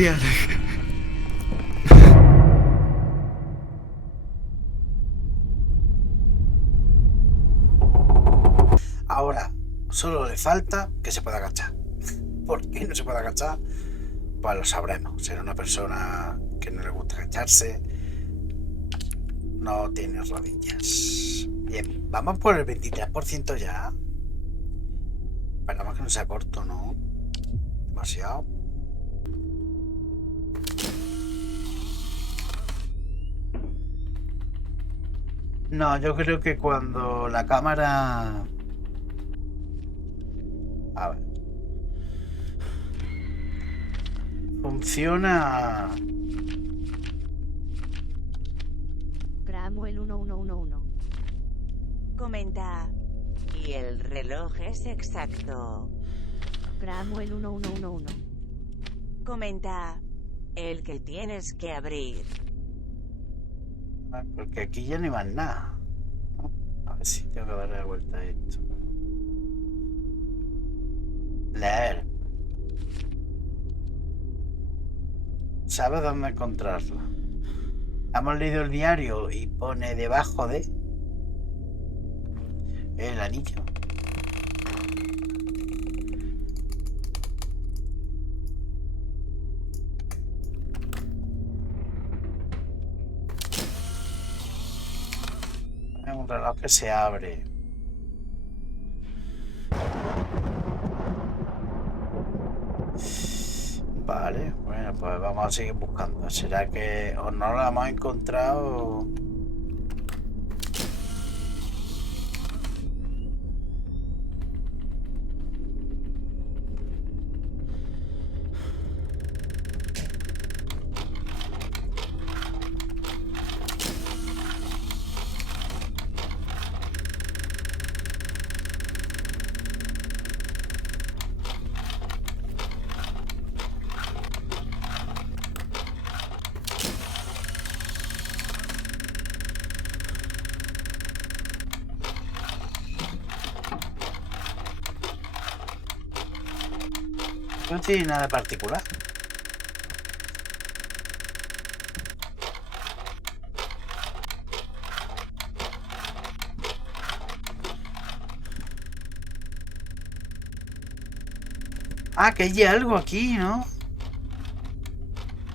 Diana. Ahora, solo le falta que se pueda agachar. ¿Por qué no se puede agachar? Pues lo sabremos. Será una persona que no le gusta agacharse. No tiene rodillas. Bien, vamos por el 23% ya. Esperamos que no sea corto, ¿no? Demasiado. No, yo creo que cuando la cámara... A ver. Funciona... Cramuel 1111. Comenta. Y el reloj es exacto. Cramuel 1111. Comenta. El que tienes que abrir. Porque aquí ya no hay más nada. A ver si tengo que darle la vuelta a esto. Leer. ¿Sabes dónde encontrarlo? Hemos leído el diario y pone debajo de... el anillo. Es un reloj que se abre. Vale, bueno, pues vamos a seguir buscando. ¿Será que o no lo hemos encontrado? No tiene nada particular. Ah, que hay algo aquí, ¿no?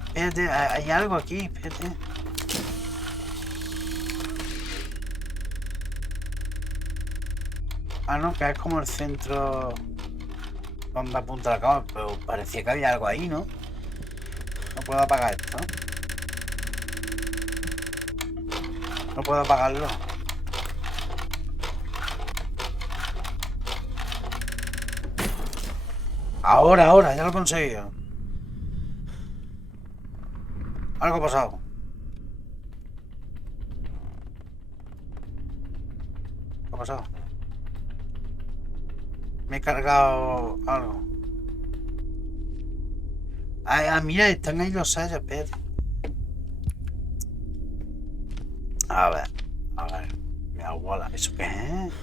Espérate, hay algo aquí, espérate. Ah, no, que es como el centro donde apunta la cámara, pero parecía que había algo ahí, ¿no? No puedo apagar esto. No puedo apagarlo. Ahora, ya lo he conseguido. Algo ha pasado. ¿Qué ha pasado? Me he cargado algo. Mira, están ahí los sellos, espérate. A ver. Me abuela. ¿Eso qué es?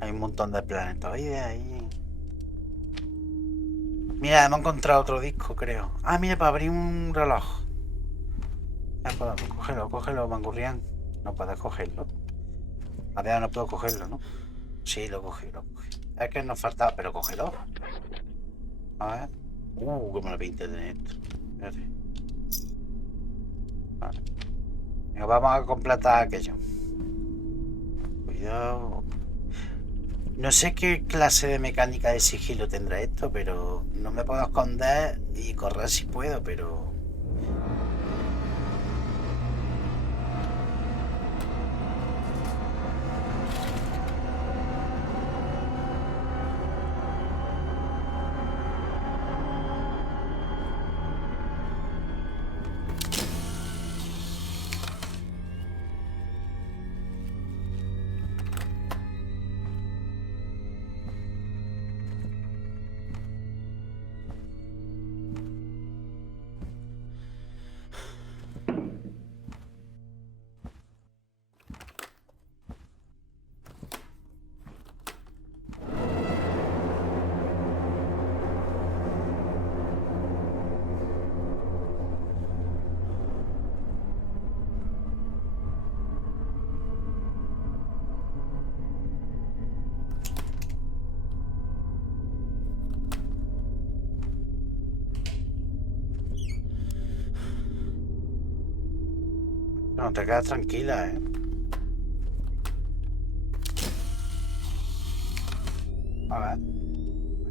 Hay un montón de planetoides ahí. Mira, hemos encontrado otro disco, creo. Ah, mira, para abrir un reloj. Cógelo, Mangurrián. No puedes cogerlo. A ver, no puedo cogerlo, ¿no? Sí, lo cogí. Es que nos faltaba, pero cógelo. A ver. Que me lo pinté de esto. Espérate. Vale. Venga, vamos a completar aquello. Cuidado. No sé qué clase de mecánica de sigilo tendrá esto, pero no me puedo esconder y correr si puedo, pero... No te quedas tranquila, ¿eh? A ver.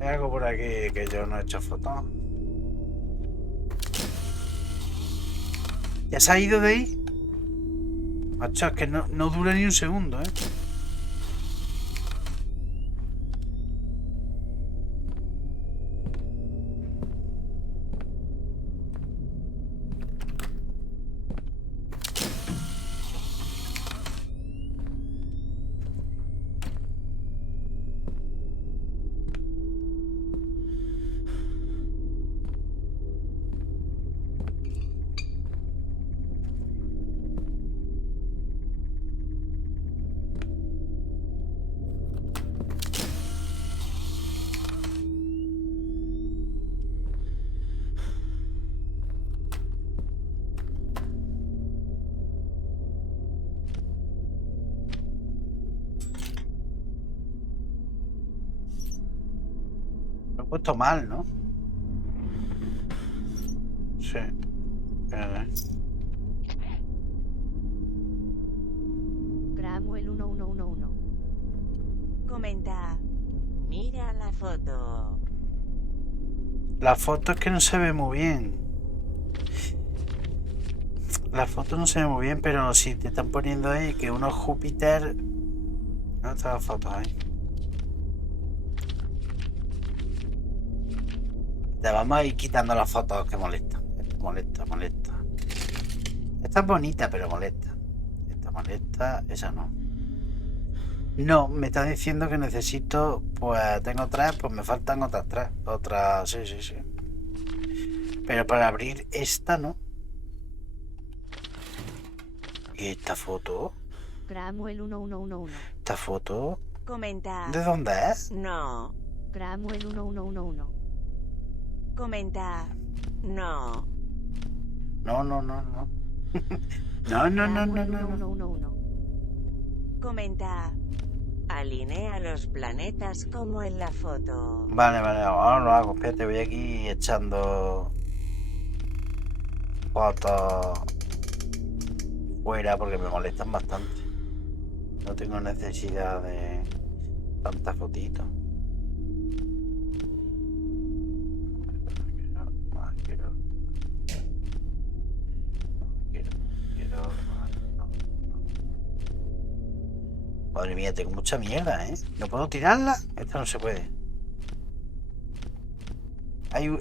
Hay algo por aquí que yo no he hecho fotos. ¿Ya se ha ido de ahí? Macho, es que no dura ni un segundo, ¿eh? Lo he puesto mal, ¿no? Sí. Cramuel 1111. Comenta. Mira la foto. La foto es que no se ve muy bien. La foto no se ve muy bien, pero si te están poniendo ahí que uno es Júpiter... ¿Dónde están las fotos ahí? Te vamos a ir quitando las fotos que molestan. Molesta. Esta es bonita, pero molesta. Esta molesta, esa no. No, me está diciendo que necesito... Pues tengo 3, pues me faltan otras 3. Otras... Sí. Pero para abrir esta, ¿no? ¿Y esta foto? Cramuel 1111. ¿Esta foto? Comenta. ¿De dónde es? No. Cramuel 1111. Comenta. No. No. No. Cramuel 1111. Comenta. Alinea los planetas como en la foto. Vale, ahora lo hago. Espérate, voy aquí echando fotos fuera porque me molestan bastante. No tengo necesidad de tantas fotitos. Madre mía, tengo mucha mierda, ¿eh? ¿No puedo tirarla? Esta no se puede.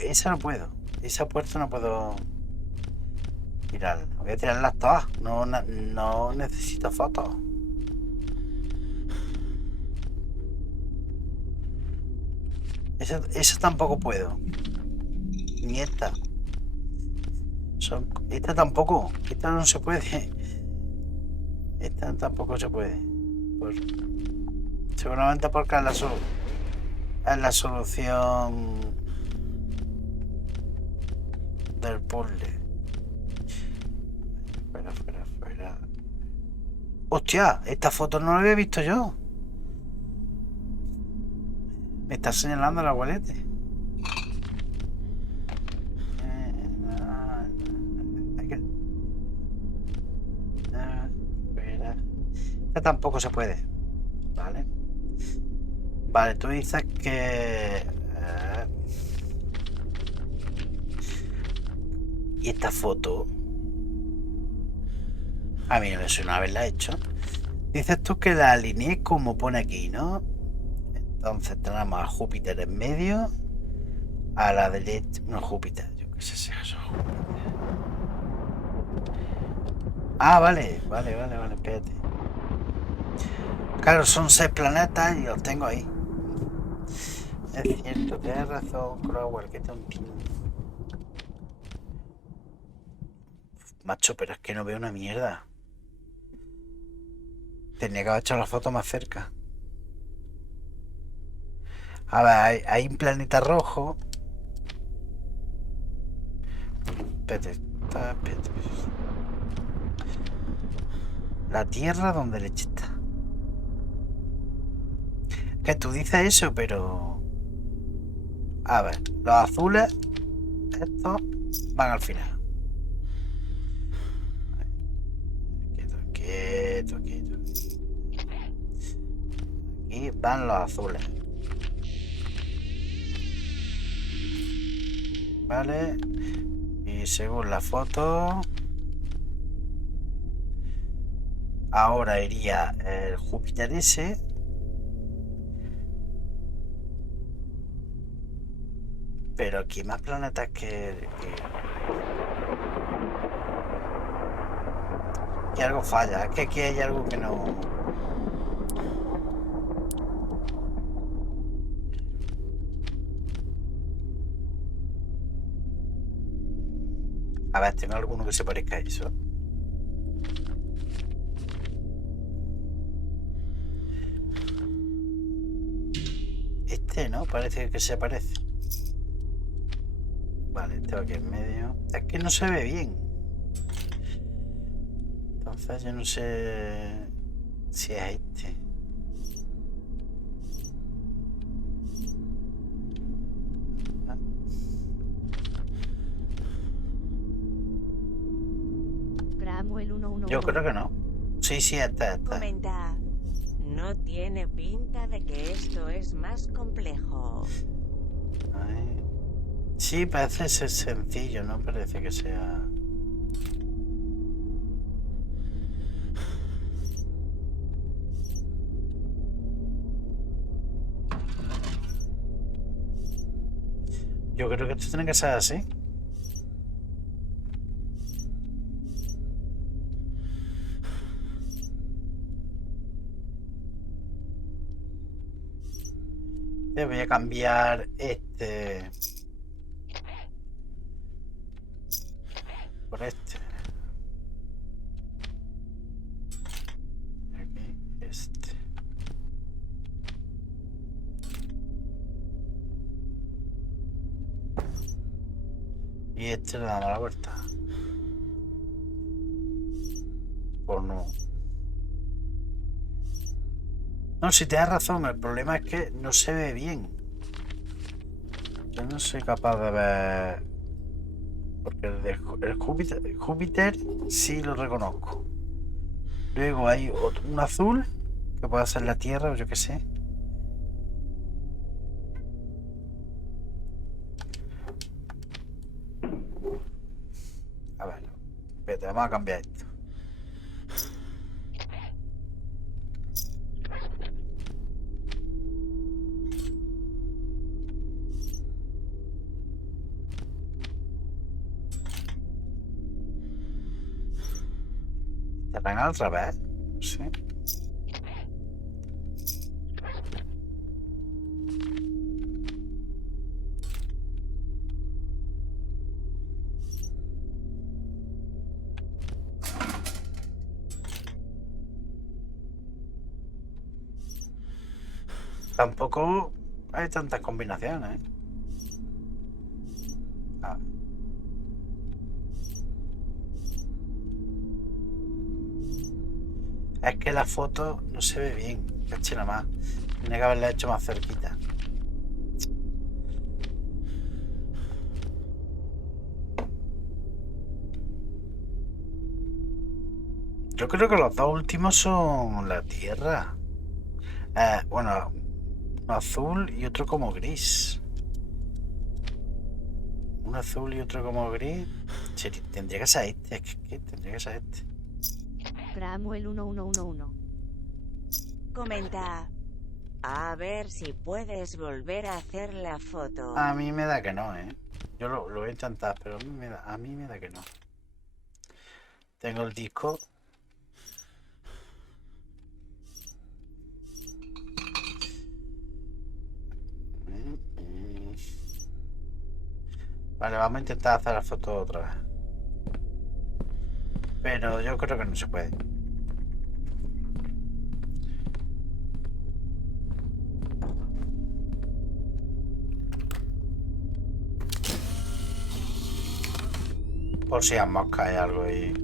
Esa no puedo. Esa puerta no puedo tirarla. Voy a tirarlas todas. No necesito fotos. Esa tampoco puedo. Ni esta. Esta tampoco. Esta no se puede. Esta tampoco se puede. Seguramente porque es la solución del puzzle. Espera. ¡Hostia! Esta foto no la había visto yo. Me está señalando el abuelete. Espera. Esta tampoco se puede. Vale, tú dices que... y esta foto... A mí no me suena haberla hecho. Dices tú que la alineé como pone aquí, ¿no? Entonces tenemos a Júpiter en medio. A la derecha... No, Júpiter. Yo qué sé si es eso, Júpiter. Ah, vale, espérate. Claro, son 6 planetas y los tengo ahí. Es cierto, tienes razón, Crowell, que tontín. Macho, pero es que no veo una mierda. Tenía que haber hecho la foto más cerca. A ver, hay un planeta rojo. Espérate. La Tierra, ¿dónde leche está? Que tú dices eso, pero... A ver, los azules, estos van al final. Quieto, quieto. Aquí van los azules. Vale. Y según la foto... Ahora iría el Júpiter ese. Pero aquí más planetas que algo falla. Es que aquí hay algo que no... A ver, tengo alguno que se parezca a eso. Este, ¿no? Parece que se parece. Vale, este va aquí en medio. Es que no se ve bien. Entonces yo no sé si es este. Cramuel 111. Yo creo que no. Sí, sí, este. Comenta. No tiene pinta de que esto es más complejo. Ay. Sí, parece ser sencillo, no parece que sea... Yo creo que esto tiene que ser así. Te voy a cambiar este por este. Aquí, este. Y este le damos la vuelta. Pues no. No, si te das razón, el problema es que no se ve bien. Yo no soy capaz de ver. Porque el Júpiter sí lo reconozco. Luego hay un azul que puede ser la Tierra o yo qué sé. A ver, espérate, vamos a cambiar esto. ¿Estarán al revés? No sé. Tampoco hay tantas combinaciones. Ah. Es que la foto no se ve bien. Caché nada más. Tiene que haberla hecho más cerquita. Yo creo que los dos últimos son la Tierra. Bueno, uno azul y otro como gris. Un azul y otro como gris. Tendría que ser este. Es que tendría que ser este. Cramuel 1111. Comenta. A ver si puedes volver a hacer la foto. A mí me da que no, ¿eh? Yo lo voy a intentar, pero a mí me da que no. Tengo el disco. Vale, vamos a intentar hacer la foto otra vez. Pero yo creo que no se puede. Por si a mosca hay algo ahí.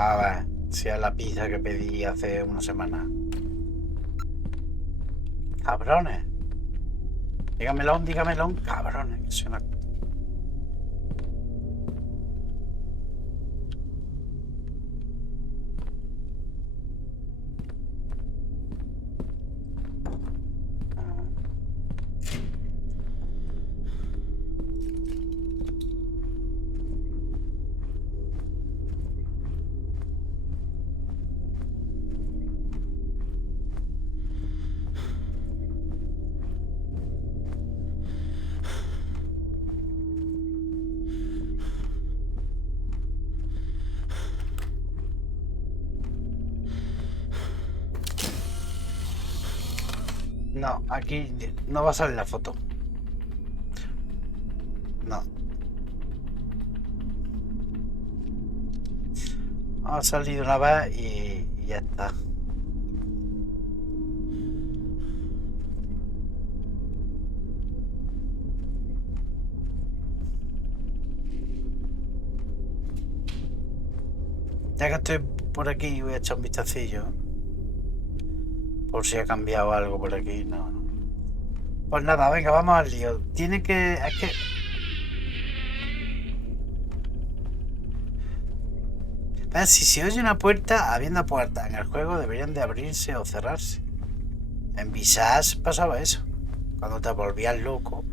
A ver, si es la pizza que pedí hace una semana. Cabrones. Dígamelo, cabrones. Que soy una... No, aquí no va a salir la foto. No. Ha salido una vez y ya está. Ya que estoy por aquí voy a echar un vistacillo. Por si ha cambiado algo por aquí, no. Pues nada, venga, vamos al lío. Tiene que... Es que... Si se oye una puerta, habiendo puertas en el juego, deberían de abrirse o cerrarse. En Visage pasaba eso. Cuando te volvías loco.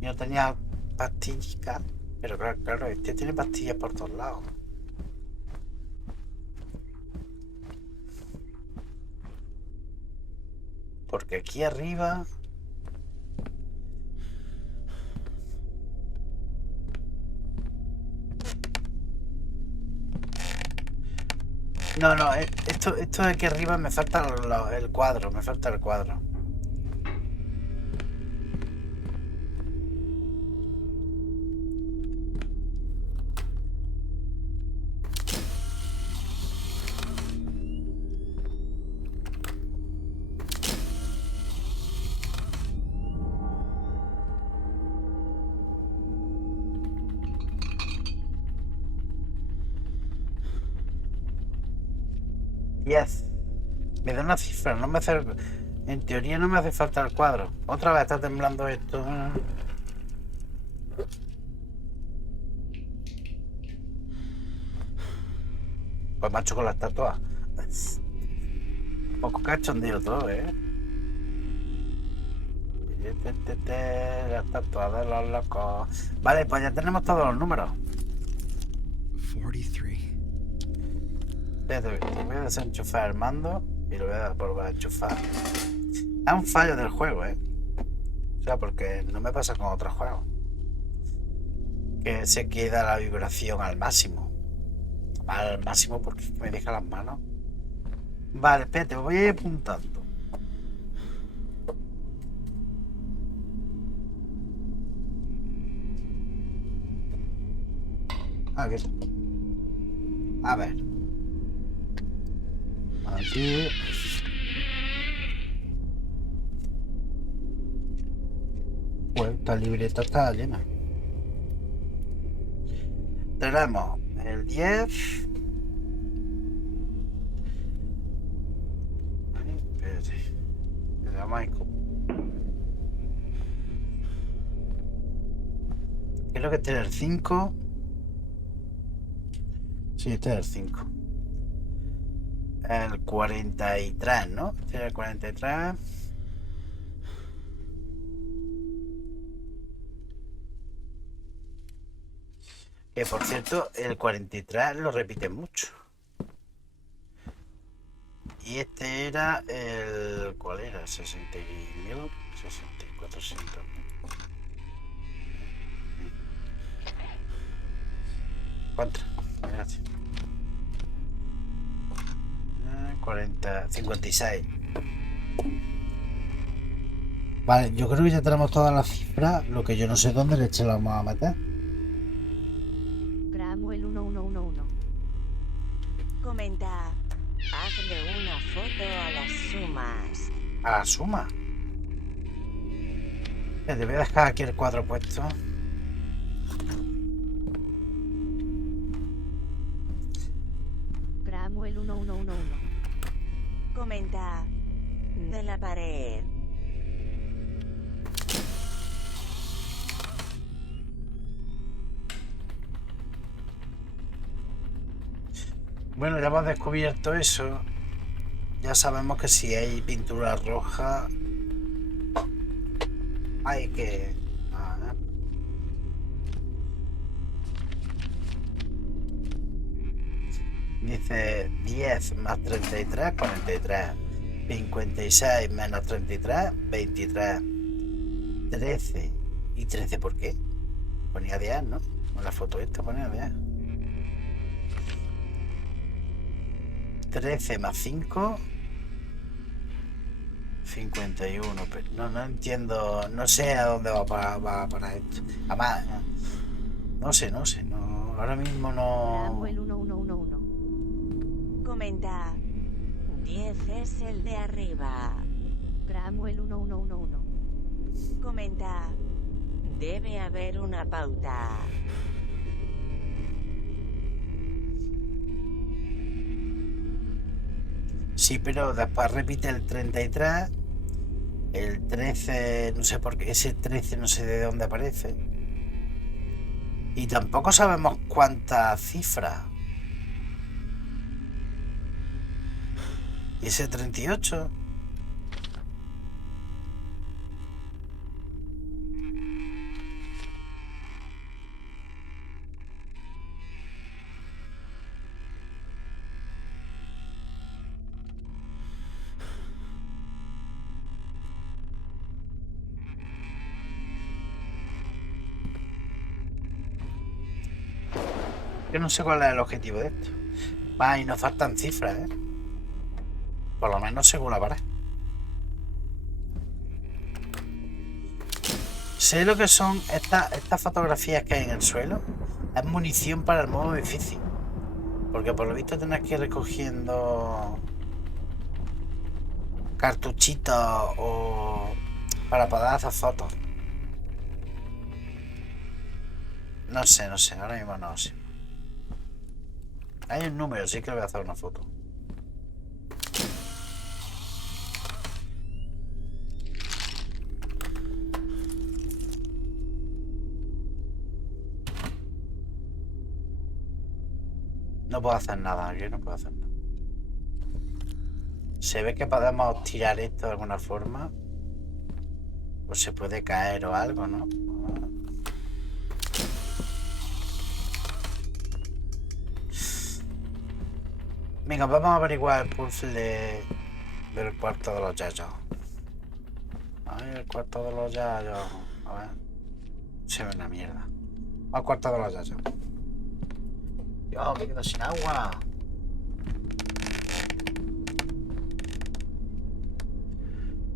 Y no tenía pastillas. Pero claro, este tiene pastillas por todos lados. Porque aquí arriba... No, esto de aquí arriba me falta el cuadro, me falta el cuadro. Yes. Me da una cifra, no me hace... En teoría no me hace falta el cuadro. Otra vez está temblando esto. Pues macho con la estatua. Un poco cachondeo todo, La estatua de los locos. Vale, pues ya tenemos todos los números. 43. Voy a desenchufar el mando y lo voy a volver a enchufar. Es un fallo del juego, O sea, porque no me pasa con otros juegos. Que se queda la vibración al máximo. Al máximo porque me deja las manos. Vale, espérate, voy a ir apuntando. Aquí. A ver. Aquí. Pues esta libreta está llena. Tenemos el 10. Espérate. ¿Qué es lo que tiene el 5? Sí, este es el 5. El 43, ¿no? Este es el 43. Que por cierto, el 43 lo repite mucho. Y este era el... ¿Cuál era? 60.000, 6400. ¿Cuánto? Gracias. 40, 56. Vale, yo creo que ya tenemos todas las cifras. Lo que yo no sé dónde le eche la vamos a meter. Cramuel 1111. Comenta. Hazle una foto a las sumas. A la suma. Te voy a dejar aquí el cuadro puesto. Cramuel 1111. Comenta. de la pared. Bueno, ya hemos descubierto eso. Ya sabemos que si hay pintura roja hay que... Dice 10 más 33, 43. 56 menos 33, 23. 13. ¿Y 13 por qué? Ponía 10, ¿no? En la foto esta ponía 10. 13 más 5, 51. Pero no entiendo, no sé a dónde va para esto. Además, no sé, no, ahora mismo no. Samuel 1111. Comenta. 10 es el de arriba. Samuel 1111. Comenta. Debe haber una pauta. Sí, pero después repite el 33, el 13, no sé por qué, ese 13 no sé de dónde aparece. Y tampoco sabemos cuántas cifras. ¿Y ese 38? Yo no sé cuál es el objetivo de esto. Va, y nos faltan cifras, ¿eh? Por lo menos según la pared. Sé lo que son estas fotografías que hay en el suelo. Es munición para el modo difícil. Porque por lo visto tenés que ir recogiendo cartuchitos o para poder hacer fotos. No sé, ahora mismo no sé. Hay un número, sí que le voy a hacer una foto. No puedo hacer nada, aquí no puedo hacer nada. Se ve que podemos tirar esto de alguna forma. O se puede caer o algo, ¿no? Venga, vamos a averiguar el puzzle del cuarto de los yayos. Ay, el cuarto de los yayos. A ver. Se ve una mierda. Al cuarto de los yayos. Dios, me quedo sin agua.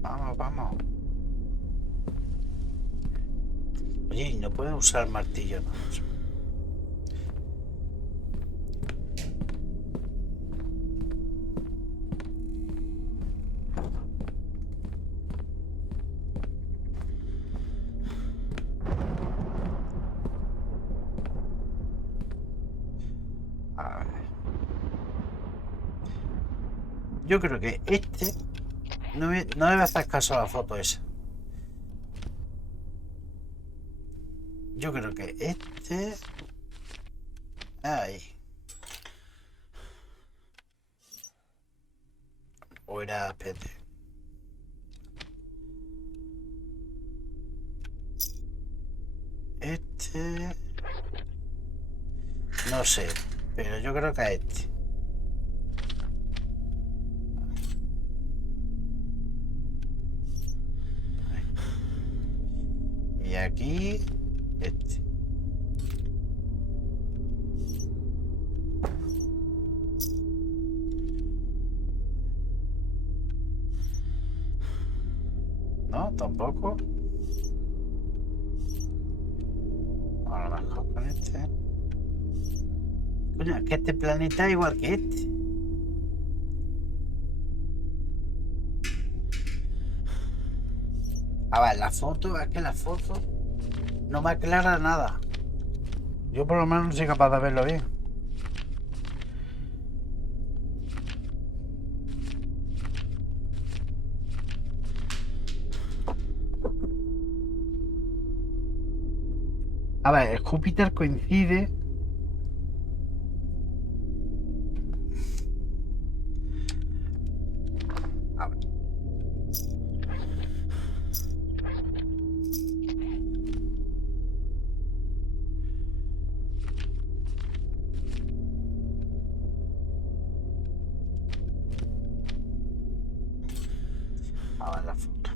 Vamos. Oye, ¿y no puedo usar el martillo? No. A ver. Yo creo que este no debe hacer caso a la foto esa. Yo creo que este... Ahí. O era... Espérate. Este... No sé. Pero yo creo que es este. Y aquí... Este. No, tampoco. A lo mejor con este. Coño, es que este planeta es igual que este. A ver, la foto, es que la foto no me aclara nada. Yo por lo menos no soy capaz de verlo bien. A ver, Júpiter coincide. A ver. A ver la foto.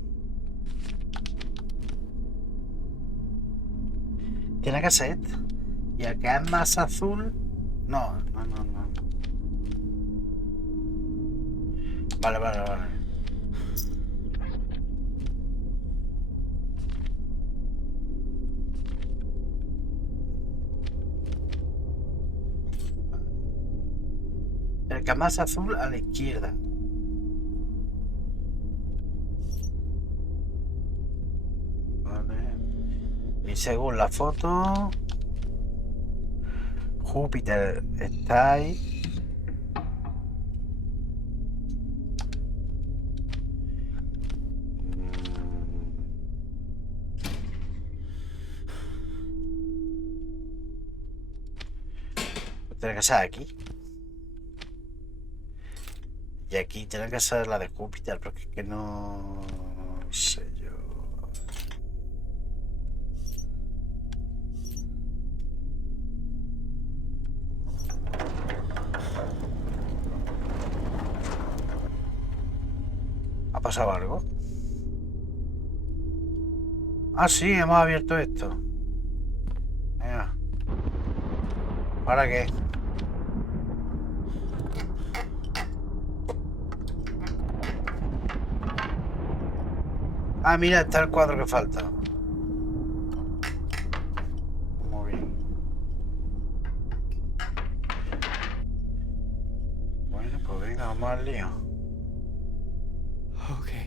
Tiene que ser esta. Y el que es más azul. No. Vale. El que es más azul a la izquierda. Vale. Y según la foto, Júpiter está ahí. Tiene que ser aquí. Y aquí tiene que ser la de Júpiter, porque es que no sé yo. ¿Ha pasado algo? Ah, sí, hemos abierto esto. Venga. ¿Ahora qué? Ah, mira, está el cuadro que falta. Muy bien. Bueno, pues venga, vamos al lío. Okay.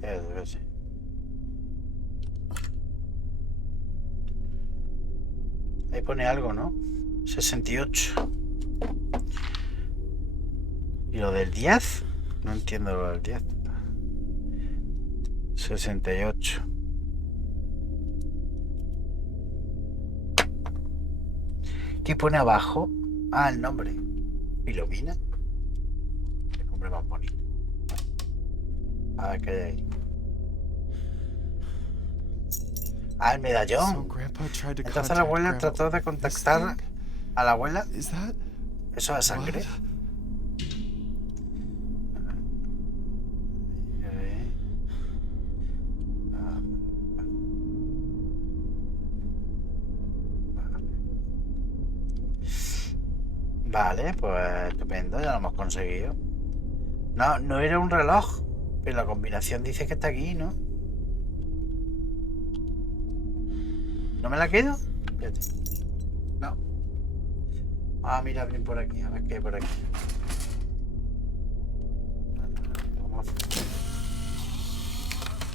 Debe ser. Ahí pone algo, ¿no? 68. ¿Y lo del 10? No entiendo lo del 10. 68. ¿Qué pone abajo? Ah, el nombre. Filomena. Qué nombre más bonito. A ver qué hay ahí. Ah, el So medallón. Grandpa tried to Entonces contact la abuela Grandma. trató de This contactar thing? a la abuela. Is that Eso es sangre. blood? Vale, pues estupendo, ya lo hemos conseguido. No, no era un reloj, pero la combinación dice que está aquí, ¿no? ¿No me la quedo? Espérate. No. Ah, mira bien por aquí, a ver qué hay por aquí. Vamos.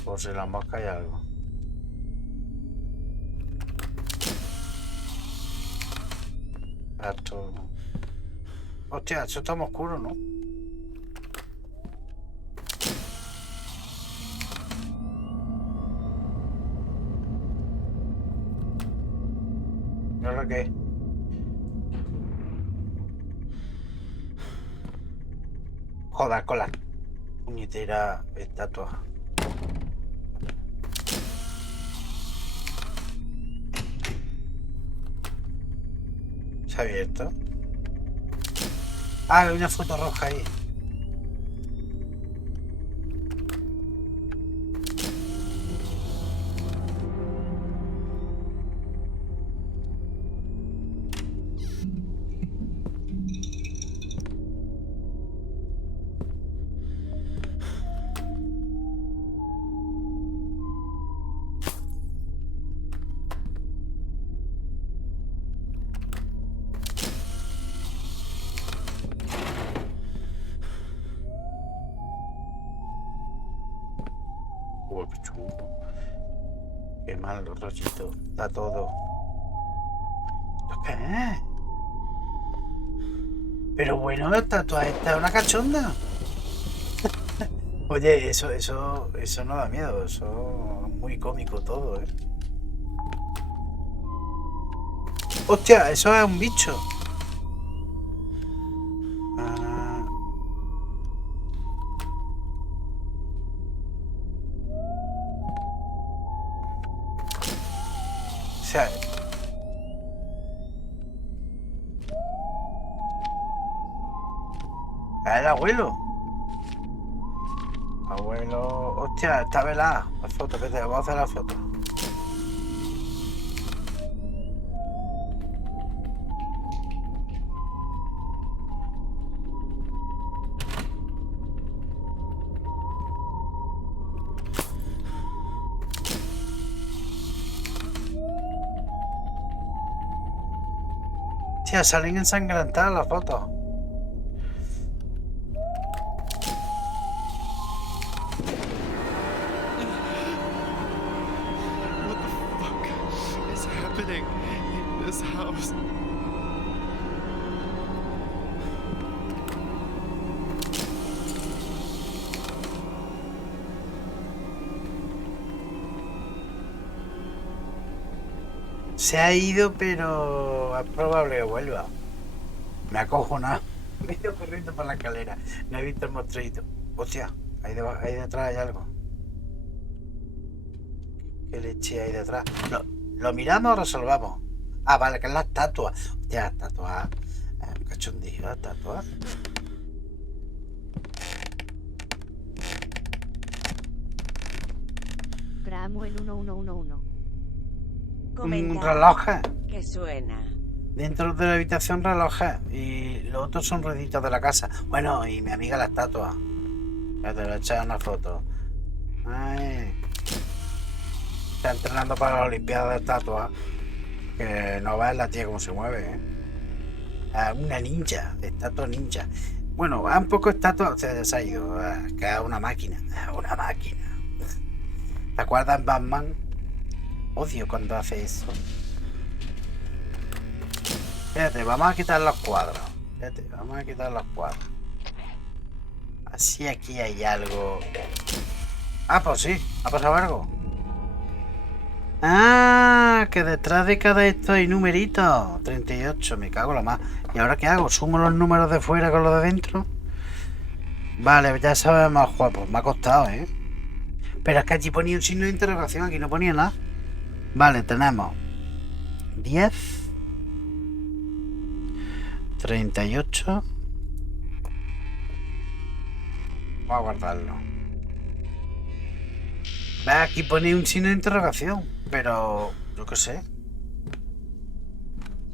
Por si la mosca hay algo. Esto. Hostia, eso está muy oscuro, ¿no? ¿Y ahora qué? Joder, con la puñetera estatua. ¿Se ha abierto? Ah, hay una foto roja ahí. Uy, qué chungo. Qué mal, rollito. Está todo. ¿Esto qué es? Pero bueno, la estatua esta es una cachonda. Oye, eso no da miedo, eso es muy cómico todo, ¿eh? ¡Hostia! Eso es un bicho. Ah, o sea, ¿es el abuelo? Abuelo... Hostia, está velada. La foto, vete, vamos a hacer la foto. Hostia, salen ensangrantadas las fotos. What the fuck is happening in this house? Se ha ido, pero es probable que vuelva. Me acojo nada. Me he ido corriendo por la escalera. No he visto el monstruito. Hostia, ahí detrás hay algo. ¿Qué leche hay detrás? ¿Lo miramos o resolvamos? Ah, vale, que es la estatua. Hostia, estatua. Un cachondillo, la estatua. Cramuel 1111. Un Comenta reloj. que suena. Dentro de la habitación relojes y los otros son rueditas de la casa. Bueno, y mi amiga la estatua. Ya te voy a echar una foto. Ay. Está entrenando para la Olimpiada de estatuas. Que no ves la tía cómo se mueve, ¿eh? Una ninja, estatua ninja. Bueno, un poco estatua, o sea, se ha ido. Que es una máquina. Una máquina. ¿Te acuerdas en Batman? Odio cuando hace eso. Fíjate, vamos a quitar los cuadros. Fíjate, vamos a quitar los cuadros. Así aquí hay algo. Ah, pues sí, ha pasado algo. Ah, que detrás de cada esto hay numeritos. 38, me cago en la más. ¿Y ahora qué hago? ¿Sumo los números de fuera con los de dentro? Vale, ya sabemos jugar. Pues me ha costado, ¿eh? Pero es que allí ponía un signo de interrogación, aquí no ponía nada. Vale, tenemos 10, 38. Vamos a guardarlo. Aquí pone un signo de interrogación, pero yo qué sé.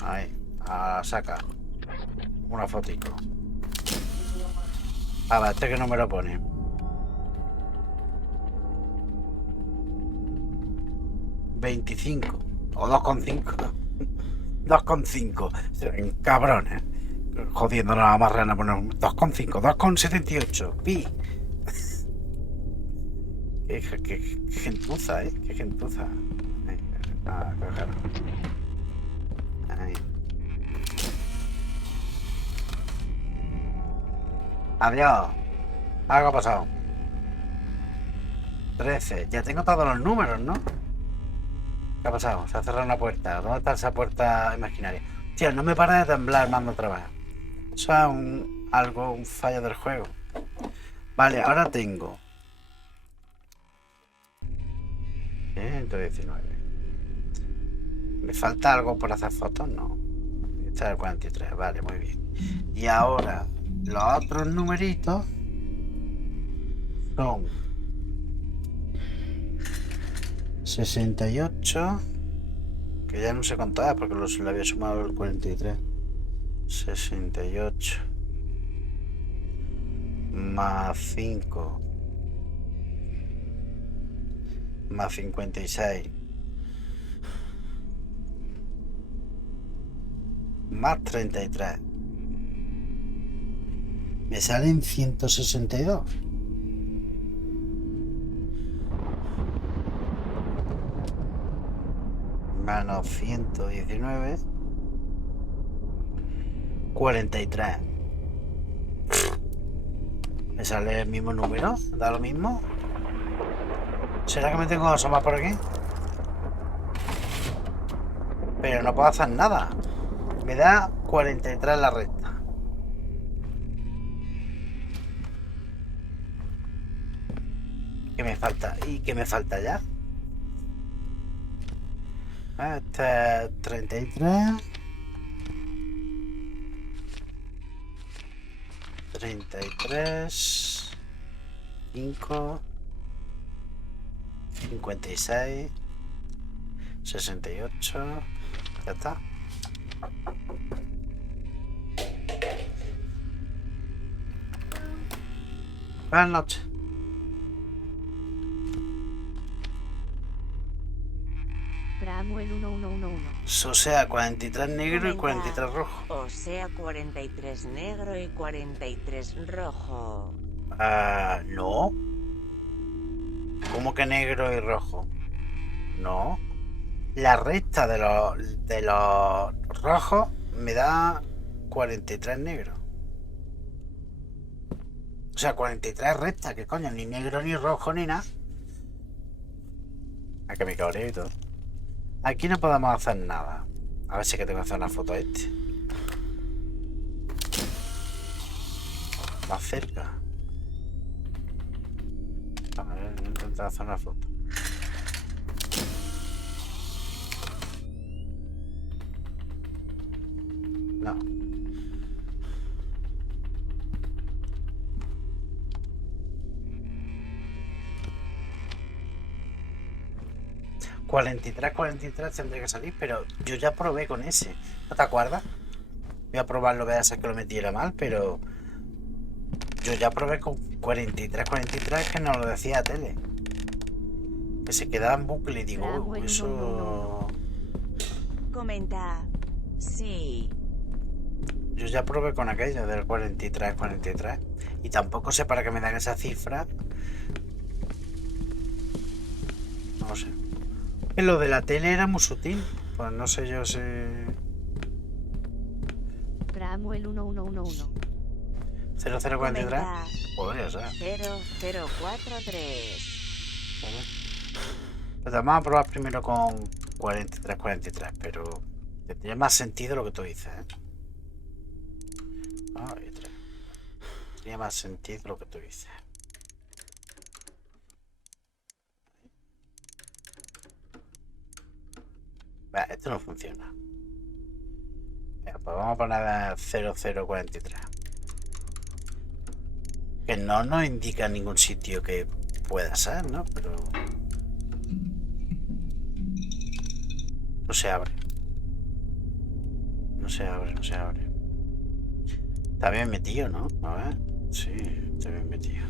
Ahí, saca una fotico. A ver, este que no me lo pone. 25 o 2,5. 2,5. Cabrones. Jodiendo la marrana poner 2,5, 2,78. Pi. Qué gentuza, qué gentuza. Coger. Ahí. Adiós. Algo ha pasado. 13. Ya tengo todos los números, ¿no? ¿Qué ha pasado? Se ha cerrado una puerta. ¿Dónde está esa puerta imaginaria? Tío, no me para de temblar, mando otra vez. Eso es un fallo del juego. Vale, ahora tengo 119. ¿Me falta algo por hacer fotos? No. Está el 43, vale, muy bien. Y ahora, los otros numeritos son 68, que ya no sé cuánto es porque le había sumado el 43. 68 más 5 más 56 más 33 me salen 162. Menos 119 43. ¿Me sale el mismo número? ¿Da lo mismo? ¿Será que me tengo que asomar por aquí? Pero no puedo hacer nada. Me da 43 la recta. ¿Qué me falta? ¿Y qué me falta ya? Este es 33. 33. 5. 56. 68. Ya está. Buenas noches. Pramuel 1111. O sea, 43 negro y Comenta. 43 rojo. O sea, 43 negro y 43 rojo. No. ¿Cómo que negro y rojo? No. La recta de los rojos me da 43 negros. O sea, 43 rectas, que coño, ni negro ni rojo ni nada. A que me cabreo y todo. Aquí no podemos hacer nada. A ver si que tengo que hacer una foto a este. Más cerca. A ver, voy a intentar hacer una foto. No. $43 tendría que salir, pero yo ya probé con ese. ¿No te acuerdas? Voy a probarlo, veas que lo metiera mal, pero yo ya probé con 43 que no lo decía a tele. Que se quedaba en bucle y digo, Bravo, "Uy, el eso... Comenta. Sí. Yo ya probé con aquello del 43. Y tampoco sé para qué me dan esa cifra. No sé. Lo de la tele era muy sutil. Pues no sé yo si... Pramuel 1111. 0043. Comenta. Podría ser. 0043. Pues vamos a probar primero con 43, pero tendría más sentido lo que tú dices, ¿eh? Ahí está. Tendría más sentido lo que tú dices. Vale, esto no funciona. Venga, pues vamos a poner 0043. Que no nos indica ningún sitio que pueda ser, ¿no? Pero... no se abre. No se abre. Está bien metido, ¿no? A ver. Sí, está bien metido.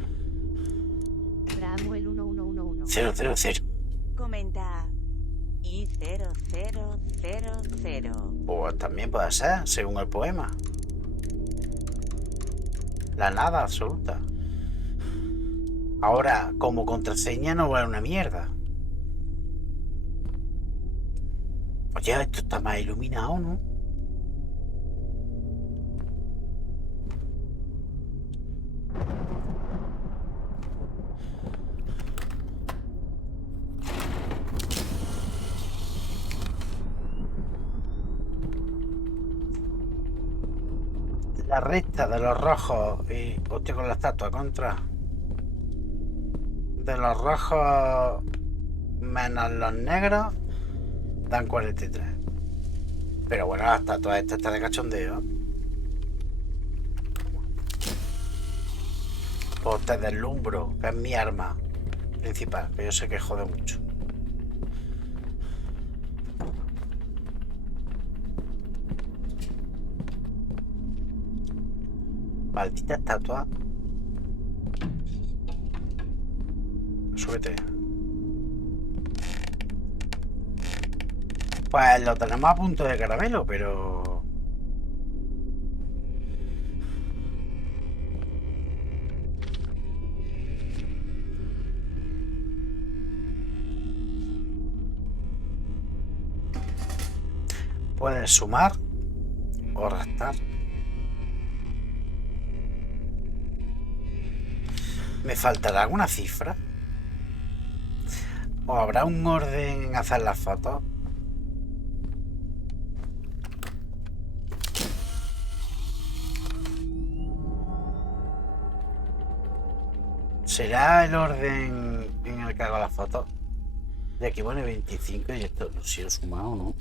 Pramuel 1111. 000. Comenta. Y 0000. Pues también puede ser, según el poema. La nada absoluta. Ahora, como contraseña no vale una mierda. Oye, esto está más iluminado, ¿no? La recta de los rojos y... hostia, con la estatua contra... de los rojos menos los negros dan 43. Pero bueno, la estatua esta está de cachondeo. Pues te deslumbro, que es mi arma principal, que yo sé que jode mucho. Maldita estatua. Súbete. Pues lo tenemos a punto de caramelo, pero... puedes sumar o restar. ¿Me faltará alguna cifra? ¿O habrá un orden en hacer las fotos? ¿Será el orden en el que hago las fotos? De aquí pone 25 y esto si lo he sumado, ¿no?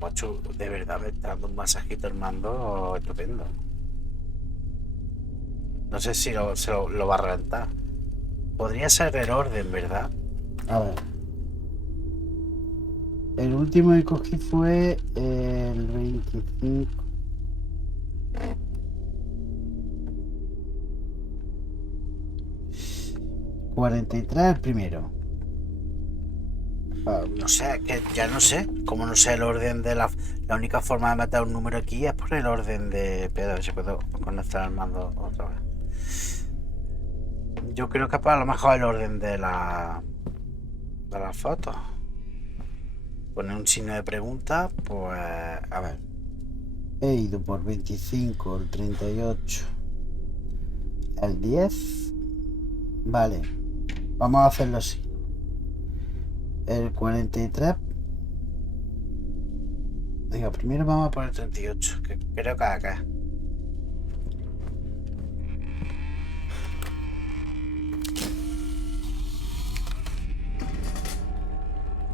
Macho, de verdad me está dando un masajito el mando estupendo. No sé si lo va a reventar. Podría ser el orden, ¿verdad? A ver. El último que cogí fue el 25. ...43 el primero. No sé, que ya no sé. Como no sé el orden de la única forma de meter un número aquí es por el orden de... Pero a ver si puedo conectar el mando otra vez. Yo creo que para lo mejor el orden de la foto. Poner un signo de pregunta, pues... A ver. He ido por 25, el 38, el 10. Vale. Vamos a hacerlo así. El 43. Digo, primero vamos a poner 38, que creo que acá.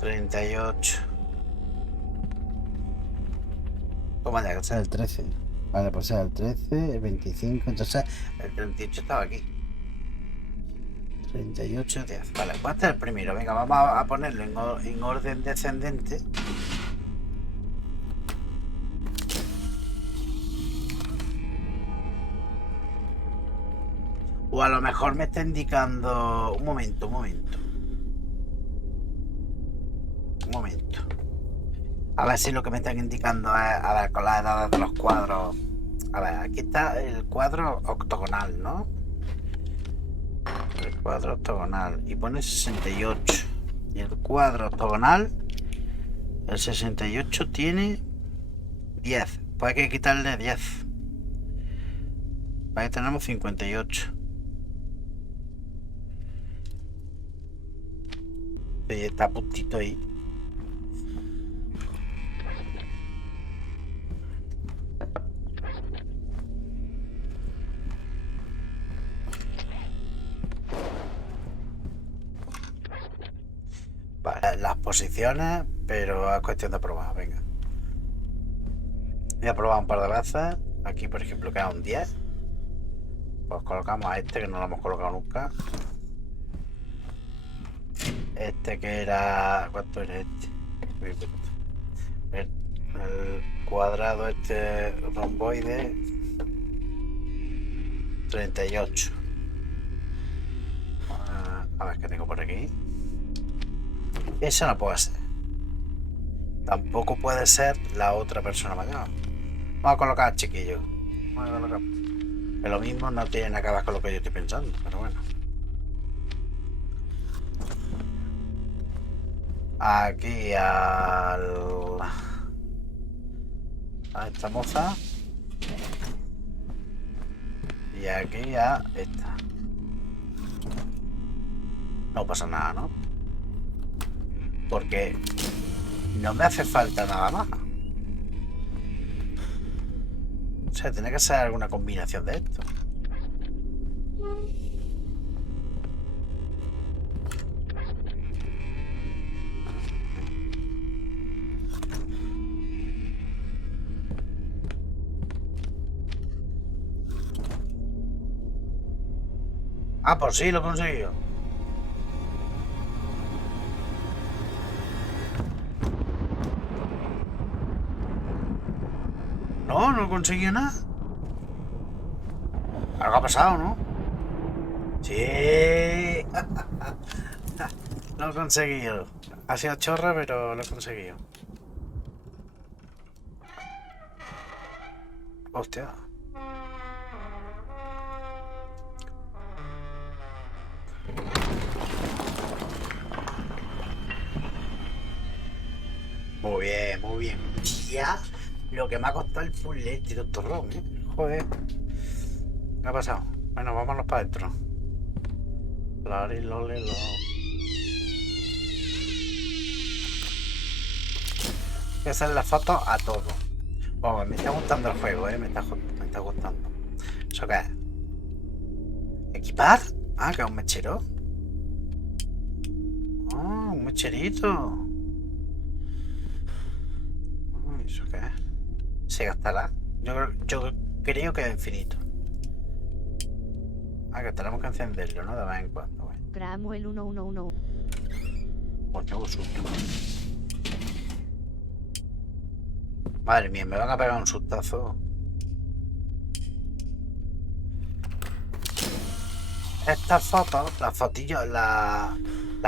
...38... ¿Cómo ya? Es el 13. Vale, pues es el 13, el 25... Entonces, el 38 estaba aquí. 38, 10. Vale, pues este es el primero. Venga, vamos a ponerlo en orden descendente. O a lo mejor me está indicando... Un momento. A ver si lo que me están indicando es... A ver, con las edades de los cuadros. A ver, aquí está el cuadro octogonal, ¿no? El cuadro octogonal. Y pone 68. Y el cuadro octogonal... El 68 tiene... 10. Pues hay que quitarle 10. Ahí tenemos 58. Y está a puntito ahí. Vale, las posiciones, pero es cuestión de probar, venga. Voy a probar un par de veces. Aquí, por ejemplo, queda un 10. Pues colocamos a este, que no lo hemos colocado nunca. Este que era... ¿Cuánto era este? El cuadrado este romboide. 38. A ver qué tengo por aquí. Eso no puede ser. Tampoco puede ser la otra persona mayor. Vamos a colocar al chiquillo. Vamos a colocar. Que lo mismo no tiene nada que ver con lo que yo estoy pensando, pero bueno. Aquí a esta moza. Y aquí a esta. No pasa nada, ¿no? Porque no me hace falta nada más. O sea, tiene que ser alguna combinación de esto. Ah, pues sí, lo he conseguido. No he conseguido nada. Algo ha pasado, ¿no? Sí. Lo he conseguido. Ha sido chorra, pero lo he conseguido. Hostia. Muy bien, muy bien. Ya, lo que me ha costado el puzzle este, doctor Ron, ¿eh? Joder. ¿Qué ha pasado? Bueno, vámonos para adentro. Lari, lole, lo. Hay que hacer la foto a todo. Oh, me está gustando el juego, me está gustando. ¿Eso qué es? ¿Equipar? Ah, que es un mechero. Ah, un mecherito. ¿Eso qué es? Se gastará. Yo creo que es infinito. Ah, que tenemos que encenderlo, ¿no? De vez en cuando. Pramuel 1111. Coño, qué susto. Madre mía, me van a pegar un sustazo. Estas fotos, las fotillos, las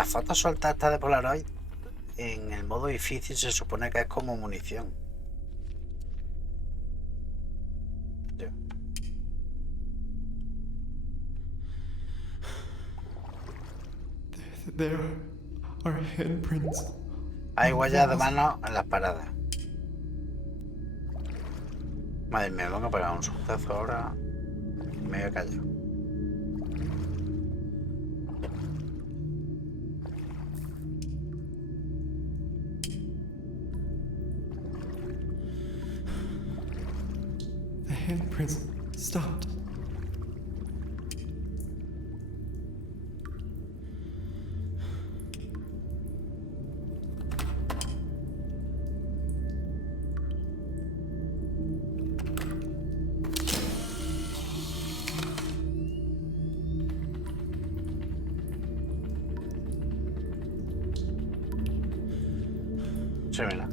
fotos sueltas estas de Polaroid, en el modo difícil se supone que es como munición. There are handprints. Hay huellas de mano en las paradas. Madre mía, me van a pegar un sustazo ahora. Me voy a callar. The handprints stopped. Sí, mira.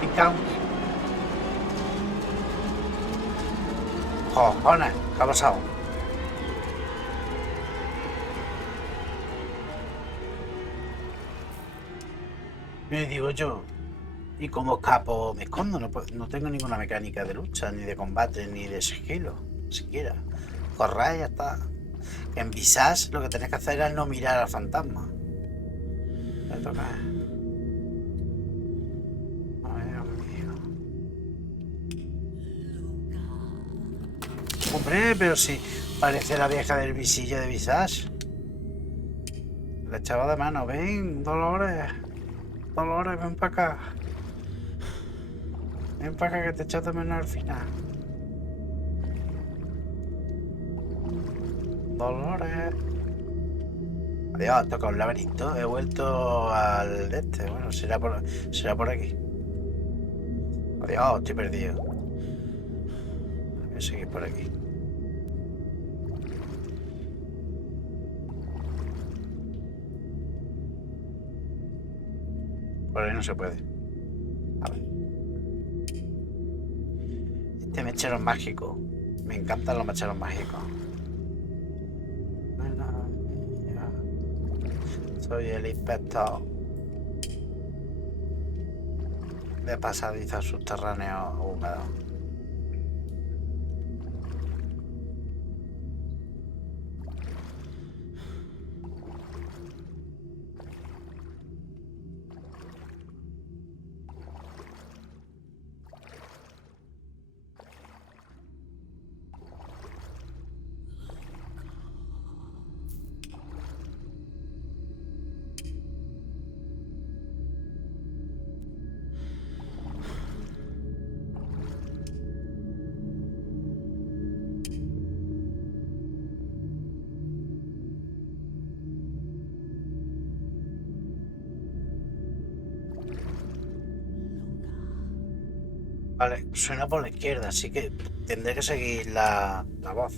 Pican. Cojones, ¿qué ha pasado? Me digo yo, ¿y cómo escapo? Me escondo, no tengo ninguna mecánica de lucha, ni de combate, ni de sigilo, siquiera. Correr y ya está. En Visage lo que tenés que hacer es no mirar al fantasma. Me toca. Ay, Dios mío. Hombre, pero si parece la vieja del visillo de Visage. La echaba de mano, ven, Dolores. Dolores, ven para acá. Ven para acá que te echo de menos al final. Dolores. Adiós, toca un laberinto. He vuelto al este. Bueno, será por aquí. Adiós, estoy perdido. Voy a seguir por aquí. Por ahí no se puede. A ver. Este mechero es mágico. Me encantan los mecheros mágicos. Soy el inspector de pasadizos subterráneos húmedos. Vale, suena por la izquierda, así que tendré que seguir la voz.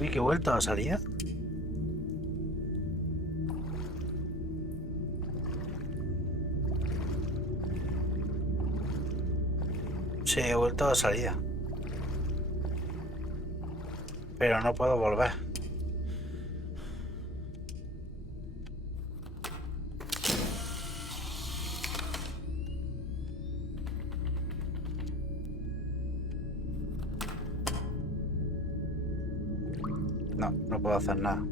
Uy, que he vuelto a salida. Sí, he vuelto a salida. Pero no puedo volver. No, no puedo hacer nada.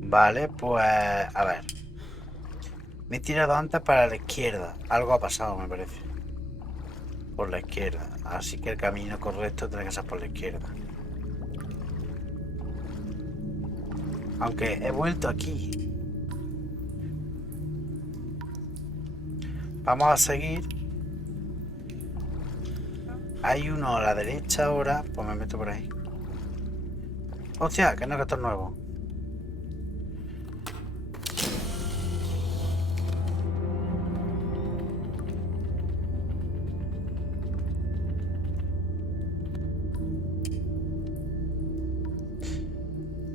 Vale, pues a ver. Me he tirado antes para la izquierda. Algo ha pasado, me parece. Por la izquierda. Así que el camino correcto tiene que ser por la izquierda. Aunque he vuelto aquí. Vamos a seguir. Hay uno a la derecha ahora. Pues me meto por ahí. Hostia, que no, que esto es nuevo.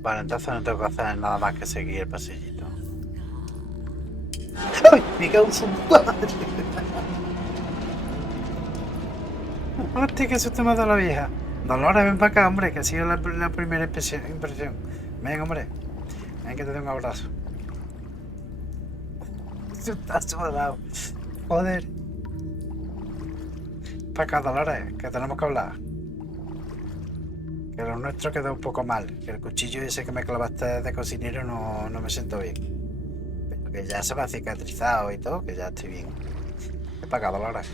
Vale, entonces no tengo que hacer nada más que seguir el pasillito. ¡Ay! Me cago en su madre. Hostia, qué susto me ha dado la vieja. Dolores, ven para acá, hombre, que ha sido la primera impresión. Ven, hombre. Ven que te doy un abrazo. Sustazo me ha dado. Joder. Para acá, Dolores, que tenemos que hablar. Que lo nuestro quedó un poco mal. Que el cuchillo ese que me clavaste de cocinero no me siento bien. Pero que ya se me ha cicatrizado y todo, que ya estoy bien. Ven para acá, Dolores.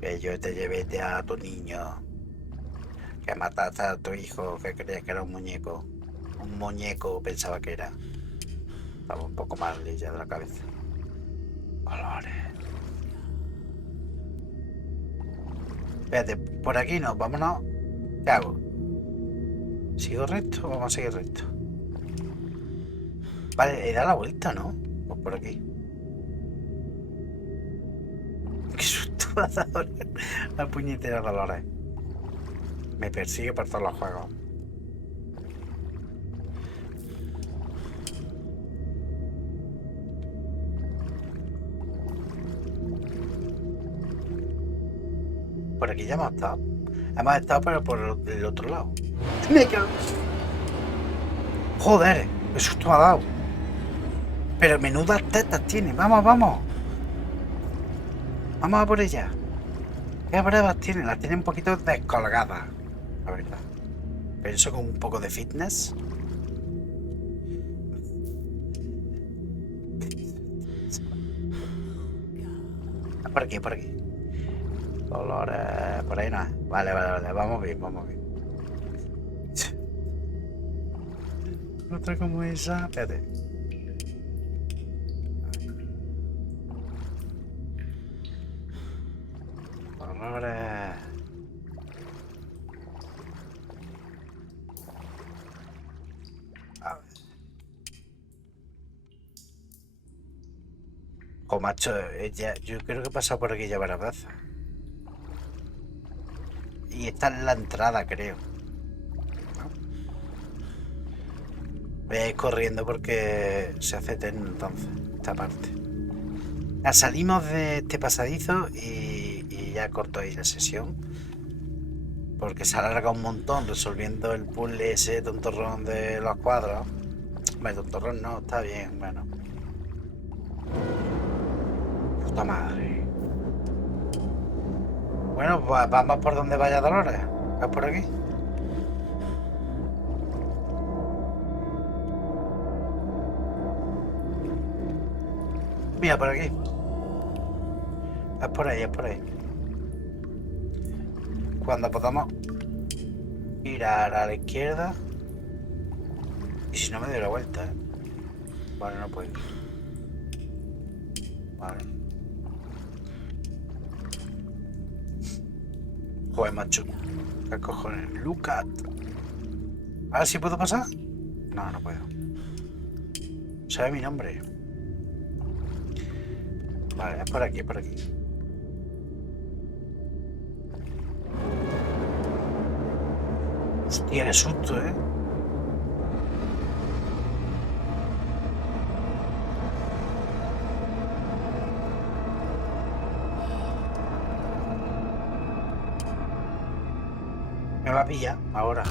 Que yo te llevé a tu niño. Que mataste a tu hijo, que creías que era un muñeco. Un muñeco pensaba que era. Estaba un poco mal ya de la cabeza. Dolores. Espérate, por aquí no, vámonos. ¿Qué hago? ¿Sigo recto? Vamos a seguir recto. Vale, he dado la vuelta, ¿no? Pues por aquí. Qué susto me ha dado la puñetera Dolores. Me persigue por todos los juegos. Por aquí ya hemos estado. Hemos estado, pero por el otro lado. Me cago. Joder, qué susto me ha dado. Pero menudas tetas tiene. Vamos, vamos. Vamos a por ella. ¿Qué brevas tiene? Las tiene un poquito descolgadas, la verdad. Pero eso con un poco de fitness. Por aquí, por aquí. Dolores, por ahí no es. Vale, vale, vale. Vamos bien, vamos bien. Otra como esa. Espérate. Dolores. A ver. Oh, macho, yo creo que he pasado por aquí ya varias veces. Y esta es la entrada, creo. Voy a ir corriendo porque se hace eterno entonces, esta parte. Ya salimos de este pasadizo y ya corto ahí la sesión. Porque se alarga un montón resolviendo el puzzle ese tontorrón de los cuadros. Bueno, tontorrón no, está bien, bueno. Puta madre. Bueno, pues vamos por donde vaya Dolores. ¿Es por aquí? Mira, por aquí. Es por ahí, es por ahí. Cuando podamos girar a la izquierda. Y si no me doy la vuelta, ¿eh? Vale, no puedo. Vale. Joder, macho. ¿Qué cojones? Look at. ¿Ahora sí puedo pasar? No, no puedo. ¿Sabe mi nombre? Vale, es por aquí, es por aquí. Hostia, qué susto, ¿eh? Me va a pillar ahora.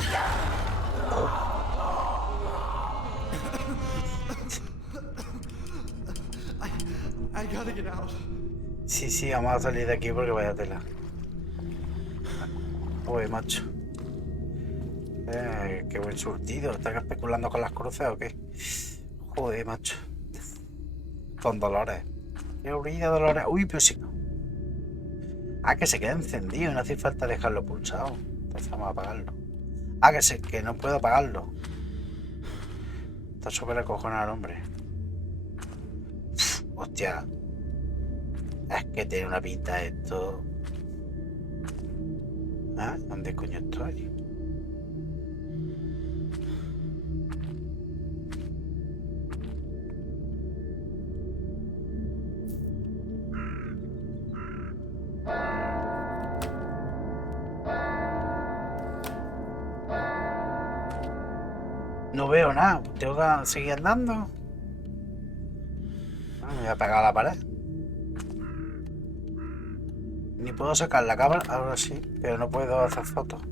I gotta get out. Sí, vamos a salir de aquí porque vaya tela. Uy, macho. Qué buen surtido. ¿Están especulando con las cruces o qué? Joder, macho. Con Dolores. Qué aburrida, Dolores. Uy, pero sí. Ah, que se queda encendido. No hace falta dejarlo pulsado. Entonces vamos a apagarlo. Ah, que no puedo apagarlo. Está súper acojonado el hombre. Hostia. Es que tiene una pinta esto. ¿Ah? ¿Dónde coño estoy? No veo nada. Tengo que seguir andando. Ah, me voy a pegar a la pared. Ni puedo sacar la cámara. Ahora sí, pero no puedo hacer fotos.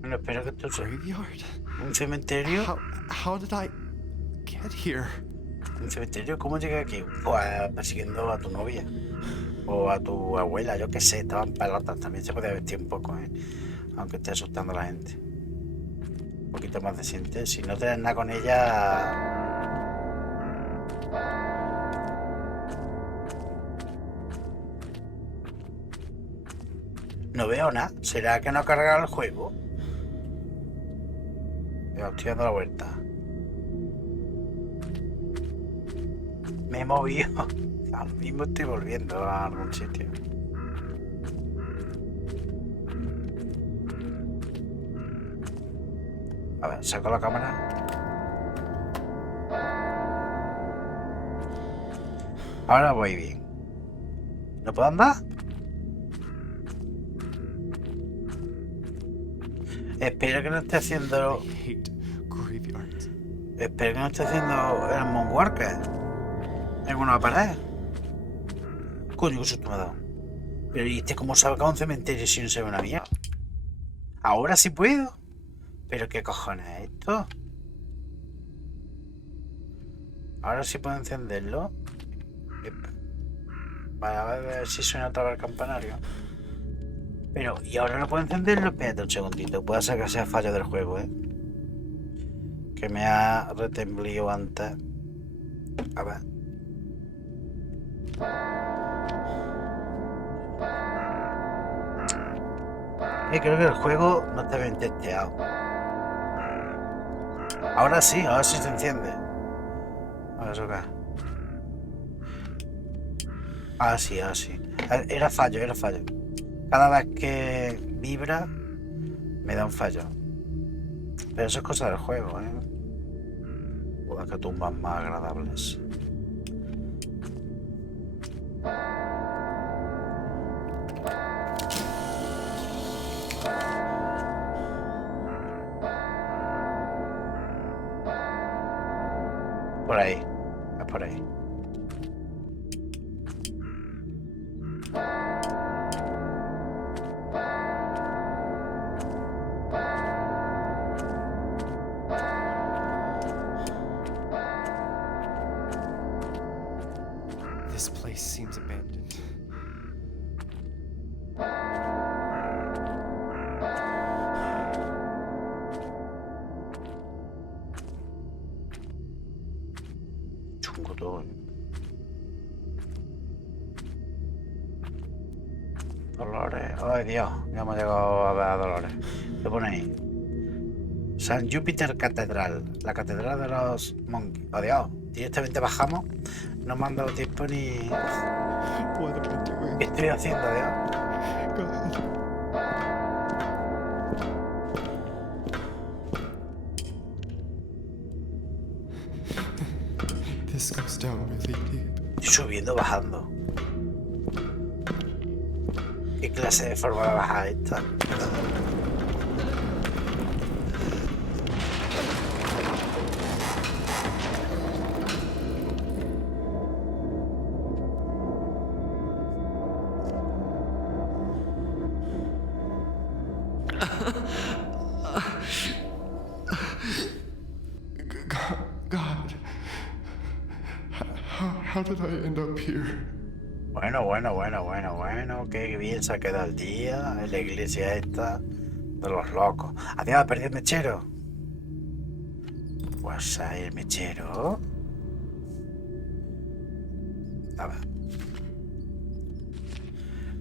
Bueno, espero que esto sea Graveyard? un cementerio. How did I get here? ¿Un cementerio? ¿Cómo llegué aquí? Pues persiguiendo a tu novia. O a tu abuela, yo qué sé, estaban pelotas. También se puede vestir un poco, ¿eh? Aunque esté asustando a la gente. Un poquito más decente. Si no tienes nada con ella. No veo nada. ¿Será que no ha cargado el juego? Ya estoy dando la vuelta. Me he movido. Ahora mismo estoy volviendo a algún sitio. A ver, saco la cámara. Ahora voy bien. ¿No puedo andar? Espero que no esté haciendo. I hate graveyards. Espero que no esté haciendo el Moonwalker en una pared. Coño, qué susto me ha dado. Pero ¿y cómo sabe que a un cementerio si no se ve una mierda? Ahora sí puedo. ¿Pero qué cojones es esto? Ahora sí puedo encenderlo. Para ver si suena otra vez el campanario. Pero, ¿y ahora no puedo encenderlo? Espérate un segundito. Puede ser que sea fallo del juego, ¿eh? Que me ha retemblido antes. A ver. Creo que el juego no está bien testeado. Ahora sí se enciende. A ver, eso qué. Ah, sí. Era fallo. Cada vez que vibra, me da un fallo. Pero eso es cosa del juego, ¿eh? Joder, que tumbas más agradables. Por ahí. Es por ahí. This place seems abandoned. Chungo todo. Dolores. Ay, Dios. Ya hemos llegado a ver a Dolores. ¿Qué pone ahí? San Júpiter Catedral. La catedral de los monkeys. Oh, Dios. Directamente bajamos. No me han dado tiempo ni... What am I doing? ¿Qué estoy haciendo, Dios? God. This goes down really deep. Estoy subiendo, bajando. ¿Qué clase de forma de bajar esta? God. How did I end up here? Bueno. Qué bien se ha quedado el día en la iglesia esta de los locos. Adiós, perdí el mechero. Pues ahí el mechero. A ver.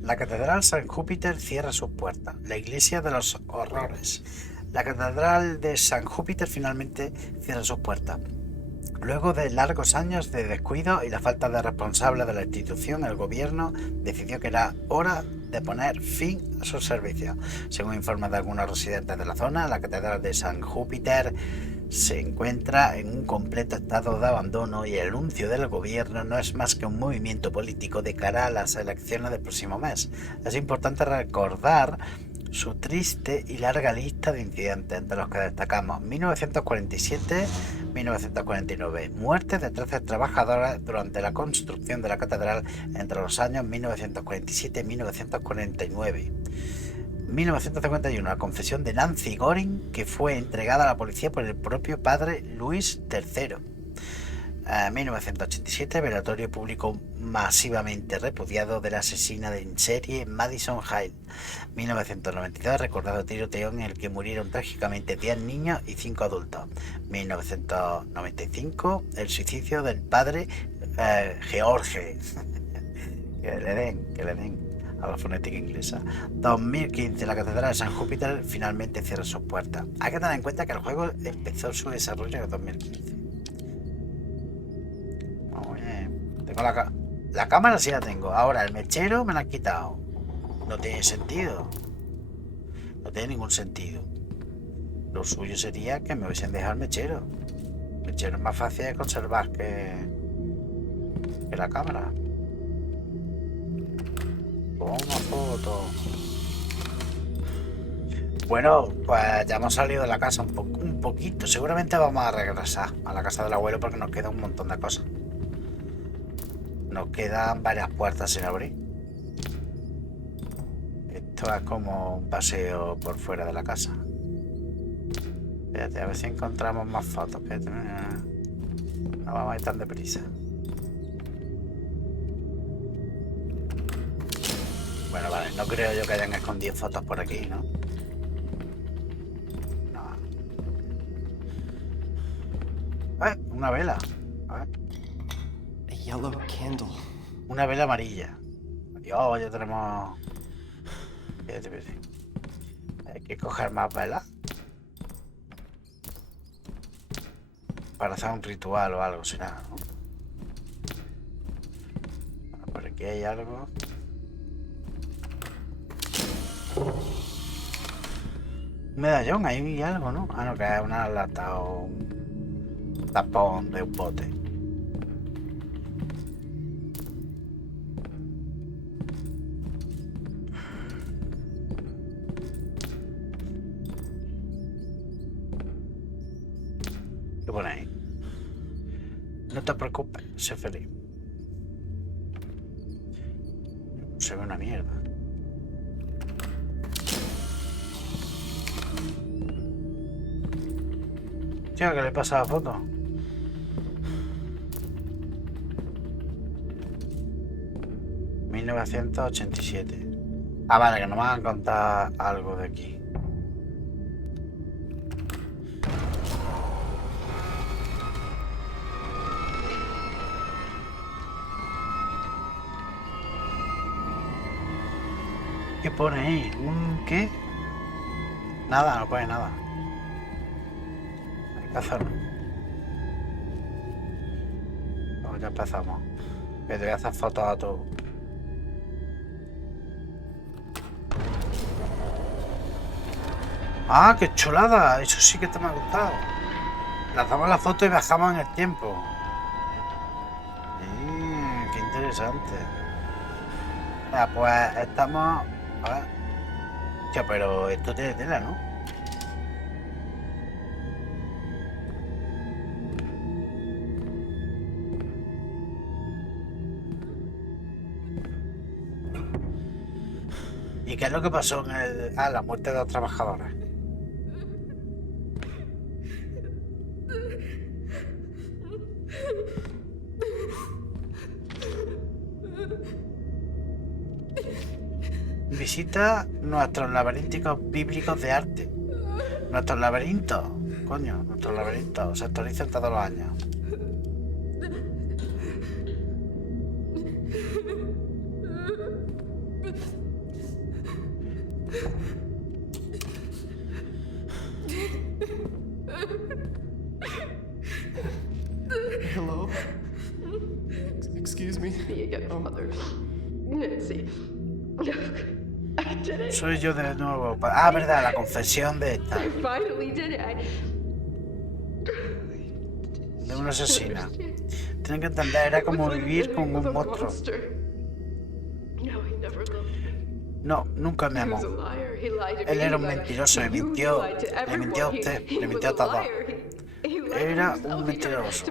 La Catedral San Júpiter cierra sus puertas. La iglesia de los horrores. La Catedral de San Júpiter finalmente cierra sus puertas. Luego de largos años de descuido y la falta de responsables de la institución, el gobierno decidió que era hora de poner fin a sus servicios. Según informes de algunos residentes de la zona, la Catedral de San Júpiter se encuentra en un completo estado de abandono y el anuncio del gobierno no es más que un movimiento político de cara a las elecciones del próximo mes. Es importante recordar su triste y larga lista de incidentes, entre los que destacamos 1947-1949, muerte de 13 trabajadores durante la construcción de la catedral entre los años 1947 y 1949. 1951, la confesión de Nancy Goring, que fue entregada a la policía por el propio padre Luis III. 1987, velatorio público masivamente repudiado de la asesina en serie Madison Hale. 1992, recordado tiroteo en el que murieron trágicamente 10 niños y 5 adultos. 1995, el suicidio del padre George. que le den a la fonética inglesa. 2015, la Catedral de San Júpiter finalmente cierra sus puertas. Hay que tener en cuenta que el juego empezó su desarrollo en 2015. Tengo la cámara, sí la tengo. Ahora el mechero me la han quitado. No tiene sentido. No tiene ningún sentido. Lo suyo sería que me hubiesen dejado el mechero. El mechero es más fácil de conservar que la cámara. Toma foto. Bueno, pues ya hemos salido de la casa un poquito. Seguramente vamos a regresar a la casa del abuelo porque nos queda un montón de cosas. Nos quedan varias puertas sin abrir. Esto es como un paseo por fuera de la casa. Fíjate, a ver si encontramos más fotos. No vamos a ir tan deprisa. Bueno, vale, no creo yo que hayan escondido fotos por aquí, ¿no? No. Una vela. A ver. A yellow candle. Una vela amarilla. Dios, ya tenemos... Espérate. Hay que coger más velas para hacer un ritual o algo, si nada, ¿no? Bueno, por aquí hay algo. Un medallón, ahí hay algo, ¿no? Ah, no, que es una lata o un tapón de un bote. ¿Qué pone ahí? No te preocupes, sé feliz. Se ve una mierda. Tío, ¿qué le pasa a la foto? ...1987... Ah, vale, que nos van a contar algo de aquí. ¿Qué pone ahí? ¿Un qué? Nada, no pone nada. Hay que hacerlo. Vamos ya empezamos. Que te voy a hacer fotos a todo. ¡Ah, qué chulada! Eso sí que te me ha gustado. Lanzamos la foto y bajamos en el tiempo. ¡Qué interesante! Ya, pues estamos... A ver. Tío, pero esto tiene tela, ¿no? ¿Y qué es lo que pasó en el... Ah, la muerte de los trabajadores? Visita nuestros laberínticos bíblicos de arte. Nuestros laberintos, coño, nuestros laberintos se actualizan todos los años. Hello? Excuse me? Me again, Mother. Nancy. I did it. Soy yo de nuevo. Ah, verdad, la confesión de esta. I finally did it. De una asesina. Tienen que entender, era como vivir con un monstruo. No, nunca me amó. Él era un mentiroso, le mintió a usted, le mintió a todos. Era un mentiroso.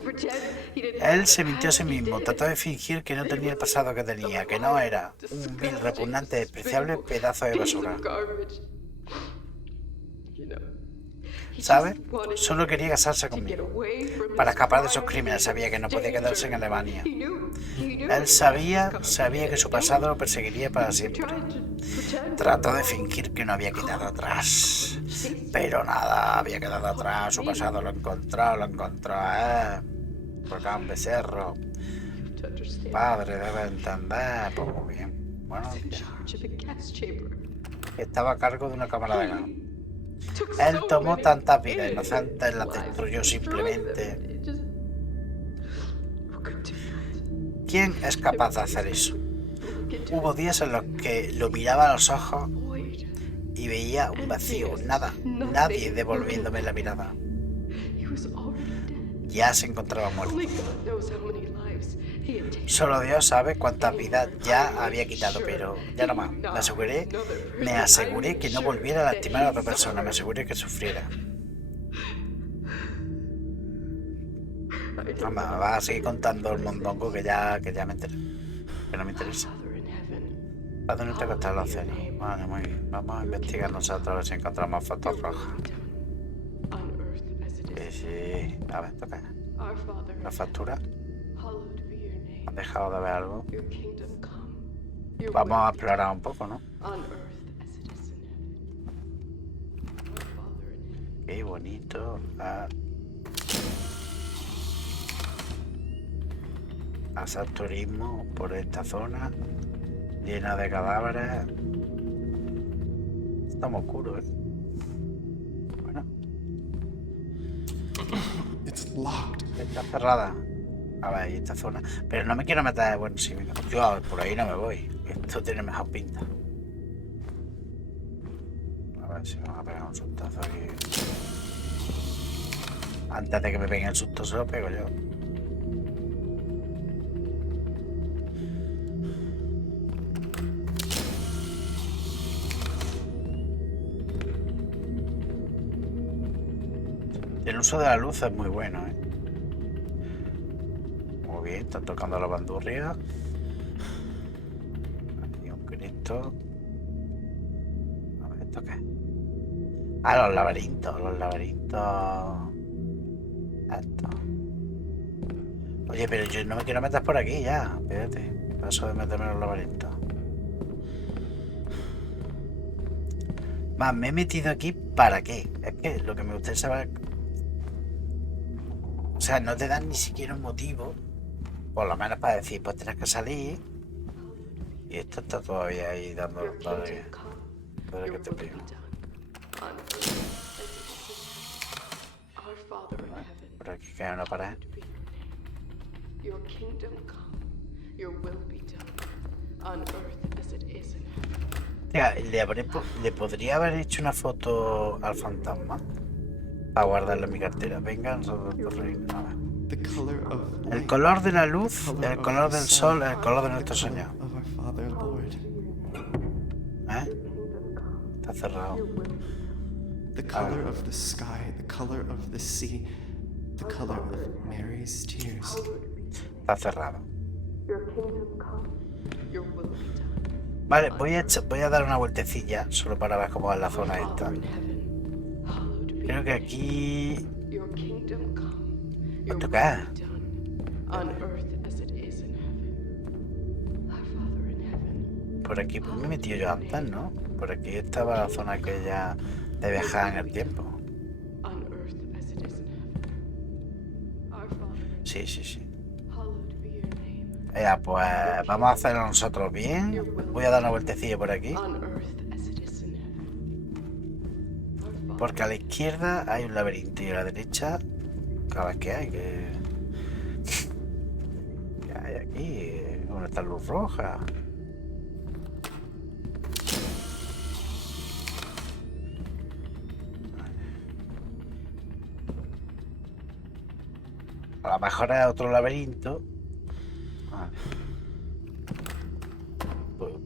Él se mintió a sí mismo, trató de fingir que no tenía el pasado que tenía, que no era un vil, repugnante, despreciable pedazo de basura. ¿Sabe? Solo quería casarse conmigo. Para escapar de sus crímenes, sabía que no podía quedarse en Alemania. Él sabía que su pasado lo perseguiría para siempre. Trató de fingir que no había quedado atrás. Pero nada había quedado atrás. Su pasado lo encontró, Porque era un becerro. Padre, debe entender. Pues muy bien. Bueno, estaba a cargo de una cámara de gas. Él tomó tantas vidas inocentes, las destruyó simplemente. ¿Quién es capaz de hacer eso? Hubo días en los que lo miraba a los ojos y veía un vacío, nada, nadie devolviéndome la mirada. Ya se encontraba muerto. Solo Dios sabe cuántas vidas ya había quitado, pero ya no más. Me aseguré que no volviera a lastimar a otra persona, me aseguré que sufriera. No, me va a seguir contando el mondongo que ya me interesa. Que no me interesa. Padre nuestro que está en los cielos. Vale, muy bien. Vamos a investigar nosotros a ver si encontramos fotos rojas. Sí. A ver, toca. La factura. ¿Han dejado de ver algo? Vamos a explorar un poco, ¿no? Qué bonito. Hacer turismo por esta zona llena de cadáveres. Está muy oscuro, ¿eh? Bueno. It's locked. Está cerrada. A ver, y esta zona. Pero no me quiero meter. Bueno, sí, venga. Yo por ahí no me voy. Esto tiene mejor pinta. A ver si vamos a pegar un sustazo aquí. Antes de que me peguen el susto, se lo pego yo. El uso de la luz es muy bueno, ¿eh? Muy bien, están tocando la bandurria. Aquí un Cristo. A ver, ¿esto qué? Ah, los laberintos, Esto. Oye, pero yo no me quiero meter por aquí ya. Espérate, paso de meterme en los laberintos. Más, me he metido aquí ¿para qué? Es que lo que me gustaría saber... O sea, no te dan ni siquiera un motivo, por lo menos para decir, pues tienes que salir. Y esto está todavía ahí dando todo que te pido. Por aquí que hay una pared. Your kingdom come. Your will be done. On earth as it is in heaven. Tía, le podría haber hecho una foto al fantasma para guardarla en mi cartera. Venga, nosotros dos reinos. A ver. The color of El light, color de la luz, color el of color the del sun, sol, el color de the nuestro color Señor. of our Father, Lord. ¿Eh? Está cerrado. The color of the sky, the color of the sea, the color of Mary's tears. Está cerrado. Your kingdom come. Your will be done. Vale, voy a dar una vueltecilla solo para ver cómo es la zona Our esta. Father in heaven, hallowed be Creo que your aquí... Your kingdom come. Your ¿Esto will qué es? be done. On earth as it is in heaven. Our Father in heaven. Por aquí pues me he metido yo antes, ¿no? Por aquí estaba la zona aquella de viajar en el tiempo. On earth as it is in heaven. Our Father in Sí, sí, sí. hallowed be your name. Pues vamos a hacerlo nosotros bien. Voy a dar una vueltecilla por aquí. On earth as it is in heaven. Our Father Porque a la izquierda hay un laberinto y a la derecha... Cada vez que hay, que hay aquí? ¿Dónde está la luz roja? A lo mejor es otro laberinto. Vale.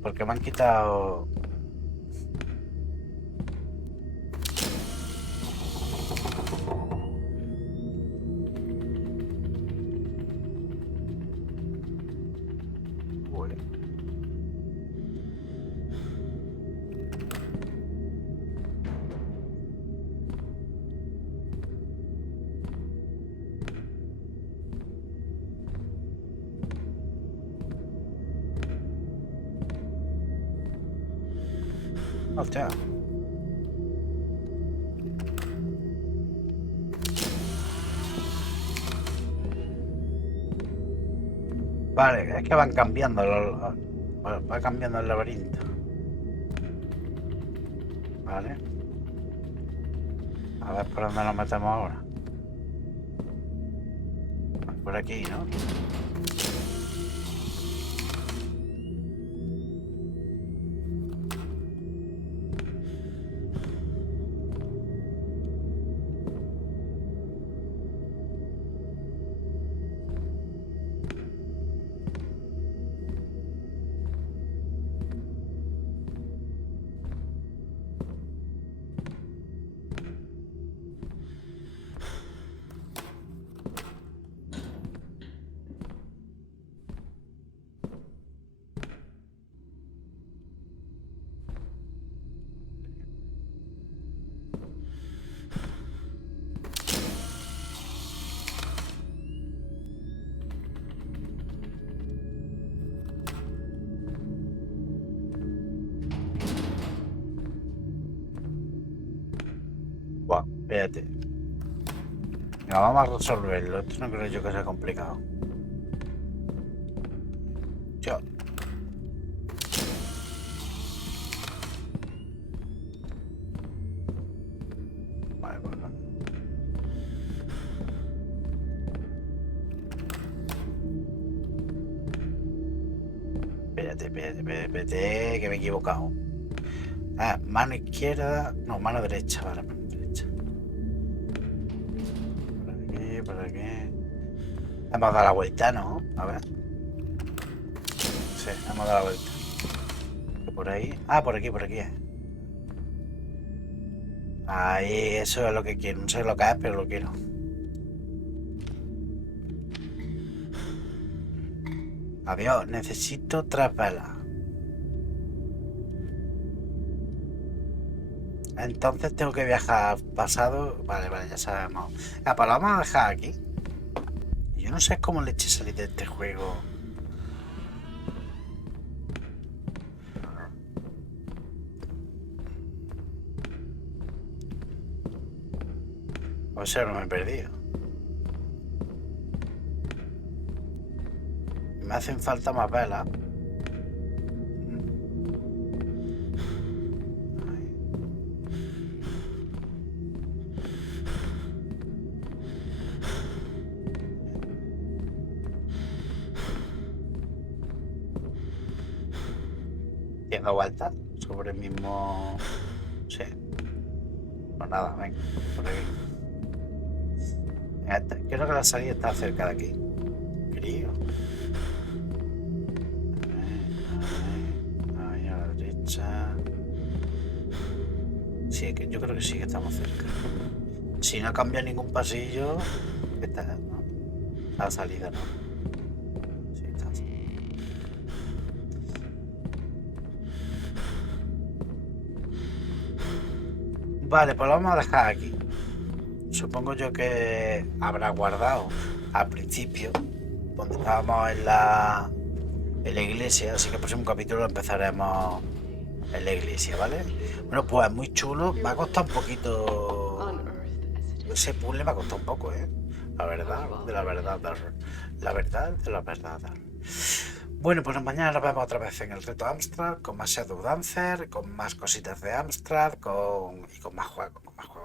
Porque me han quitado... Uy. Hostia. Vale, es que van cambiando, va cambiando el laberinto. Vale. A ver por dónde nos metemos ahora. Por aquí, ¿no? Buah, espérate. Venga, vamos a resolverlo. Esto no creo yo que sea complicado. Yo. Vale, bueno. Espérate, que me he equivocado. Ah, mano izquierda. No, mano derecha, vale, mano derecha. Por aquí. Hemos dado la vuelta, ¿no? A ver. Sí, hemos dado la vuelta. Por ahí. Ah, por aquí, Ahí, eso es lo que quiero. No sé lo que es, pero lo quiero. Adiós, necesito 3 velas. Entonces tengo que viajar al pasado. Vale, ya sabemos. Ah, pues lo vamos a dejar aquí. Yo no sé cómo leche salir de este juego. O sea, no me he perdido. Me hacen falta más velas. ¿Y has dado vueltas sobre el mismo? Sí. Pues nada, venga, por aquí. Creo que la salida está cerca de aquí. Creo. Ahí a la derecha. Sí, yo creo que sí que estamos cerca. Si no cambia ningún pasillo, está, ¿no? La salida, ¿no? Sí, está. Vale, pues lo vamos a dejar aquí. Supongo yo que habrá guardado al principio, donde estábamos en la iglesia, así que el próximo capítulo empezaremos en la iglesia, ¿vale? Bueno, pues muy chulo. Me ha costado un poquito. On Earth as it is. Ese puzzle me ha costado un poco, ¿eh? La verdad, de la verdad. La verdad de la verdad. Bueno, pues mañana nos vemos otra vez en el reto Amstrad, con más Shadow Dancer, con más cositas de Amstrad, y con más juegos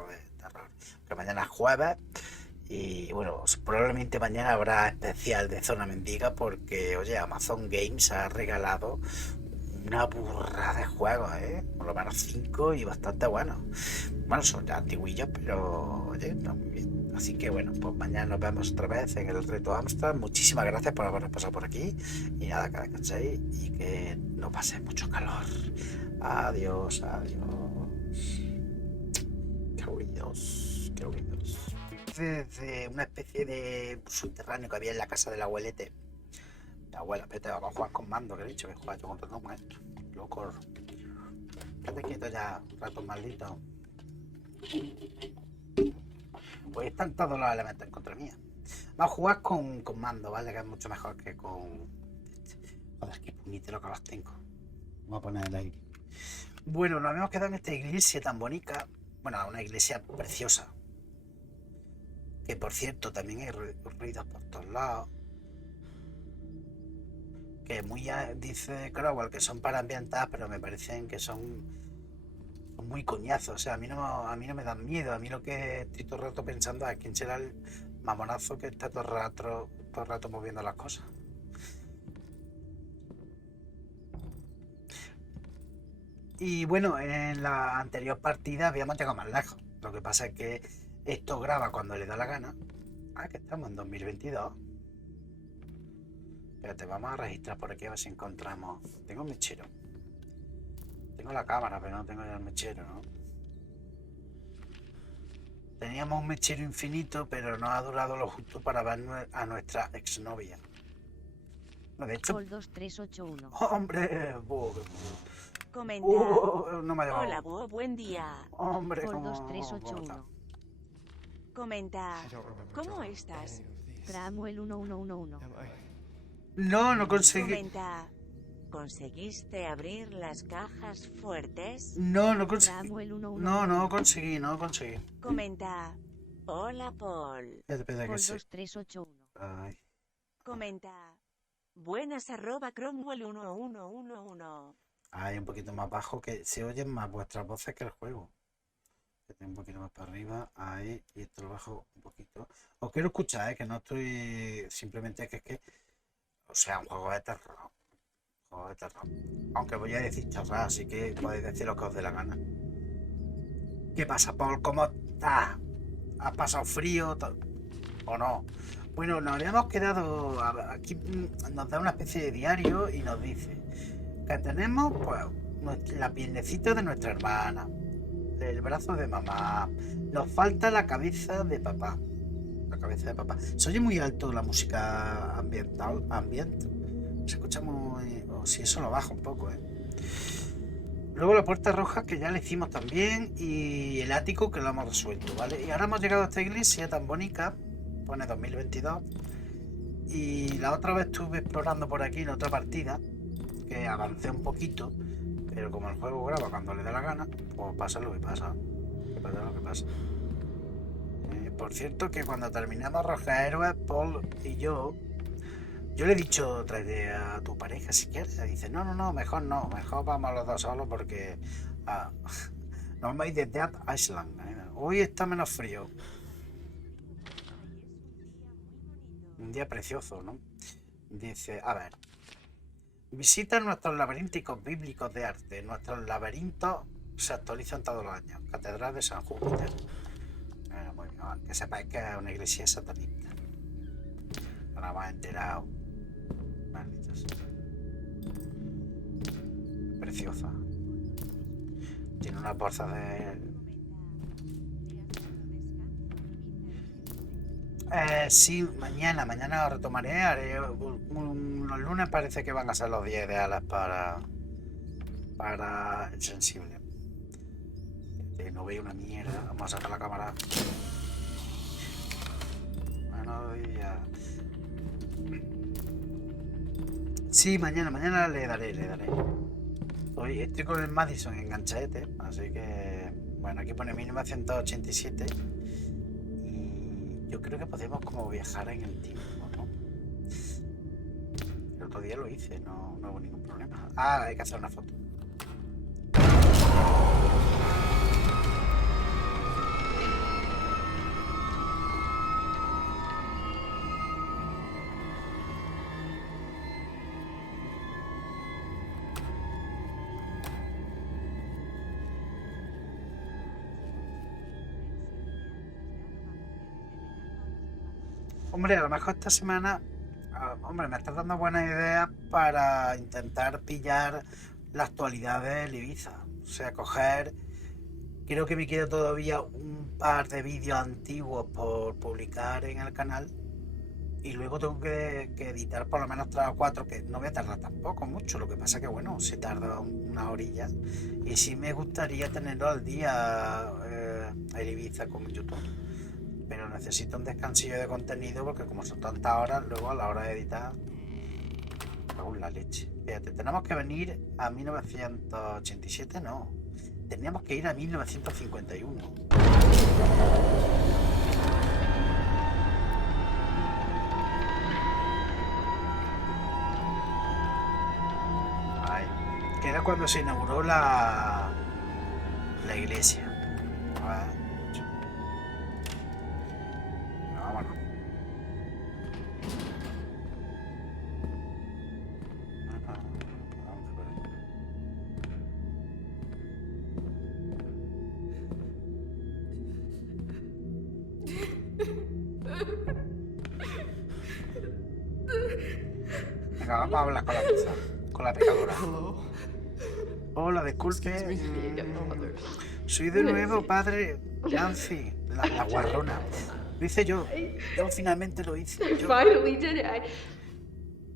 de terror. Que mañana es jueves. Y bueno, probablemente mañana habrá especial de Zona Mendiga porque, oye, Amazon Games ha regalado una burrada de juegos, por lo menos 5 y bastante buenos. Bueno, son ya antiguillos, pero oye, están muy bien. Así que bueno, pues mañana nos vemos otra vez en el reto Amstrad. Muchísimas gracias por habernos pasado por aquí. Y nada, que descanséis y que no pase mucho calor. Adiós, adiós. Qué ruidos, qué ruidos. De una especie de subterráneo que había en la casa del abuelete. La abuela, vete, vamos a jugar con mando, que he dicho que juega yo con todo maestro. Loco. Quédate quieto ya, un rato maldito. Pues están todos los elementos en contra mía. Vamos a jugar con mando, ¿vale? Que es mucho mejor que con... Joder, qué puñetero que los tengo. Vamos a poner el aire. Bueno, nos habíamos quedado en esta iglesia tan bonita. Bueno, una iglesia preciosa. Que por cierto, también hay ruidos por todos lados. Que muy dice Crowell que son para ambientar, pero me parecen que son muy coñazos. O sea, a mí no me dan miedo. A mí lo que estoy todo el rato pensando es quién será el mamonazo que está todo el rato moviendo las cosas. Y bueno, en la anterior partida habíamos llegado más lejos. Lo que pasa es que esto graba cuando le da la gana. Ah, que estamos en 2022. Espérate, vamos a registrar por aquí a ver si encontramos. Tengo un mechero. Tengo la cámara, pero no tengo ya el mechero, ¿no? Teníamos un mechero infinito, pero no ha durado lo justo para ver a nuestra exnovia. No, de hecho... Sol 2381. ¡Hombre! Comenta. No me ha llamado. Hola, buen día. Hombre, Sol ¿cómo 2381. Comenta. I don't remember ¿Cómo drawing estás? any of these. Pramuel 1111. Am I? No conseguí. Comenta. ¿Conseguiste abrir las cajas fuertes? No conseguí. Pramuel 1111. No conseguí. Comenta. Hola, Paul. Espera que Sol sí. 2381. Ay. Comenta. Buenas @Cromwell 1111. Hay un poquito más bajo que se oyen más vuestras voces que el juego. Un poquito más para arriba, ahí, y esto lo bajo un poquito. Os quiero escuchar, que no estoy, simplemente que es que, o sea, un juego de terror. Aunque voy a decir chorras, así que podéis decir lo que os dé la gana. ¿Qué pasa, Paul? ¿Cómo estás? ¿Has pasado frío o no? Bueno, nos habíamos quedado aquí, nos da una especie de diario y nos dice que tenemos pues la piernecita de nuestra hermana, el brazo de mamá, nos falta la cabeza de papá. La cabeza de papá. Se oye muy alto la música ambiente. Se escucha muy... O si eso lo baja un poco, Luego la puerta roja, que ya la hicimos también, y el ático, que lo hemos resuelto, ¿vale? Y ahora hemos llegado a esta iglesia tan bonita, pone 2022, y la otra vez estuve explorando por aquí en otra partida, que avancé un poquito, pero como el juego graba cuando le da la gana, pues pasa lo que pasa. Por cierto, que cuando terminamos Roja Héroes, Paul y yo le he dicho otra idea a tu pareja si quieres. Dice, no, mejor no, mejor vamos los dos solos porque nos vamos a ir de Dead Island. Hoy está menos frío. Un día precioso, ¿no? Dice, a ver, Visita nuestros laberínticos bíblicos de arte. Nuestros laberintos se actualizan todos los años. Catedral de San Júpiter. Muy bien, que sepáis que es una iglesia satanista. Ahora más enterado. Malditos. Preciosa. Tiene unas bolsas de... sí, mañana lo retomaré. Haré los lunes parece que van a ser los 10 ideales para el sensible. No veo una mierda. Vamos a sacar la cámara. Buenos días. Sí, mañana le daré. Estoy con el Madison enganchadete, así que... Bueno, aquí pone 1987. Y yo creo que podemos como viajar en el tiempo, ¿no? El otro día lo hice, no hubo ningún problema. Ah, hay que hacer una foto. Hombre, a lo mejor esta semana, hombre, me estás dando buenas ideas para intentar pillar la actualidad de Ibiza. O sea, creo que me queda todavía un par de vídeos antiguos por publicar en el canal. Y luego tengo que editar por lo menos 3 o 4, que no voy a tardar tampoco mucho. Lo que pasa que, bueno, se tarda una horilla. Y sí me gustaría tenerlo al día el Ibiza con YouTube. Pero necesito un descansillo de contenido porque como son tantas horas, luego a la hora de editar, cago en la leche. Fíjate, tenemos que venir a 1987, no. Teníamos que ir a 1951. Ay, que era cuando se inauguró la iglesia. Ay. Venga, vamos a hablar con la pecadora. Hola, disculpe. Soy de nuevo, padre Nancy, la guarrona. Lo hice yo. Yo finalmente lo hice. I finally did it.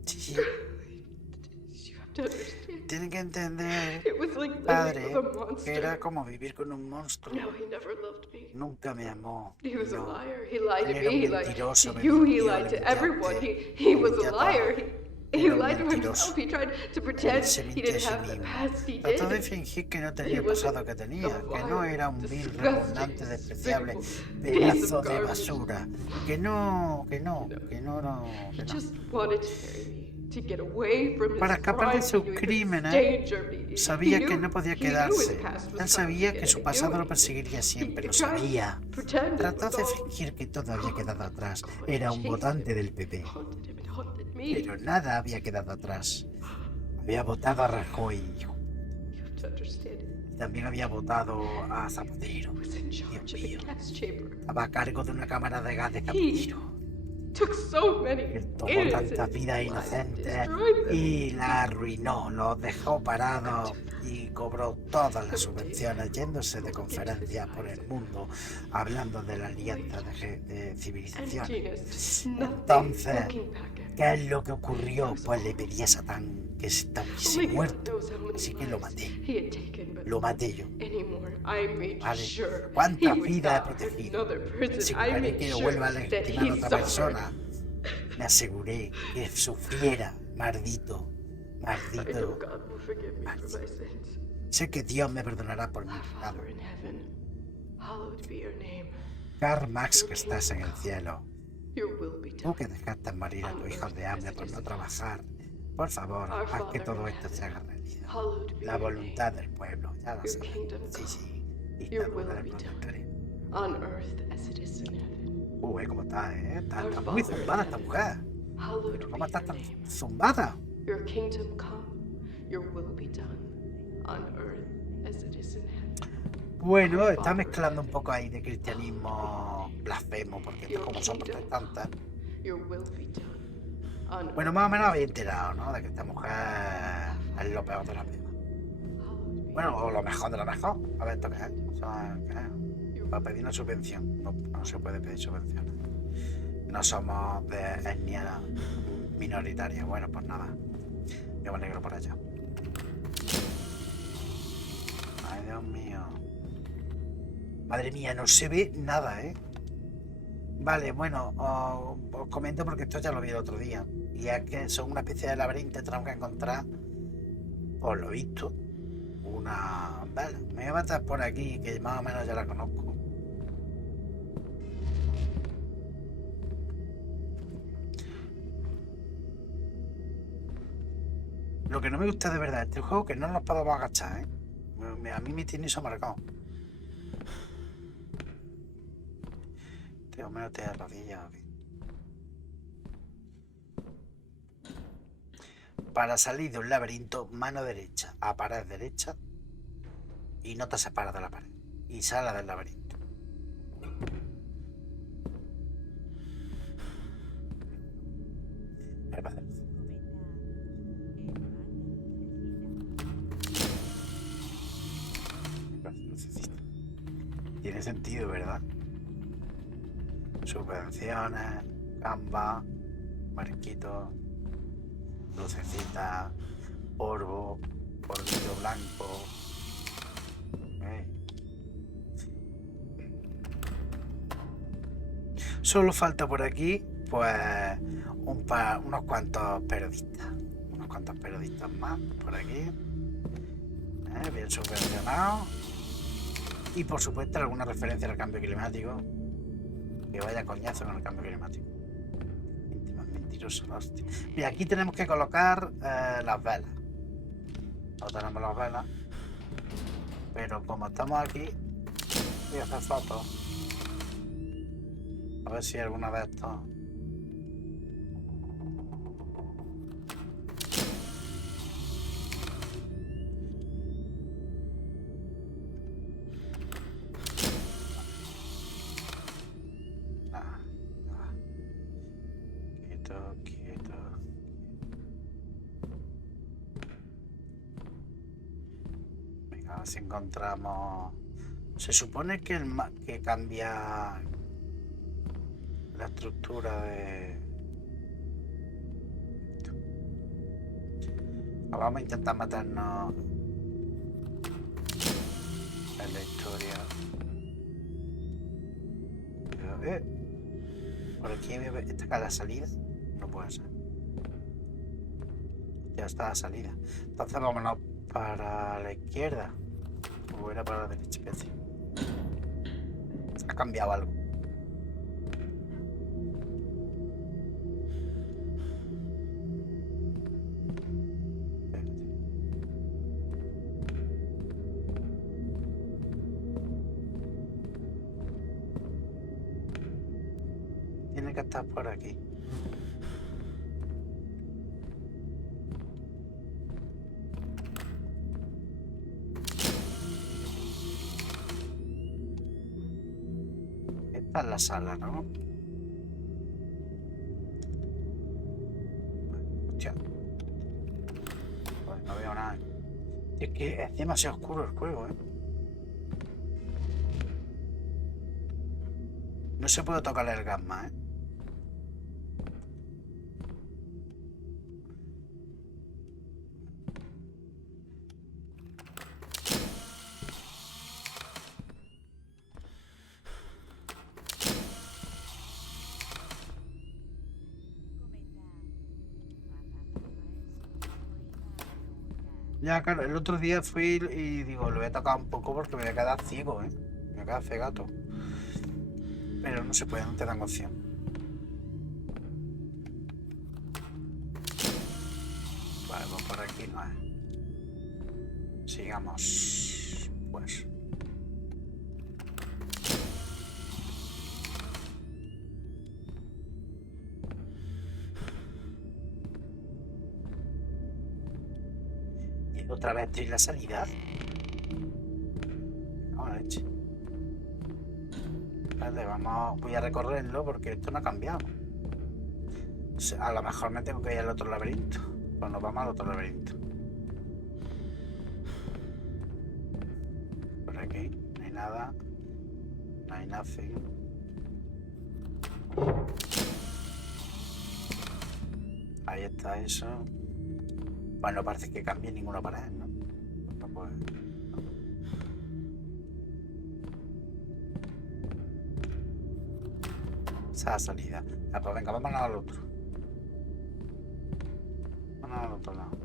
Sí. You have to understand. Tienen que entender, It was like living padre, with a monster. que era como vivir con un monstruo. No, he never loved me. Nunca me amó. He was a No. liar. He lied to Era me. un He lied mentiroso, to me you. He mintió, lied le to mintió a everyone. usted, He me was mintió a a liar. todos. He Era un lied to mentiroso. himself. He tried to Él pretend se he mintió a didn't sí have the mismo. past he Trató de did. fingir que no He tenía el was pasado que tenía, a que no vile, era un vil, disgusting, repugnante, despreciable despicable piece pedazo of de garbage. basura. Que no. He just wanted to marry me. To get away from his Para escapar de crime, sus he knew he could crímenes, danger me. sabía He que knew- no podía he knew his quedarse. past was Él sabía coming que su again. He pasado knew lo it. perseguiría siempre, He lo tried to sabía. pretend it Trató was de all- fingir que todo había quedado atrás. Oh, Era un chased votante him. del PP. Haunted him and haunted me. Pero nada había quedado atrás. Había votado a Rajoy. You have to understand it. También había votado a Zapatero. He was in charge of the mío. gas chamber. Estaba a cargo de una cámara de gas de Zapatero. Took so many Él tomó innocent tantas vidas lives, inocentes destroyed them. y la arruinó, los dejó parados y cobró todas las subvenciones yéndose de conferencias por el mundo hablando de la alianza de And civilizaciones. Gina's nothing Entonces, looking back at ¿qué es lo que ocurrió? Pues le pedí a Satán que estuviese Only God muerto, knows how many así que lo lives maté. he had taken, but Lo maté yo. anymore, I made Vale. sure ¿Cuántas he would vidas he not hurt protegido? another person. Si I haré made que sure vuelva a that lastimar a he otra suffered. persona, me aseguré que sufriera, maldito, I know maldito. God will forgive me for my sins. Sé que Dios me perdonará por mi Our pecado. Father in heaven, hallowed be your name. Karl Marx, que estás en el cielo, Your will be tú done. que dejaste morir a tus hijos de hambre por no trabajar, por favor, haz que todo esto se haga realidad. Hallowed be La your voluntad del pueblo, ya lo Your sabes. kingdom Sí, come. sí, Your dictadura will del be pueblo. done. On earth as it is in heaven. ¿Cómo está, eh? Está Our muy Father in zumbada esta heaven, mujer. Hallowed ¿Cómo be estás your tan name. zumbada? Your kingdom come, your will be done, on earth as it is in heaven. Bueno, está mezclando un poco ahí de cristianismo blasfemo, porque estos como son protestantes. Your will be done, on Bueno, más o menos habéis enterado, ¿no? De que esta mujer es lo peor de la vida. Bueno, o lo mejor de lo mejor. A ver, ¿esto qué es? ¿Qué es? Para pedir una subvención. No se puede pedir subvenciones. No somos de etnia minoritaria. Bueno, pues nada. Yo me alegro por allá. Ay, Dios mío. Madre mía, no se ve nada, ¿eh? Vale, bueno, os comento porque esto ya lo vi el otro día. Y es que son una especie de laberinto. Tenemos que encontrar, por lo visto, una... Vale, me voy a matar por aquí, que más o menos ya la conozco. Lo que no me gusta de verdad de este juego es que no nos podemos agachar, ¿eh? A mí me tiene eso marcado. Tío, menos te da rodillas aquí. Para salir de un laberinto, mano derecha a pared derecha y no te separas de la pared y sala del laberinto. Tiene sentido, ¿verdad? Subvenciones, Canva, marquitos, lucecita, polvo, polvito blanco. Solo falta por aquí, pues, unos cuantos periodistas. Unos cuantos periodistas más por aquí. Bien subvencionados. Y por supuesto alguna referencia al cambio climático. Que vaya coñazo con el cambio climático. Mentiroso, hostia. Mira, aquí tenemos que colocar las velas. No tenemos las velas. Pero como estamos aquí, voy a hacer fotos. A ver si hay alguna de estos. Quieto. Venga, a ver si encontramos. Se supone que que cambia la estructura de. Vamos a intentar matarnos en la historia. Por aquí está acá la salida. No puede ser. Ya está la salida. Entonces vámonos para la izquierda. O era para la derecha, que sí. Ha cambiado algo. Tiene que estar por aquí. Esta es la sala, ¿no? Hostia. Pues no veo nada. Es que es demasiado oscuro el juego, ¿eh? No se puede tocar el gamma, ¿eh? Ya, claro, el otro día fui y digo, lo voy a tocar un poco porque me voy a quedar ciego, ¿eh? Me voy a quedar cegato. Pero no se puede, no te dan opción. Vale, pues por aquí no es. Sigamos, pues. otra vez estoy en la salida. Vamos, leche. Vale, voy a recorrerlo porque esto no ha cambiado. O sea, a lo mejor me tengo que ir al otro laberinto. Pues nos vamos al otro laberinto. Por aquí no hay nada. No hay nothing. Ahí está eso. Bueno, parece que cambie ninguna pared, ¿no? No puede. Esa salida. Ah, pues venga, vámonos al otro. Vámonos al otro lado.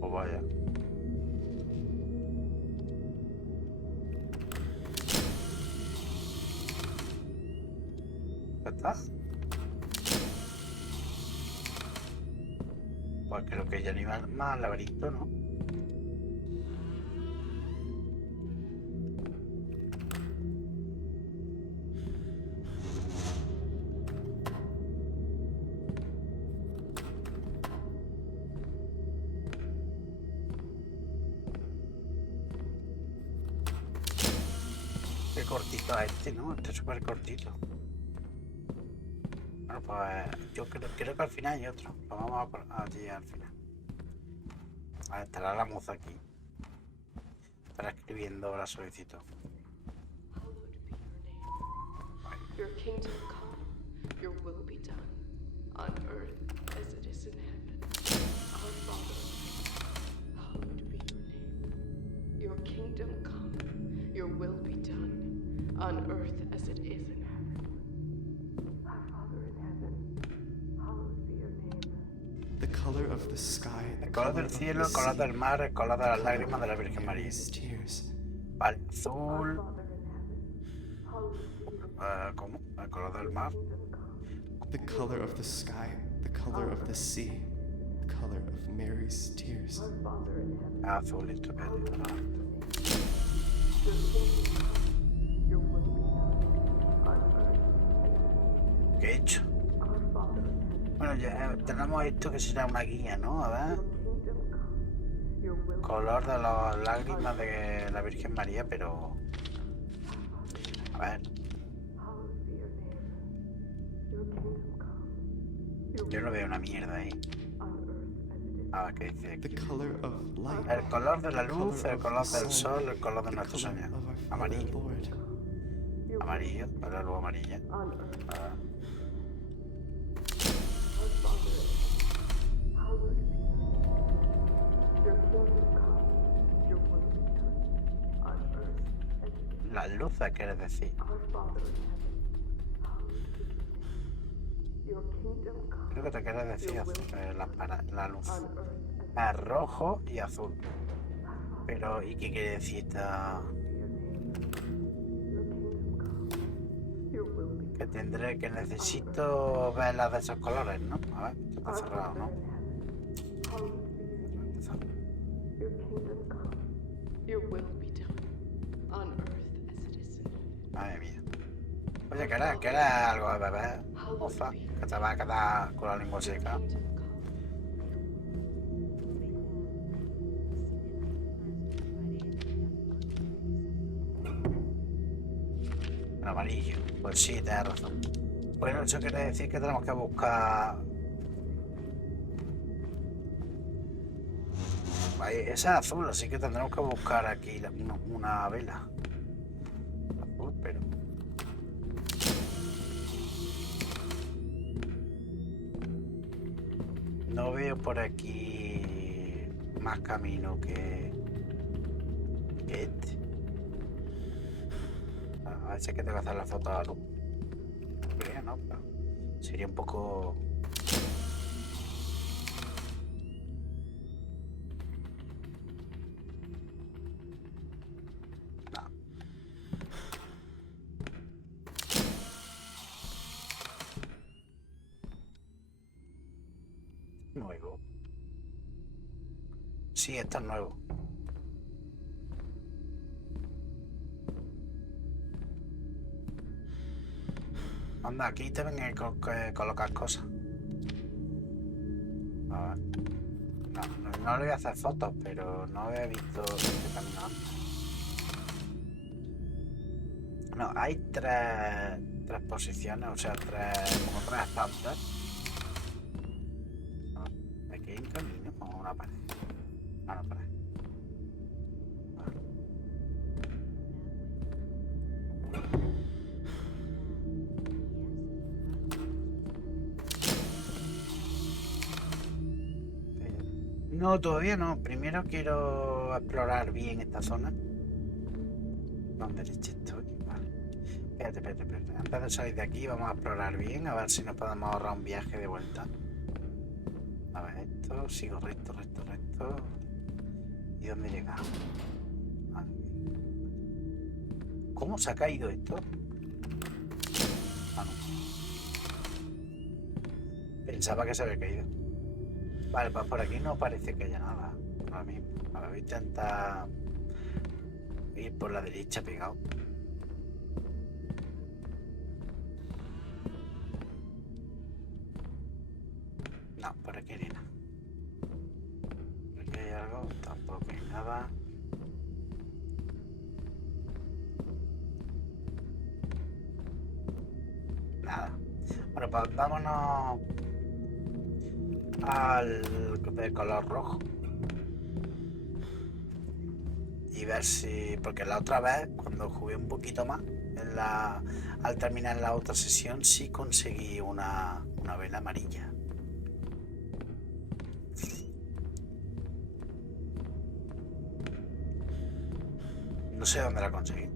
Pues vaya. ¿Ya está? Pues creo que ya ni más laberinto, ¿no? Qué cortito es este, ¿no? Este es súper cortito. Bueno, pues yo creo que al final hay otro. Pues vamos a por allí al final. A ver, estará la moza aquí. Estará escribiendo la solicitud. Your kingdom come, your will be done, on earth as it is in heaven. Our Father, hallowed be your name. Your kingdom come, your will be done, on earth as it is in heaven. Our Father in heaven, hallowed be your name. The color of the sky, the El color color del of the cielo, el color sea, del mar, el color de las the lágrimas de la color of Virgen María. Mary's tears. Vale, azul. Father in heaven, hallowed be your ¿Cómo? El color del mar. The color of the sky, the color of the sea, the color of Mary's tears. Father in heaven. Azul, estupendo. Your will be done, on earth. ¿Qué he hecho? Our Father in heaven. Bueno, ya tenemos esto que será una guía, ¿no? A ver. Kingdom come, your will be Color de las lágrimas de la Virgen María, pero... A ver, hallowed be your name. Your kingdom come, your yo no veo una mierda ahí. on earth as it is. A ver, ¿qué dice The aquí? color of light, El color de la the luz, color el of color the del sun, sol, el color de the nuestro color sueño. of our Father, Amarillo. Lord. Amarillo, la luz amarilla. On earth, A ver. our Father in heaven, hallowed be your name. Your kingdom come, your will be done, on earth as it is. Las luces, ¿quieres decir? Our Father in heaven, hallowed be your name. Your kingdom come, Creo que te quieres decir la luz. on earth as Es rojo y azul. Pero, ¿y qué quiere decir esta...? your will be Que tendré, que necesito ver las de esos colores, ¿no? A ver, esto está cerrado, ¿no? your kingdom come, your will be done, on earth as it is in heaven. Madre mía. Oye, que era algo de beber, moza, que te va a quedar con la lengua seca. Kingdom come, En amarillo. Pues sí, tienes razón. Bueno, eso quiere decir que tenemos que buscar... Ahí, esa es azul, así que tendremos que buscar aquí una vela. Azul, pero... No veo por aquí más camino que este. A ver si es que tengo que hacer la foto a la luz. Creo, ¿no? Pero sería un poco... No. Nuevo. Sí, esto es nuevo. Anda, aquí te ven que colocar cosas. A ver. No le voy a hacer fotos, pero no había visto este camino antes. No, hay tres posiciones, o sea, como tres plantas. Aquí hay un camino o una pared. No, no, pared. No, todavía no. Primero quiero explorar bien esta zona. ¿Dónde leche estoy? Vale. Espérate. Antes de salir de aquí vamos a explorar bien, a ver si nos podemos ahorrar un viaje de vuelta. A ver, esto, sigo recto. ¿Y dónde llegamos? ¿Cómo se ha caído esto? Ah, no. Pensaba que se había caído. Vale, pues por aquí no parece que haya nada. Ahora mismo. Ahora voy a intentar ir por la derecha pegado. No, por aquí ni nada. Por aquí hay algo, tampoco hay nada. Nada. Bueno, pues vámonos al de color rojo y ver si, porque la otra vez cuando jugué un poquito más al terminar la otra sesión sí conseguí una vela amarilla. No sé dónde la conseguí.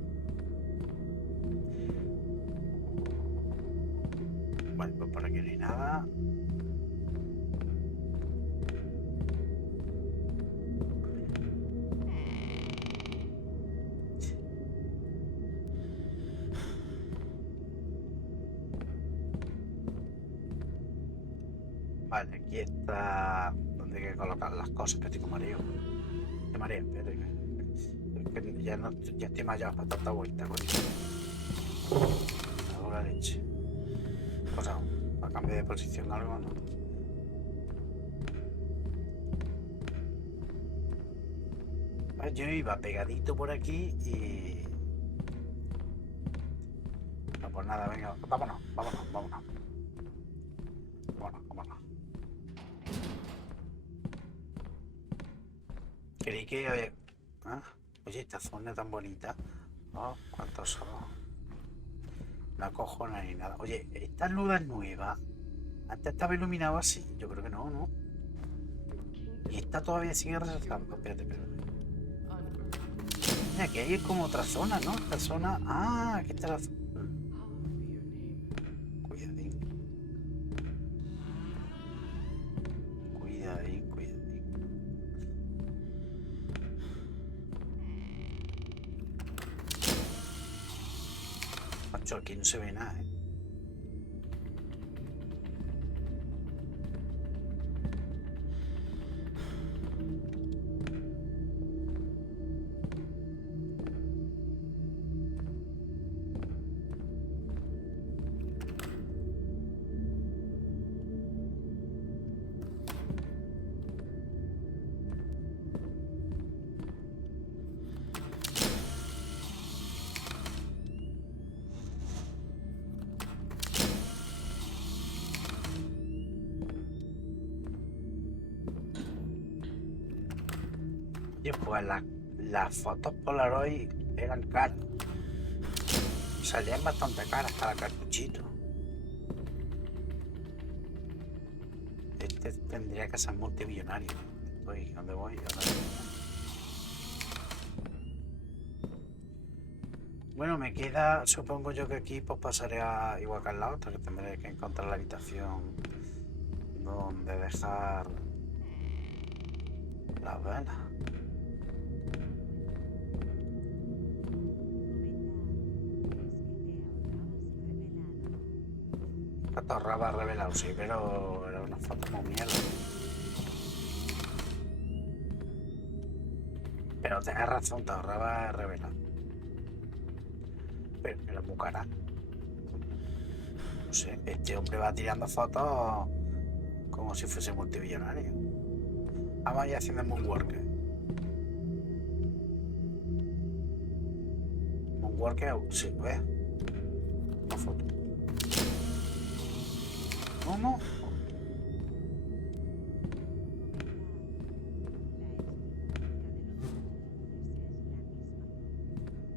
Bueno, pues por aquí no hay nada. Vale, aquí está donde hay que colocar las cosas, que estoy con mareo. De mareo, espérate. Es que ya estoy mayor para tanta vuelta, coño. Me hago la leche. O sea, para cambiar de posición algo, ¿no? Vale, yo iba pegadito por aquí y... No, pues nada, venga, vámonos. Creí que... Oye, esta zona tan bonita. Oh, cuántos son. No cojo ni nada. Oye, esta luz es nueva. Antes estaba iluminado así. Yo creo que no, ¿no? Y esta todavía sigue resaltando. Espérate. Mira, aquí hay como otra zona, ¿no? Esta zona... Ah, aquí está la zona. Aquí no se ve nada, ¿eh? Pues las fotos Polaroid eran caras. Salían bastante caras cada cartuchito. que tendría que ser multimillonario. ¿Dónde voy? ¿Dónde voy? Bueno, me queda, supongo yo que aquí pues pasaré a igual que al lado, hasta que tendré que encontrar la habitación donde dejar las velas. Te ahorraba revelado, sí, pero era una foto muy mierda. Pero tenés razón, te ahorraba revelar. Pero era muy cara. No sé, este hombre va tirando fotos como si fuese multimillonario. Vamos a ir haciendo Moonwalker. Moonwalker, sí, ve. Una foto. ¿Cómo?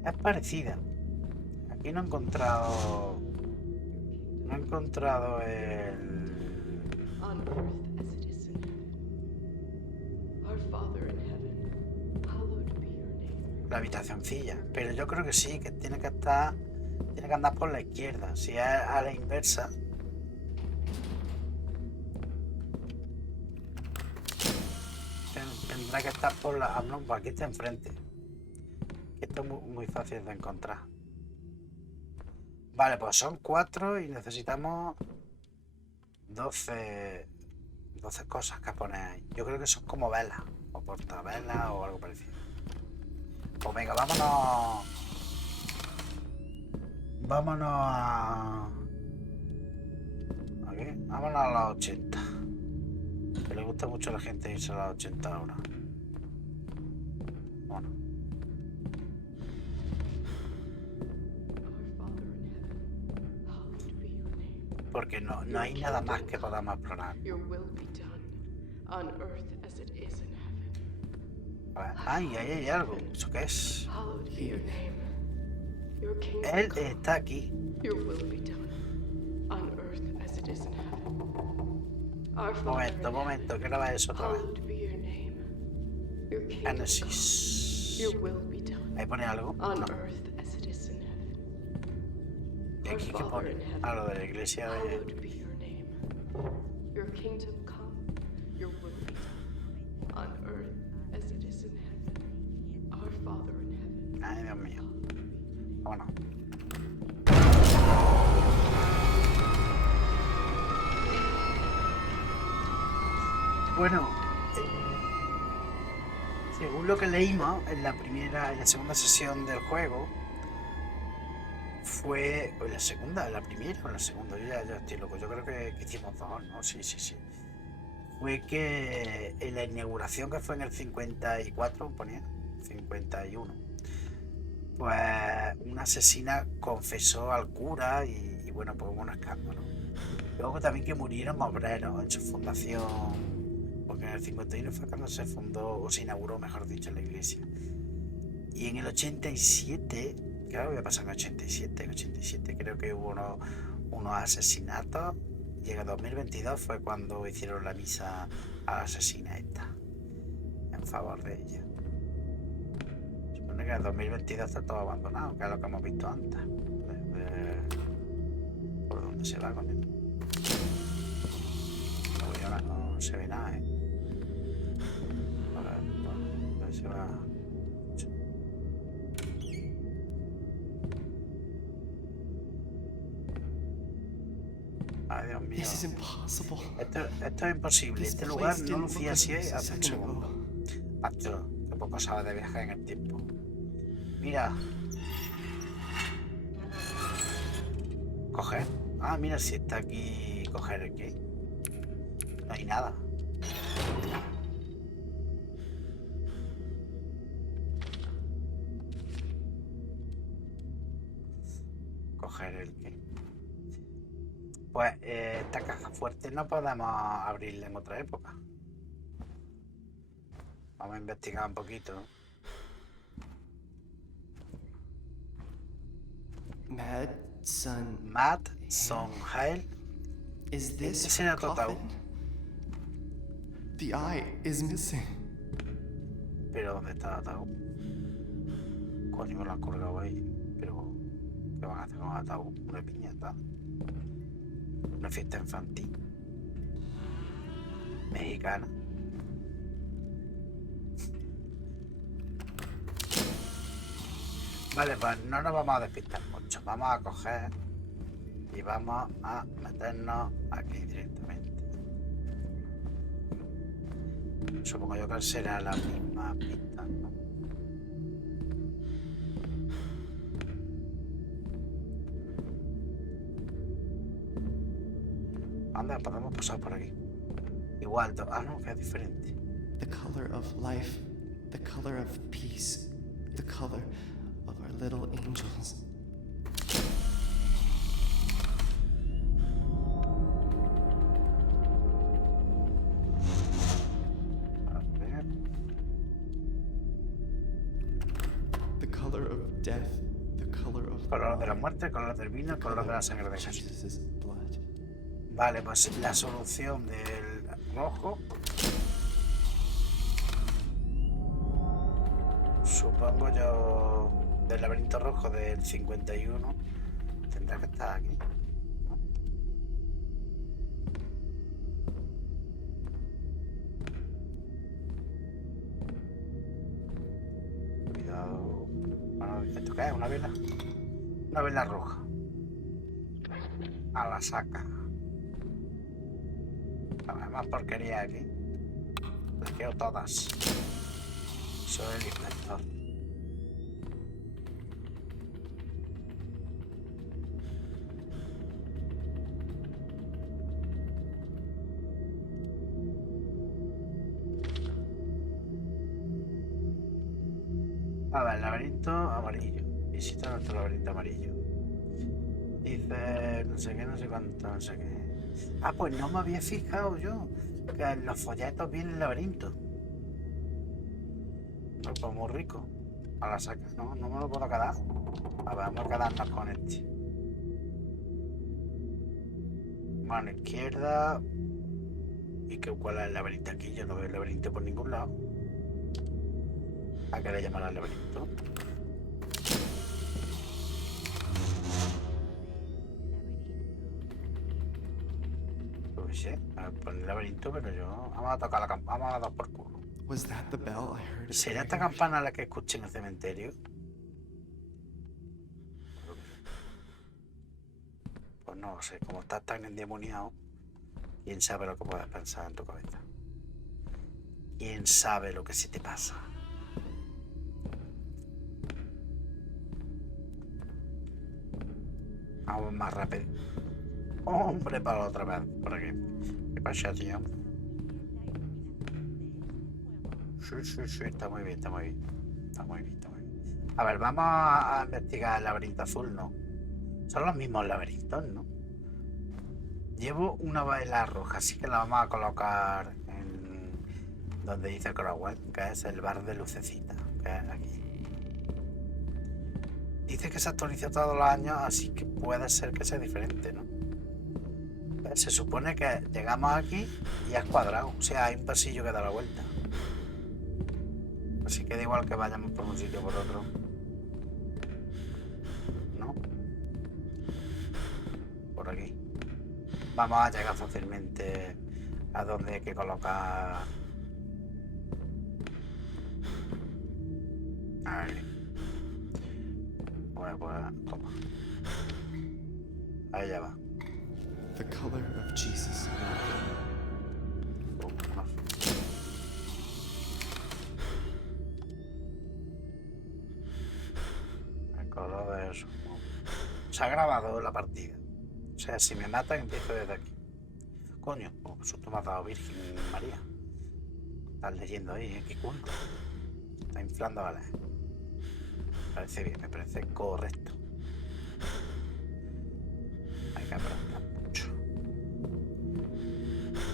Es parecida. Aquí no he encontrado. No he encontrado el. On earth as it is in heaven. Our Father in heaven, hallowed be your name. La habitacioncilla. Pero yo creo que sí, que tiene que estar. Tiene que andar por la izquierda. Si es a la inversa. Tendrá que estar por la. Ah, no, pues aquí está enfrente. Esto es muy fácil de encontrar. Vale, pues son 4 y necesitamos 12 cosas que poner ahí. Yo creo que son como velas, o portavelas o algo parecido. Pues venga, vámonos. Vámonos a. Aquí, vámonos a los 80. Que le gusta mucho a la gente irse a los 80 ahora. Bueno. Porque no hay nada más que podamos explorar. Your will be done on earth as it is in heaven. A ver, ay, ahí hay algo. ¿Eso qué es? Hallowed be your name. Your kingdom Él come. está aquí. Your will be done on earth as it is in heaven. Our Father Momento, in momento, que graba eso otra vez. hallowed be your name. Your kingdom Génesis. come. Your will be done Ahí pone algo. on No. earth as it is in heaven. ¿Y Our aquí qué Father pone? in heaven, Ah, lo de la iglesia de. hallowed be your name. Your kingdom come. Your will be done on earth as it is in heaven. Our Father in heaven. Ay, Dios mío. Bueno. Bueno, según lo que leímos en la segunda sesión del juego, fue o en la primera o en la segunda, yo ya estoy loco, yo creo que hicimos dos, ¿no? Sí. Fue que en la inauguración que fue en el 54, ponía, 51, pues una asesina confesó al cura y bueno, pues hubo un escándalo. Luego también que murieron obreros en su fundación, porque en el 51 fue cuando se fundó, o se inauguró, mejor dicho, la iglesia. Y en el 87, claro, voy a pasar en el 87 creo que hubo unos asesinatos. Y en el 2022 fue cuando hicieron la misa a la asesina esta, en favor de ella. Supone que en el 2022 está todo abandonado, que es lo que hemos visto antes. ¿Por dónde se va con él? No, ahora no se ve nada, ¿eh? A ver, ¿dónde se va? Ay, Dios mío. This is impossible. Esto es imposible. This Este lugar place no didn't lucía look así like this a hace un second segundo. ago. Macho, que poco sabe de viajar en el tiempo. Mira. Coger. Ah, mira, si está aquí. Coger el qué. No hay nada. Coger el qué. Pues esta caja fuerte no podemos abrirla en otra época. Vamos a investigar un poquito. Madson. Matt Sonheil. Is this Ese her era tu ataúd. coffin? The eye is missing. Pero ¿dónde está atado? Coño, me lo han colgado ahí. Pero ¿qué van a hacer con el ataúd? Una piñata. Una fiesta infantil. Mexicana. Vale, pues no nos vamos a despistar mucho. Vamos a coger y vamos a meternos aquí directamente. Supongo yo que será la misma pista, ¿no? Anda, podemos pasar por aquí. Igual, no, que es diferente. The color of life, the color of peace, the color of our little angels. A ver. The color of death, the color of Color de la muerte, color del vino, color de la sangre de Jesús. Jesus' blood. Vale, pues la solución del rojo. Supongo yo del laberinto rojo del 51 tendrá que estar aquí. Cuidado. Bueno, ¿esto qué es? ¿Una vela? Una vela roja. A la saca. Hay más porquería aquí. Las quiero todas. Soy el inspector. A ver, laberinto amarillo. Visita nuestro laberinto amarillo. Dice no sé qué, no sé cuánto, no sé qué. Ah, pues no me había fijado yo que en los folletos viene el laberinto. No, pues muy rico. A la saca, no me lo puedo quedar. A ver, vamos a quedarnos con este. Mano izquierda. ¿Y cuál es el laberinto aquí? Yo no veo el laberinto por ningún lado. ¿A qué le llaman al laberinto? Pues sí, por el laberinto, pero yo... Vamos a tocar la campana, vamos a dar por culo. Was that the bell I heard? at the ¿Será esta graveyard? campana la que escuché en el cementerio? Pues no sé, como estás tan endemoniado, ¿quién sabe lo que puedes pensar en tu cabeza? ¿Quién sabe lo que se te pasa? Vamos más rápido. Hombre, para la otra vez, por aquí. ¿Qué pasa, tío? Sí, está muy bien, está muy bien. Está muy bien, está muy bien. A ver, vamos a investigar el laberinto azul, ¿no? Son los mismos laberintos, ¿no? Llevo una vela roja, así que la vamos a colocar en donde dice Crowell, que es el bar de lucecita, que es aquí. Dice que se actualiza todos los años, así que puede ser que sea diferente, ¿no? Se supone que llegamos aquí y es cuadrado, o sea, hay un pasillo que da la vuelta. Así que da igual que vayamos por un sitio o por otro. ¿No? Por aquí. Vamos a llegar fácilmente a donde hay que colocar... Ahí. Pues, toma. Ahí ya va. The color of Jesus. El color de eso. Se ha grabado la partida. O sea, si me matan, empiezo desde aquí. Coño, por susto me ha dado Virgen María. Estás leyendo ahí, qué culto. Está inflando, vale. Me parece bien, me parece correcto. Hay que aprender mucho.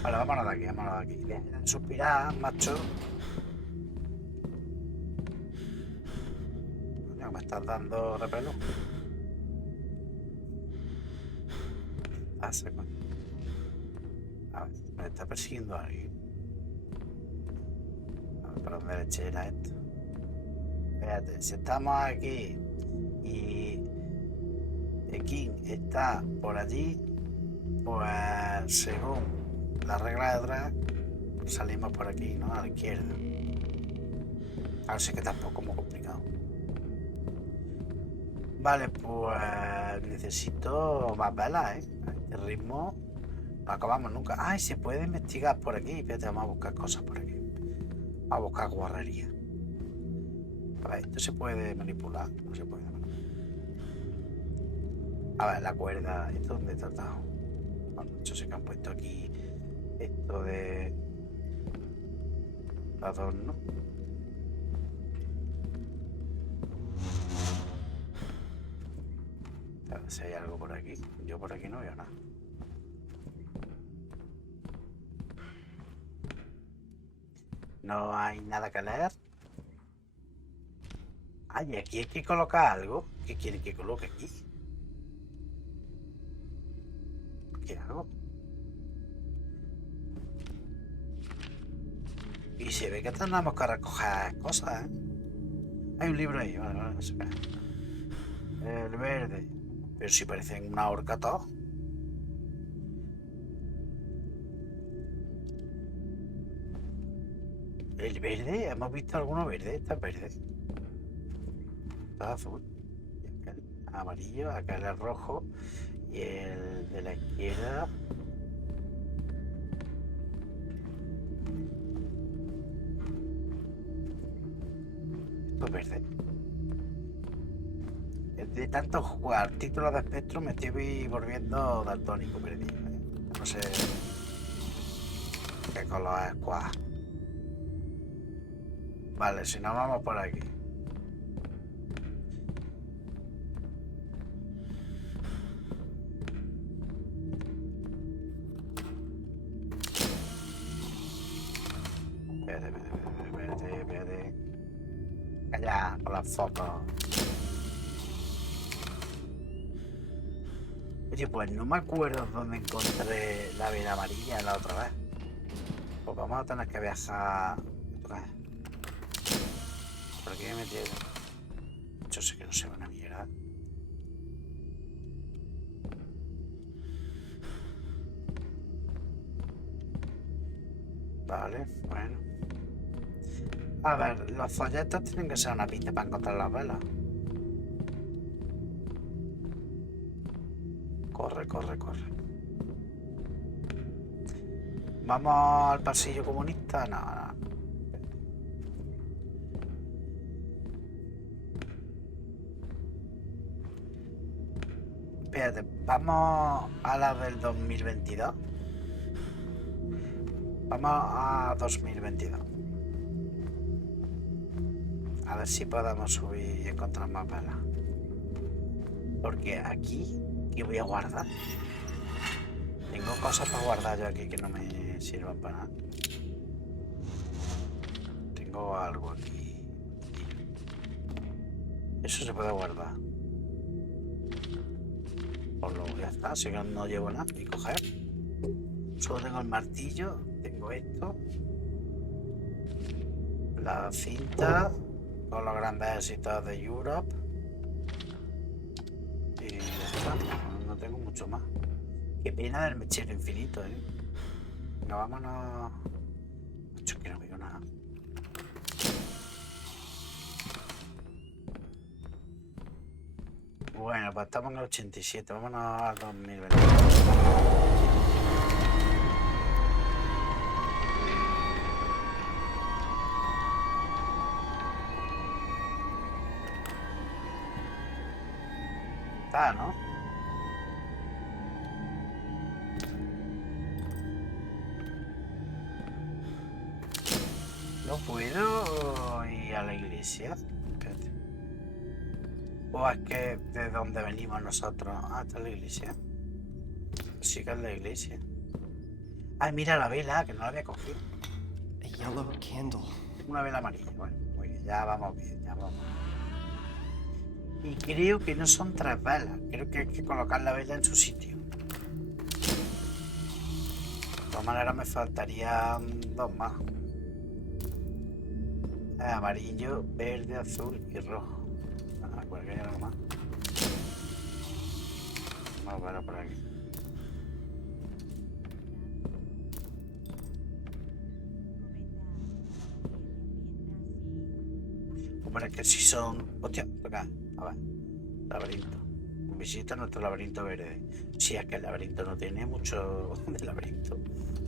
Vale, vámonos de aquí, vámonos de aquí. Deja de suspirar, macho. Coño, me estás dando repelo. Hace, coño. A ver, me está persiguiendo alguien. ¿Por dónde leche era esto? Espérate, si estamos aquí y el King está por allí, pues según la regla de drag salimos por aquí, ¿no? A la izquierda. Ahora sí que tampoco es muy complicado. Vale, pues necesito más velas, ¿eh? Este ritmo no acabamos nunca. Ay, se puede investigar por aquí. Espérate, vamos a buscar cosas por aquí. Vamos a buscar guarrería. A ver, esto se puede manipular. No se puede manipular. A ver, la cuerda. ¿Esto dónde está atado? Bueno, de hecho sé que han puesto aquí esto de adorno. A ver si hay algo por aquí. Yo por aquí no veo nada. No hay nada que leer. Ay, aquí hay que colocar algo. ¿Qué quiere que coloque aquí? ¿Qué hago? Y se ve que tenemos que recoger cosas, ¿eh? Hay un libro ahí. Vale, vale, no sé qué. El verde. Pero si parecen una horca todos. El verde, hemos visto alguno verde. Está verde. Está azul. Y acá el amarillo, acá el rojo. Y el de la izquierda. Esto es verde. De tanto jugar títulos de espectro me estoy volviendo daltónico perdido, ¿eh? No sé qué color es cuál. Vale, si no vamos por aquí. Espérate. Calla con las fotos. Oye, pues no me acuerdo dónde encontré la vela amarilla la otra vez. Pues vamos a tener que viajar. ¿Por qué me metieron? Yo sé que no se van a mierda. Vale, bueno. A ver, los folletos tienen que ser una pista para encontrar las velas. Corre. ¿Vamos al pasillo comunista? No. Espérate, vamos a la del 2022. Vamos a 2022. A ver si podemos subir y encontrar más velas. Porque aquí, ¿qué voy a guardar? Tengo cosas para guardar yo aquí que no me sirvan para nada. Tengo algo aquí. Eso se puede guardar. Pues luego ya está, así que no llevo nada. Y coger. Solo tengo el martillo. Tengo esto. La cinta. Con los grandes éxitos de Europe. Y ya está. No tengo mucho más. Qué pena del mechero infinito, ¿eh? No, vámonos. Yo que no veo nada. Bueno, pues estamos en el 87. Vámonos al 2020. Está, ¿no? No puedo ir a la iglesia. Espérate. O es que de donde venimos nosotros hasta la iglesia. Sí que es la iglesia. Ay, mira la vela, que no la había cogido. A yellow candle. Una vela amarilla. Bueno, muy bien, ya vamos bien, Y creo que no son 3 velas. Creo que hay que colocar la vela en su sitio. De todas maneras me faltarían 2 más. Amarillo, verde, azul y rojo. Ah, por aquí hay algo más. Vamos a ver por aquí. Hombre, que si son... Hostia, acá. A ver. Laberinto. Visita nuestro laberinto verde. Si es que el laberinto no tiene mucho de laberinto.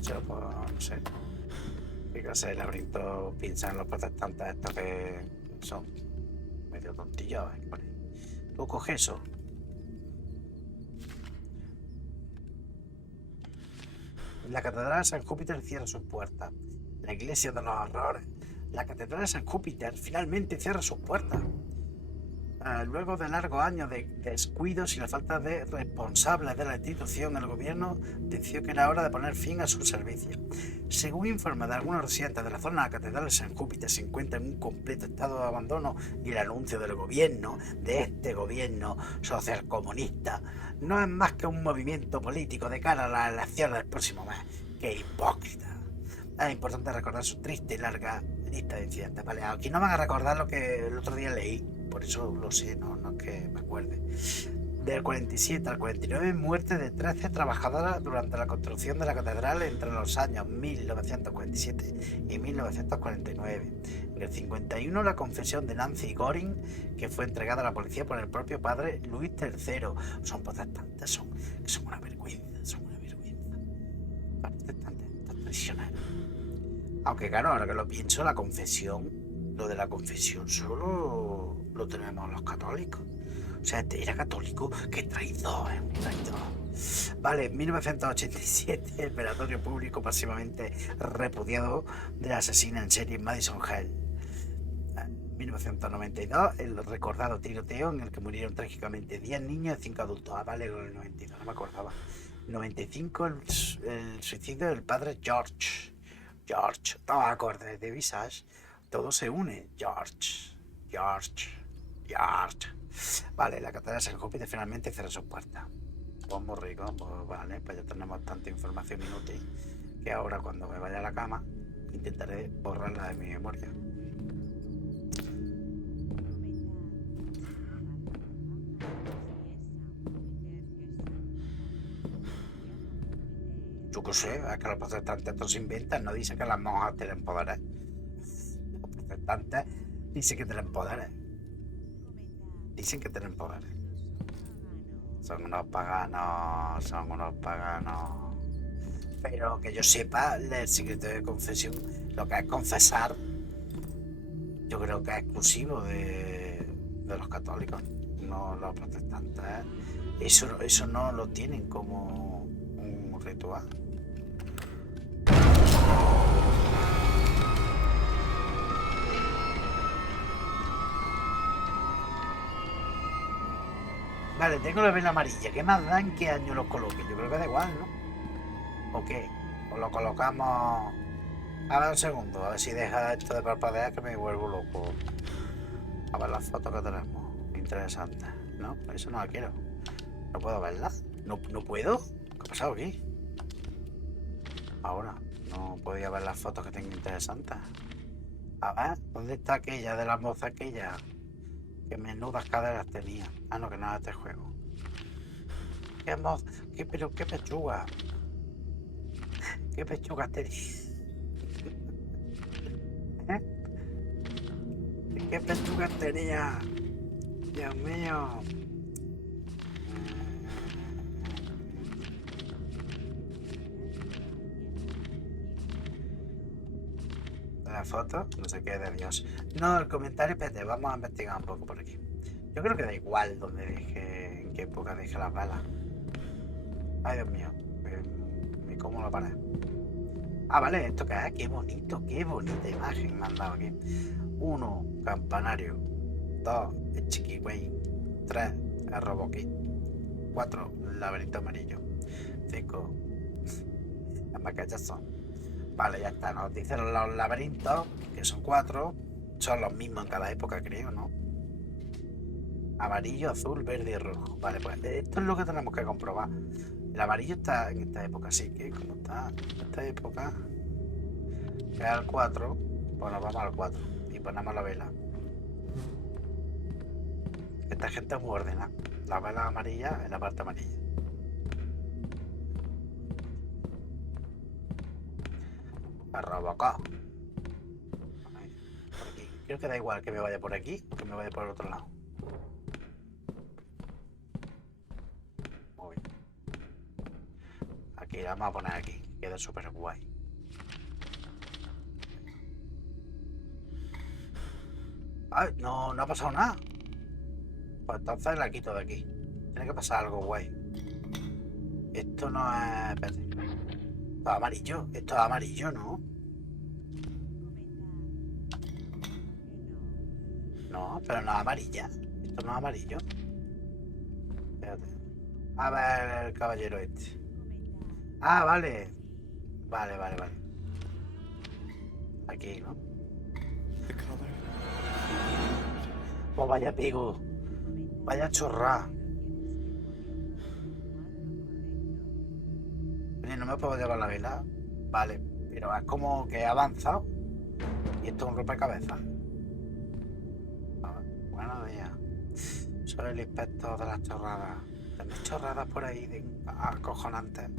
Yo, pues, no sé. ¿Qué clase de laberinto piensan los protestantes estos que son medio tontillos? Vale. Tú coges eso. La catedral de San Júpiter cierra sus puertas. La iglesia de los horrores. La catedral de San Júpiter finalmente cierra sus puertas. Luego de largos años de descuidos y la falta de responsables de la institución, el gobierno decidió que era hora de poner fin a su servicio. Según informes de algunos residentes de la zona, la catedral de San Júpiter se encuentra en un completo estado de abandono y el anuncio del gobierno, de este gobierno socialcomunista, no es más que un movimiento político de cara a las elecciones del próximo mes. ¡Qué hipócrita! Es importante recordar su triste y larga lista de incidentes. Vale, aquí no van a recordar lo que el otro día leí. Por eso lo sé, no es que me acuerde. Del 47 al 49, muerte de 13 trabajadoras durante la construcción de la catedral entre los años 1947 y 1949. En el 51, la confesión de Nancy Goring, que fue entregada a la policía por el propio padre Luis III. Son protestantes, son una vergüenza, Los protestantes, estos prisioneros. Aunque claro, ahora que lo pienso, la confesión, lo de la confesión solo lo tenemos los católicos. O sea, este era católico, que traidor, un traidor. Vale, 1987, el velatorio público pasivamente repudiado de la asesina en serie Madison Hall. 1992, el recordado tiroteo en el que murieron trágicamente 10 niños y 5 adultos. Ah, vale, el 92, no me acordaba. 95, el suicidio del padre George. Todos acordes de Visage. Todo se une. George. Vale, la catedral de San Júpiter finalmente cierra sus puertas. Pues muy rico, pues vale, pues ya tenemos tanta información inútil que ahora cuando me vaya a la cama intentaré borrarla de mi memoria. Yo qué sé, es que los protestantes estos se inventan, no dicen que las monjas tienen poderes. Los protestantes dicen que tienen poderes. Dicen que tienen poderes. Son unos paganos. Pero que yo sepa, el secreto de confesión, lo que es confesar, yo creo que es exclusivo de los católicos, no los protestantes. Eso no lo tienen como un ritual. Vale, tengo la vela amarilla. ¿Qué más da en qué año los coloque? Yo creo que da igual, ¿no? ¿O qué? ¿O lo colocamos? A ver un segundo, a ver si deja esto de parpadear que me vuelvo loco. A ver las fotos que tenemos. Interesantes. No, eso no la quiero. No puedo verla. ¿No puedo? ¿Qué ha pasado aquí? Ahora, no podía ver las fotos que tengo interesantes. A ver, ¿dónde está aquella de la moza aquella? Que menudas caderas tenía. Ah, no, que nada de este juego. ¿Qué pechuga? ¿Qué pechugas tenía? ¿Qué pechugas tenía? Dios mío. La foto, no sé qué de Dios. No, el comentario, espérate, vamos a investigar un poco por aquí. Yo creo que da igual donde dejé, en qué época dejé las balas. Ay, Dios mío, me como la pared. Ah, vale, ¿esto qué es? Qué bonita imagen me han dado aquí. 1, campanario. 2, el chiquihuey. 3, el robokit. 4, laberinto amarillo. 5, las maquillas son. Vale, ya está, nos dicen los laberintos, que son 4, son los mismos en cada época, creo, ¿no? Amarillo, azul, verde y rojo. Vale, pues esto es lo que tenemos que comprobar. El amarillo está en esta época, así que como está en esta época, que es el 4, pues nos vamos al 4. Y ponemos la vela. Esta gente es muy ordenada. La vela amarilla en la parte amarilla. Arrabacá. Por aquí. Creo que da igual que me vaya por aquí o que me vaya por el otro lado. Muy bien. Aquí la vamos a poner aquí. Queda súper guay. Ay, no ha pasado nada. Pues entonces la quito de aquí. Tiene que pasar algo guay. Esto no es... Espérate. Esto es amarillo. Esto es amarillo, ¿no? No, pero no es amarilla. Esto no es amarillo. Espérate. A ver el caballero este. Ah, vale. Vale. Aquí, ¿no? The color. Pues vaya pigo. Vaya chorra. Oye, no me puedo llevar la vela. Vale, pero es como que he avanzado. Y esto es un rompecabezas. Buenos días. Soy el inspector de las chorradas. Tenéis chorradas por ahí de acojonantes.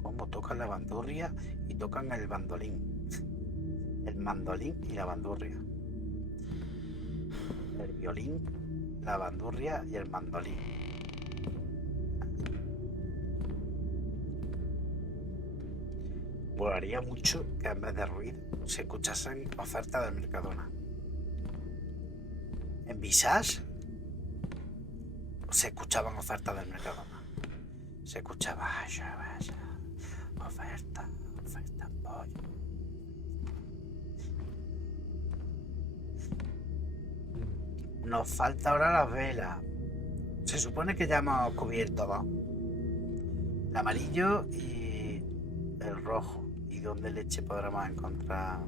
Como tocan la bandurria y tocan el bandolín. El mandolín y la bandurria. El violín, la bandurria y el mandolín. Molaría mucho que en vez de ruido se escuchasen ofertas del Mercadona. En Visage se escuchaban ofertas del Mercadona. Se escuchaba oferta, pollo. Nos falta ahora las velas. Se supone que ya hemos cubierto dos. El amarillo y el rojo. ¿Y dónde leche podremos encontrar?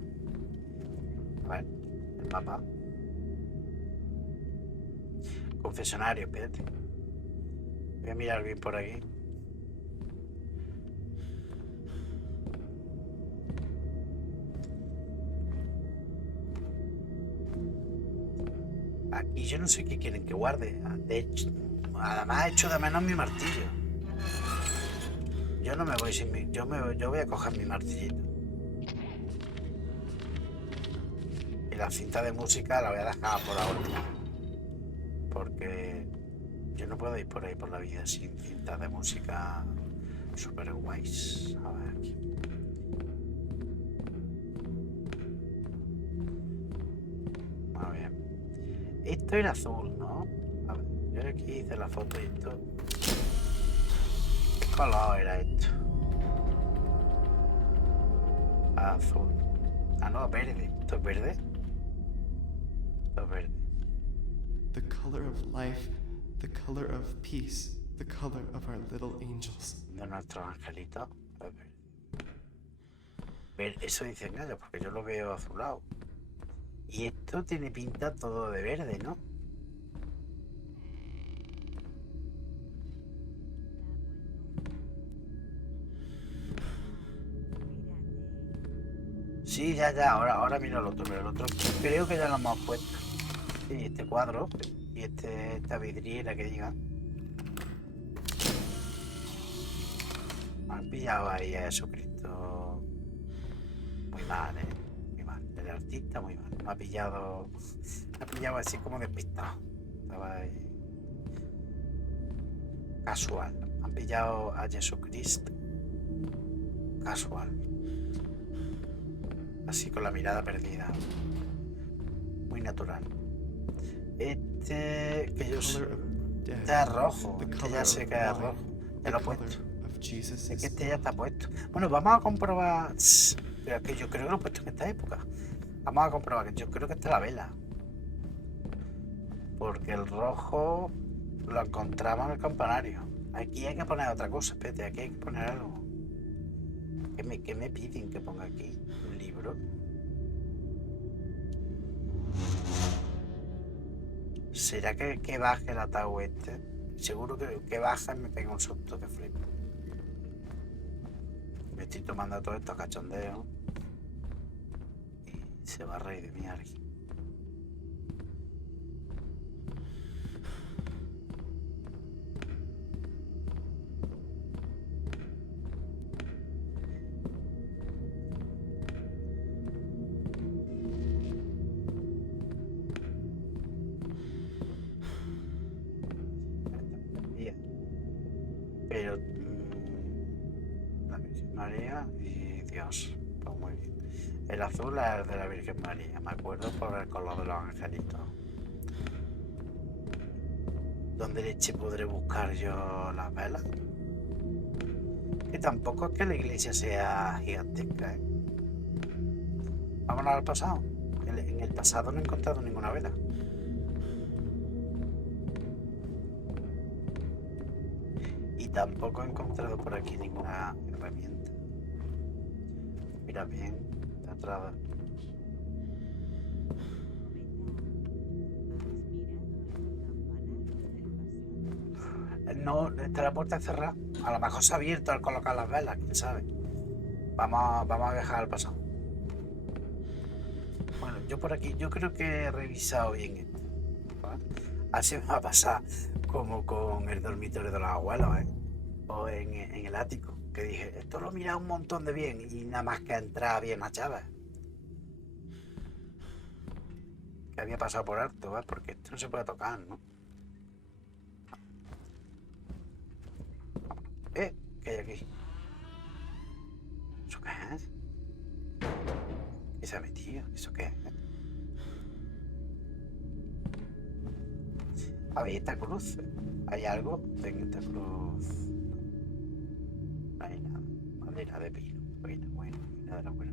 A ver, el mapa. Confesionario, espérate. Voy a mirar bien por aquí. Aquí yo no sé qué quieren que guarde. De hecho, además he hecho de menos mi martillo. Yo no me voy sin mi... Yo voy a coger mi martillito. Y la cinta de música la voy a dejar por la última. Porque yo no puedo ir por ahí por la vida sin cintas de música super guays. A ver aquí. Muy bien. Esto era azul, ¿no? A ver, yo aquí hice la foto y esto... ¿Qué color era esto? Azul. Ah, no, verde. ¿Esto es verde? Esto es verde. The color of life, the color of peace, the color of our little angels. De nuestros angelitos. Es verde. Eso dicen ellos, porque yo lo veo azulado. Y esto tiene pinta todo de verde, ¿no? Sí, ya, ahora miro el otro, pero el otro creo que ya lo hemos puesto. Sí, este cuadro y esta vidriera que diga. Me han pillado ahí a Jesucristo muy mal, muy mal. El artista muy mal. Me ha pillado así como despistado. Estaba ahí casual. Me han pillado a Jesucristo casual. Así con la mirada perdida. Muy natural. Este que yo sé. Este es rojo. Este ya sé que es rojo. Ya lo he puesto. Es que este ya está puesto. Bueno, vamos a comprobar. Pero que yo creo que lo he puesto en esta época. Vamos a comprobar que yo creo que esta es la vela. Porque el rojo lo encontramos en el campanario. Aquí hay que poner otra cosa. Espérate, aquí hay que poner algo. ¿Qué me piden que ponga aquí? ¿Un libro? ¿Será que baje el ataúd este? Seguro que baja y me pega un susto de flipo. Me estoy tomando todo esto a cachondeo. Y Se va a reír de mí alguien. Bien. Pero la Virgen María y Dios. Pues muy bien. El azul es el de la Virgen María, me acuerdo por el color de los angelitos. ¿Dónde leche podré buscar yo las velas? Que tampoco es que la iglesia sea gigantesca, ¿eh? Vámonos al pasado. En el pasado no he encontrado ninguna vela. Y tampoco he encontrado por aquí ninguna herramienta. Mira bien, de atrás. No, está la puerta cerrada. A lo mejor se ha abierto al colocar las velas, quién sabe. Vamos a viajar al pasado. Bueno, yo por aquí, yo creo que he revisado bien esto, ¿vale? Así me va a pasar como con el dormitorio de los abuelos, ¿eh? O en el ático, que dije, esto lo he mirado un montón de bien y nada más que entrar bien a Chávez. Que había pasado por alto, ¿vale? Porque esto no se puede tocar, ¿no? ¿Qué hay aquí? ¿Eso qué es? ¿Qué se ha metido? ¿Eso qué es? A ver, esta cruz. ¿Hay algo en esta cruz? No hay nada. Madera de pino. Bueno, nada de lo bueno.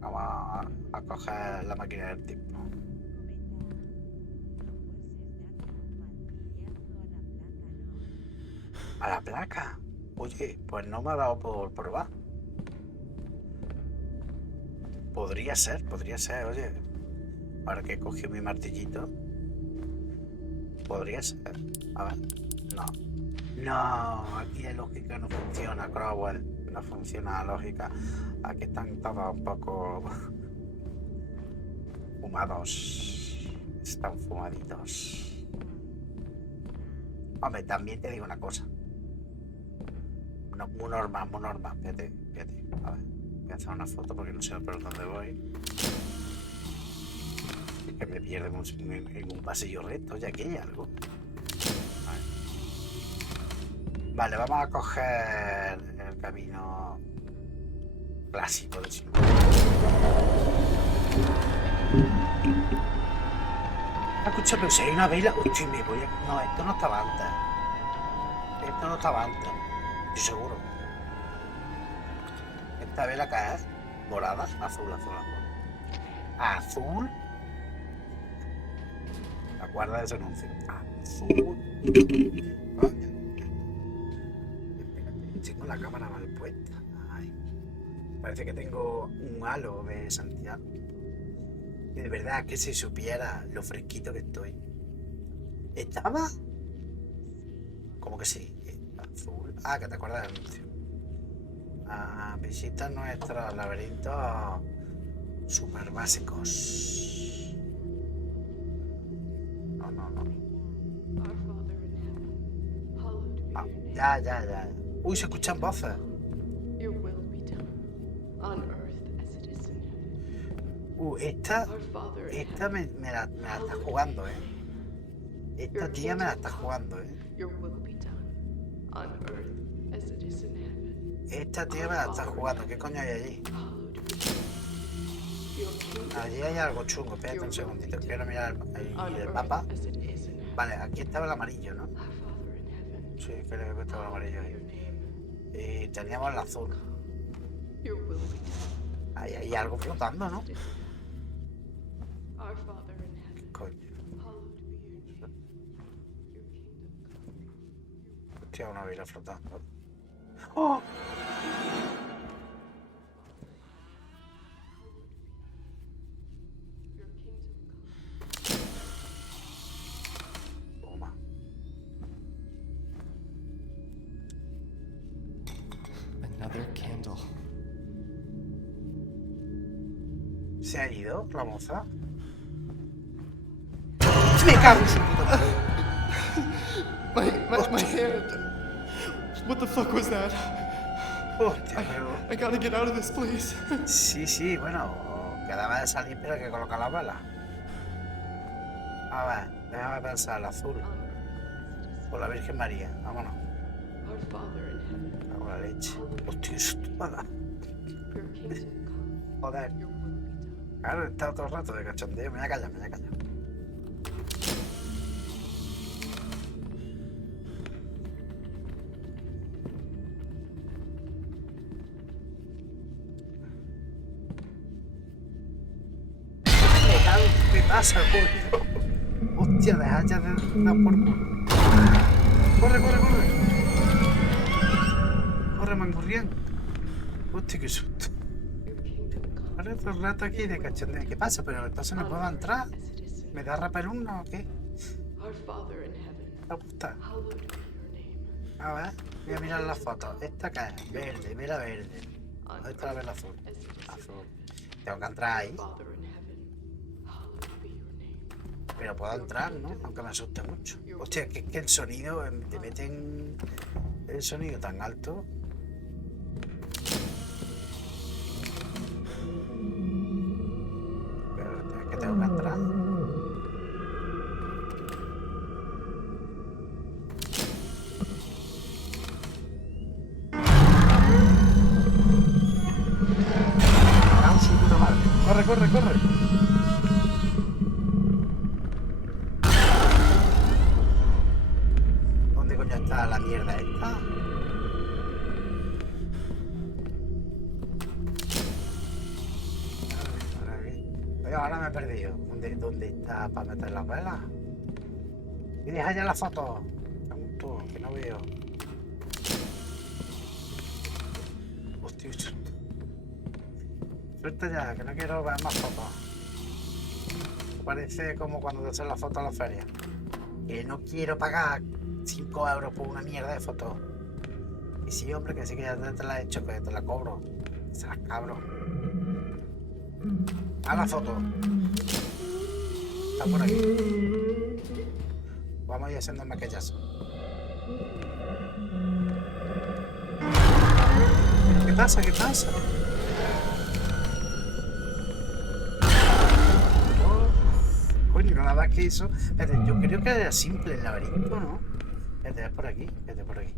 Vamos a coger la máquina del tiempo. ¿A la placa? Oye, pues no me ha dado por probar. Podría ser, oye. Ahora que he cogido mi martillito. Podría ser. A ver. No, aquí la lógica no funciona, Crowell. No funciona la lógica. Aquí están todos un poco fumados. Están fumaditos. Hombre, también te digo una cosa. No, muy normal. Fíjate. A ver, voy a hacer una foto porque no sé por dónde voy. Es que me pierdo en un pasillo recto, ya que hay algo. Vale, vamos a coger el camino clásico del siglo. Escucha, pero si hay una vela. Uy, me voy a... No, esto no estaba antes. Estoy seguro. Esta vela que es morada, azul. Azul. ¿Te acuerdas de ese anuncio? Azul. Tengo la cámara mal puesta. Ay. Parece que tengo un halo de Santiago. Y de verdad que si supiera lo fresquito que estoy. ¿Estaba? ¿Cómo que sí? Azul. Ah, que te acuerdas del anuncio. Visita nuestros laberintos super básicos. No. Our Father in heaven, hallowed be Ah, your name. ya. Uy, se escuchan voces. Your will be done, on earth as it is in heaven. Esta Our Father in Esta heaven, me la está jugando, Esta tía me la está jugando, your will be done, on earth as it is in heaven. Esta tía me la está jugando. ¿Qué coño hay allí? Hallowed be your kingdom, Allí hay algo chungo. Espérate un segundito. Quiero mirar on el earth mapa. as it is in heaven. Vale, aquí estaba el amarillo, ¿no? Our Father in heaven, Sí, creo que estaba el amarillo your ahí. name. Y teníamos el azul. Your will be done. Ahí hay algo flotando, ¿no? as it is in heaven. Our Father in heaven, Coño. hallowed be your name. Your kingdom come. Hostia, una vela flotando. ¡Oh! Your kingdom come. Toma. Another candle. ¿Se ha ido la moza? ¡Me cago en su puta madre! My hand. What the fuck was that? Hostia, pero... I gotta get out of this place. Sí, bueno, quedaba de salir, pero hay que colocar la bala. A ver, déjame pensar, el azul. Por la Virgen María, vámonos. Our Father in heaven, Hago la leche. Hostia, eso es toda. your kingdom come, Joder, your will be done. claro, he estado todo el rato de cachondeo. Me voy a callar, me voy a callar. Me cago, ¿qué pasa, coño? Hostia, deja ya de dar por culo. Corre, corre, corre. Corre, mangurrián. Hostia, qué susto. Your kingdom come, Ahora todo el rato aquí de cachondeo. ¿Qué pasa? Pero entonces no puedo entrar. as it is in ¿Me da rapeluna o qué? Our Father in heaven, ¿Te gusta? hallowed be your name. A ver, voy a mirar las fotos. ¿Esta qué es? Verde, vela verde. On ¿Dónde está la vela azul? as it is in Azul. heaven. Tengo que entrar ahí. Father in heaven, hallowed be your name. Pero puedo entrar, ¿no? Aunque me asuste mucho. Hostia, que es que el sonido, te meten el sonido tan alto. Pero es que tengo que entrar. Ah, su puta madre. Corre, corre, corre. ¿Dónde coño está la mierda esta? Ahora me he perdido. ¿Dónde está para meter las velas? Y deja ya la foto. Pregunto, que no veo. Hostia, suelta ya, que no quiero ver más fotos. Parece como cuando te hacen la foto a la feria. Que no quiero pagar 5 euros por una mierda de foto. Y sí, hombre, que sí que ya te la he hecho, que te la cobro. Se las cabro. A la foto. Está por aquí. Vamos a ir haciendo el maquillaje. ¿Qué pasa? ¿Qué pasa? Oh, coño, nada más que eso. Espérate, yo creo que era simple el laberinto, ¿no? Espérate, es por aquí, espérate, por aquí.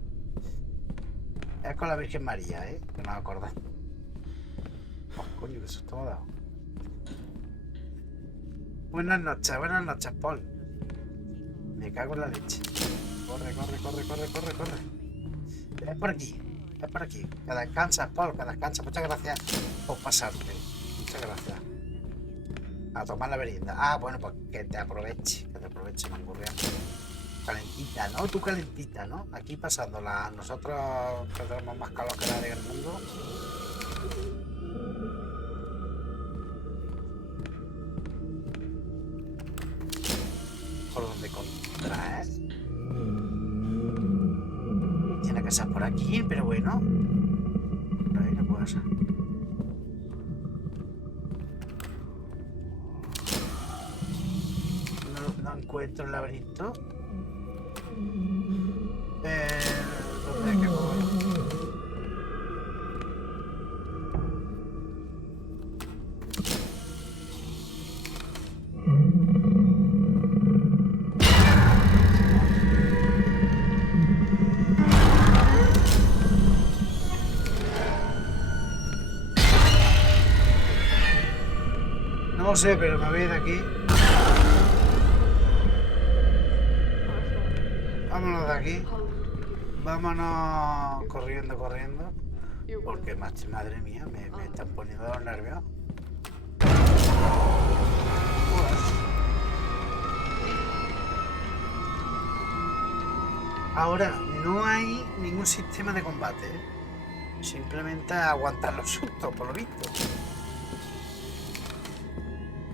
Es con la Virgen María, ¿eh? Que no me acuerdo. Oh, coño, que susto me ha dado. Buenas noches, Paul. Me cago en la leche. Corre, corre, corre, corre, corre, corre. Es por aquí, es por aquí. Que descansas, Paul, que descansas. Muchas gracias por pasarte. Muchas gracias. A tomar la merienda. Ah, bueno, pues que te aproveche, mangurrián. Calentita, ¿no? Tú calentita, ¿no? Aquí pasándola. Nosotros que tenemos más calor que nadie en el mundo. ¿Por dónde contraer? Tiene que ser por aquí, pero bueno. Por ahí no puede ser. No encuentro el laberinto. ¿Dónde hay que comer? No sé, pero me voy de aquí. Vámonos de aquí. Vámonos corriendo, corriendo. Porque, madre mía, me están poniendo los nervios. Ahora, no hay ningún sistema de combate, ¿eh? Simplemente aguantar los sustos, por lo visto.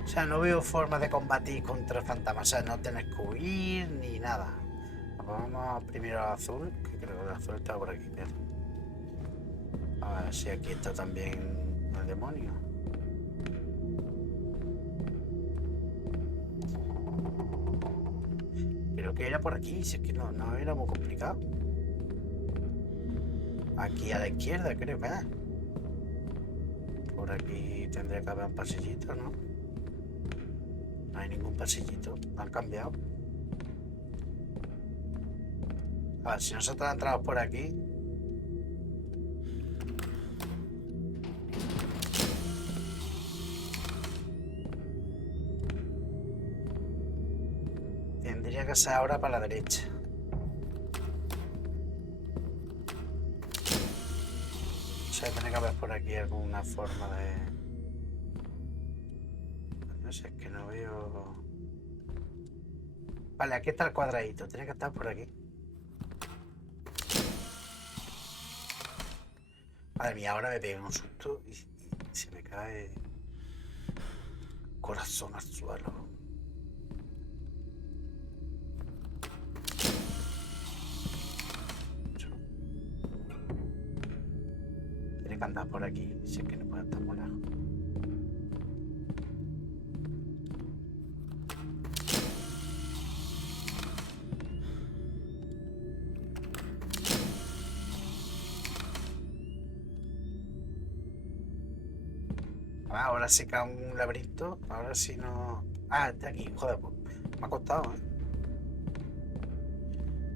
O sea, no veo forma de combatir contra el fantasma. O sea, no tenés que huir ni nada. Vamos primero al azul, que creo que el azul está por aquí. Mira. A ver si aquí está también el demonio. que era por aquí, si es que no era muy complicado. Aquí a la izquierda creo que es. Por aquí tendría que haber un pasillito, ¿no? No hay ningún pasillito, lo han cambiado. A ver, si nosotros entramos por aquí. Tendría que ser ahora para la derecha. O sea, tiene que haber por aquí alguna forma de... No sé, es que no veo... Vale, aquí está el cuadradito, tiene que estar por aquí. Madre mía, ahora me pego un susto y se me cae el corazón al suelo. Tiene que andar por aquí, si es que no puede estar muy lejos. Ahora sí cae un laberinto, ahora sí no... Ah, está aquí, joder, pues me ha costado, ¿eh?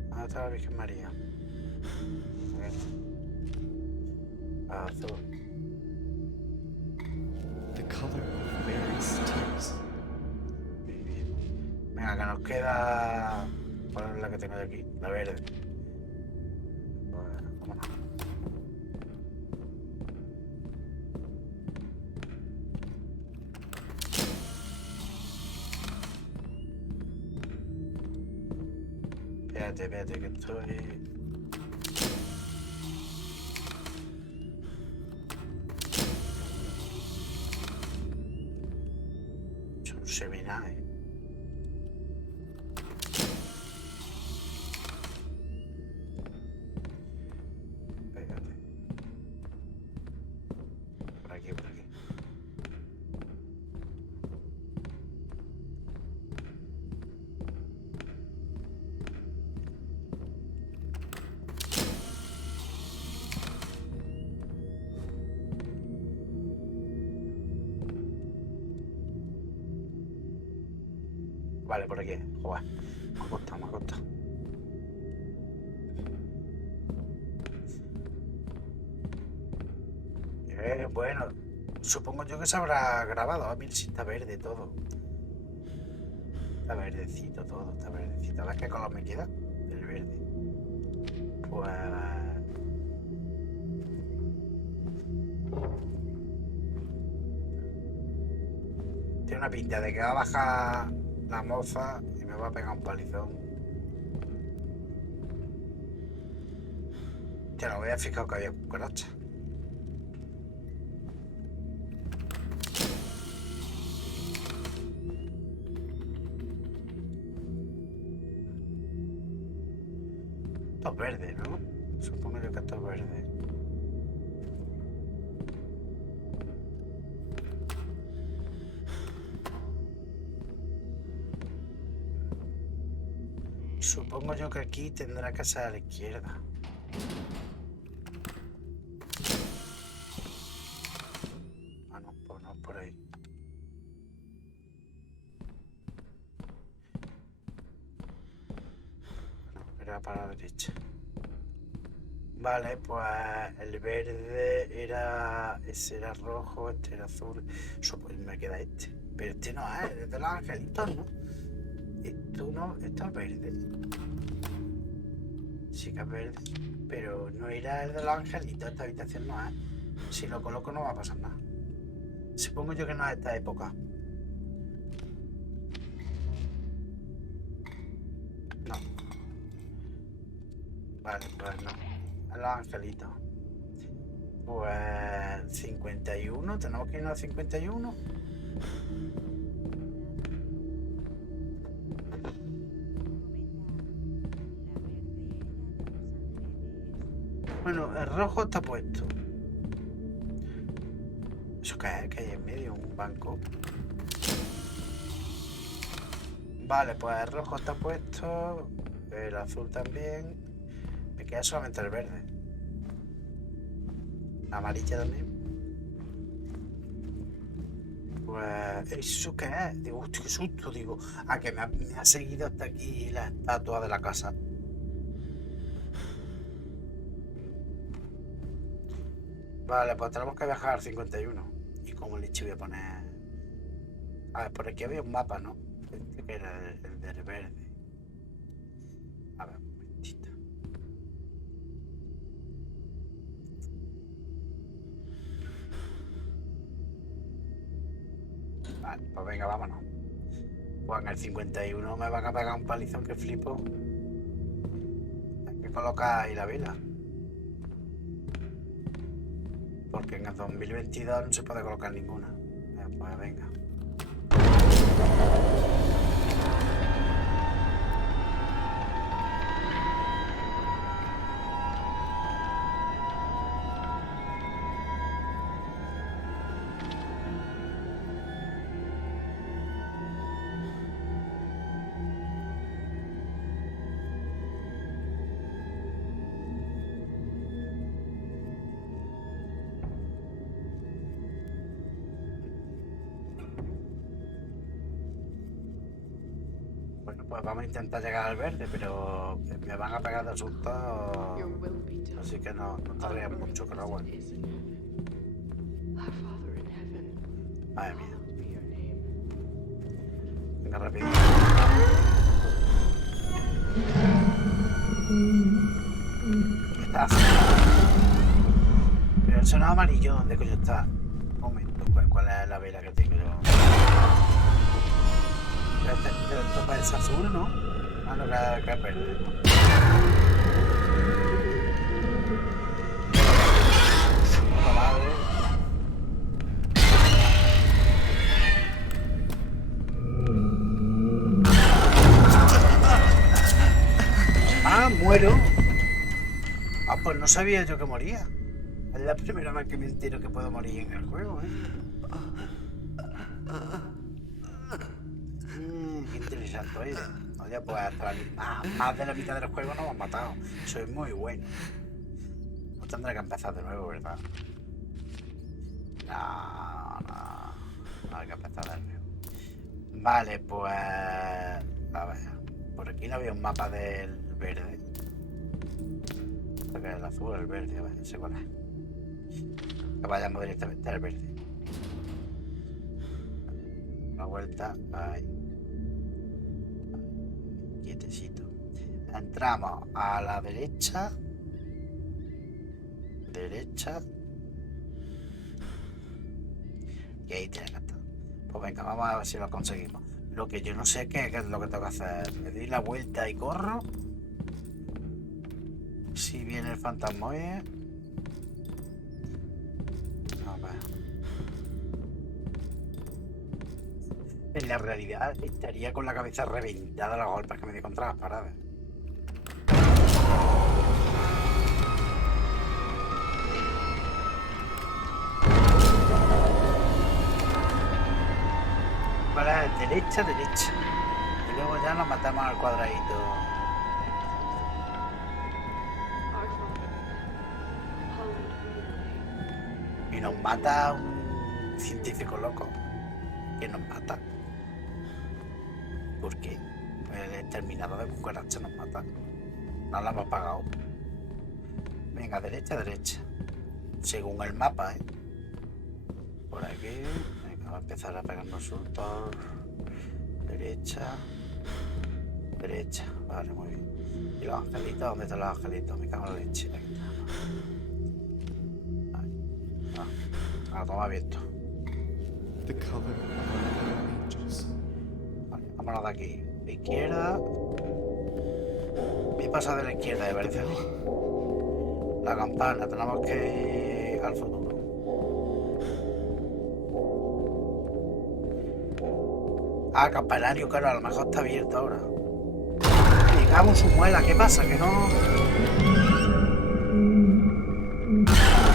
¿Dónde está la Virgen María? A ver. Azul. The color of Mary's tears. Muy bien. Venga, que nos queda... ¿Cuál es la que tengo de aquí? La verde. Pues, vámonos. Espérate, que estoy... Es un seminario. Espérate. Por aquí, por aquí. Vale, por aquí. Joder, me ha costado, me ha costado. Bueno, supongo yo que se habrá grabado. A mí sí está verde todo. Está verdecito todo, está verdecito. ¿Ves qué color me queda? El verde. Pues... Tiene una pinta de que va a bajar la moza y me va a pegar un palizón. Te lo voy a fijar que había cucaracha. Esto es verde, ¿no? Supongo yo que esto es verde. Supongo yo que aquí tendrá que ser a la izquierda. Ah, no, pues no, por ahí. No, era para la derecha. Vale, pues el verde era... Ese era rojo, este era azul. Me queda este. Pero este no es de los angelitos, ¿no? Esto no, esto es verde. Sí que es verde. Pero no era el de los angelitos, esta habitación no es. Si lo coloco no va a pasar nada. Supongo yo que no es esta época. No. Vale, pues no. Es los angelitos. Pues 51, tenemos que irnos a 51. Bueno, el rojo está puesto. ¿Eso qué es? Que hay en medio un banco. Vale, pues el rojo está puesto. El azul también. Me queda solamente el verde. La amarilla también. Pues, ¿eso qué es? Digo, hostia, qué susto, digo. Ah, que me ha seguido hasta aquí la estatua de la casa. Vale, pues tenemos que viajar al 51. ¿Y cómo leche voy a poner? A ver, por aquí había un mapa, ¿no? Este que era el del verde. A ver, un momentito. Vale, pues venga, vámonos. Pues en el 51 me van a pegar un palizón que flipo. Hay que colocar ahí la vela. Porque en el 2022 no se puede colocar ninguna. Pues venga. Bueno, pues vamos a intentar llegar al verde, pero me van a pegar de susto. Your will be done. Así que no On tardaría earth mucho, pero as bueno. it is in heaven. Our Father in heaven, Madre mía. hallowed be your name. Venga, rápido. ¿Qué está haciendo? Pero el sonado amarillo, ¿dónde coño está? Un momento, ¿cuál es la vela que tengo yo? Esto parece azul, ¿no? Ah, no, que es verde, ¿no? Puta madre. Ah, muero. Ah, pues no sabía yo que moría. Es la primera vez que me entero que puedo morir en el juego, ¿eh? Qué interesante, oye. Oye, pues hasta más de la mitad del juego nos hemos matado. Soy muy bueno. Pues tendré que empezar de nuevo, ¿verdad? No hay que empezar de nuevo. Vale, pues... A ver. Por aquí no había un mapa del verde. Creo que es el azul o el verde, a ver, no sé cuál es. Que vayamos directamente al verde. Una vuelta, ahí. Quietecito. Entramos a la derecha. Derecha. Y ahí tiene que estar. Pues venga, vamos a ver si lo conseguimos. Lo que yo no sé qué es lo que tengo que hacer. Me doy la vuelta y corro. Si viene el fantasmoide. A ver. En la realidad estaría con la cabeza reventada de los golpes que me di contra las paredes. Vale, derecha, derecha. Y luego ya nos matamos al cuadradito. Our Father, hallowed be your name. Y nos mata un científico loco. Que nos mata. ¿Por qué? El exterminador de cucaracha nos mata. No lo hemos pagado. Venga, derecha, derecha. Según el mapa, ¿eh? Por aquí. Venga, va a empezar a pegarnos sustos. Derecha. Derecha. Vale, muy bien. ¿Y los angelitos? ¿Dónde están los angelitos? Me cago en la leche. Aquí está. Vale. Ah, toma viento. The color of our fallen angels. Vale, vámonos de aquí. De izquierda. Me he pasado de la izquierda, me parece a mí. La campana, tenemos que ir al futuro. Ah, campanario, claro, a lo mejor está abierto ahora. Me cago en su muela, ¿qué pasa? Que no.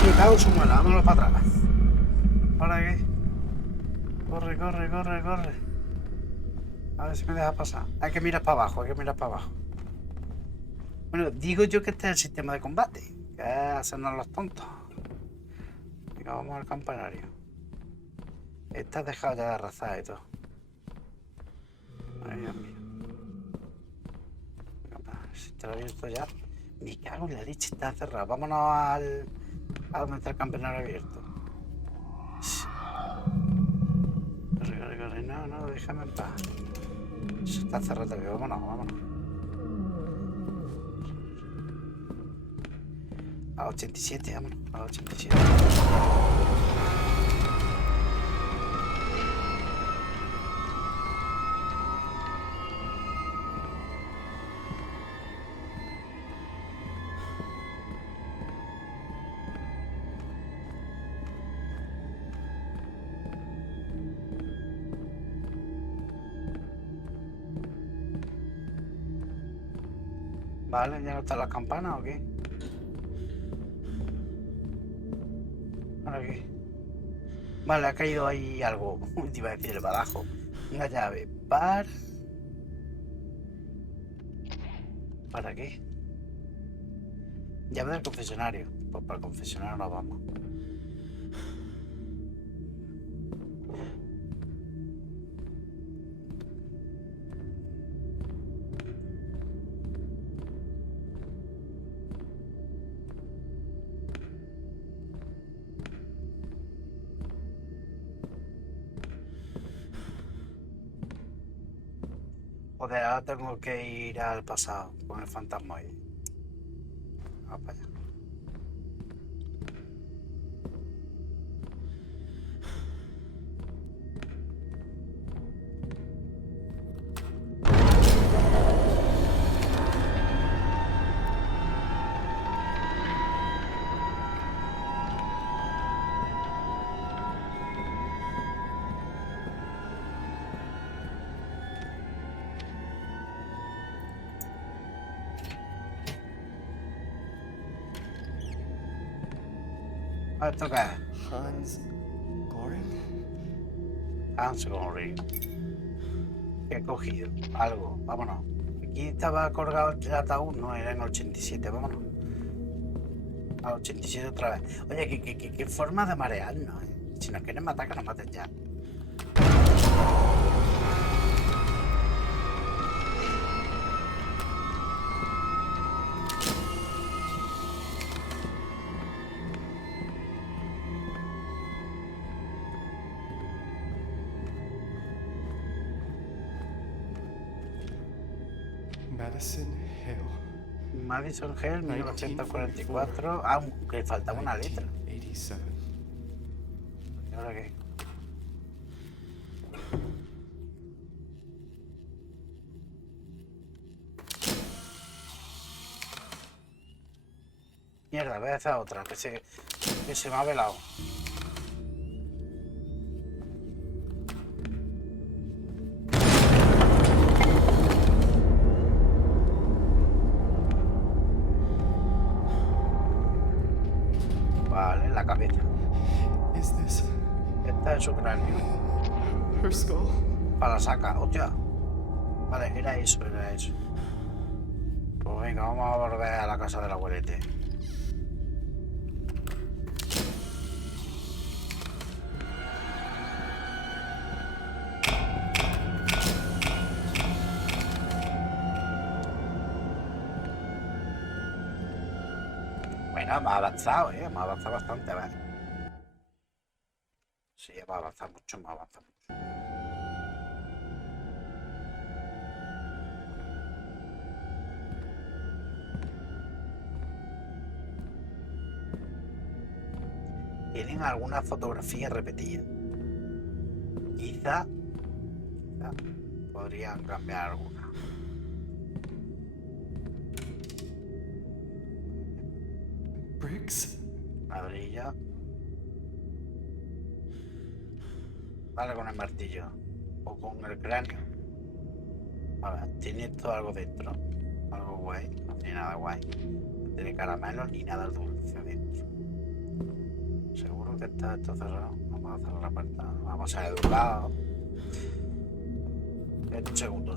Me cago en su muela, vámonos para atrás. ¿Ahora qué? Corre, corre, corre, corre. A ver si me deja pasar. Hay que mirar para abajo, hay que mirar para abajo. Bueno, digo yo que este es el sistema de combate. Que es hacernos los tontos. Venga, vamos al campanario. Estás dejado ya de arrasar y todo. Ay, Dios mío. Venga, si te lo he abierto ya. Me cago en la leche, está cerrado. Vámonos a donde está el campanario abierto. Corre. No, déjame en paz. Está cerrado todavía. Vámonos. A 87, vámonos. A 87. Vale, ¿ya no están las campanas o qué? ¿Ahora qué? Vale, ha caído ahí algo. Te iba a decir el badajo. Una llave. ¿Para qué? Llave del confesionario. Pues para el confesionario nos vamos. Joder, ahora tengo que ir al pasado con el fantasma ahí. Vamos para allá. ¿Esto qué es? Hans Goring? Hans Goring. ¿Qué he cogido? Algo, vámonos. Aquí estaba colgado el ataúd, no, era en 87, vámonos. A 87 otra vez. Oye, qué forma de marearnos, ¿eh? Si nos quieren matar, que nos maten ya. Madison Hale. Madison Hale, 1944. Ah, que faltaba una letra. 1987. ¿Y ahora qué? Mierda, voy a hacer otra, que se me ha velado. Vale, la cabeza. Is this Esta es su cráneo. her skull? Para la saca, hostia. Vale, era eso. Pues venga, vamos a volver a la casa del abuelete. Bueno, hemos avanzado, hemos avanzado bastante, ¿vale? Sí, hemos avanzado mucho. Tienen alguna fotografía repetida. Quizá podrían cambiar alguna. Bricks? Ladrillo. Vale, con el martillo. O con el cráneo. A ver, tiene esto algo dentro. Algo guay. No tiene nada guay. No tiene caramelo ni nada dulce dentro. Seguro que está esto cerrado. Vamos a cerrar la puerta. Vamos a ser educados. Un segundo.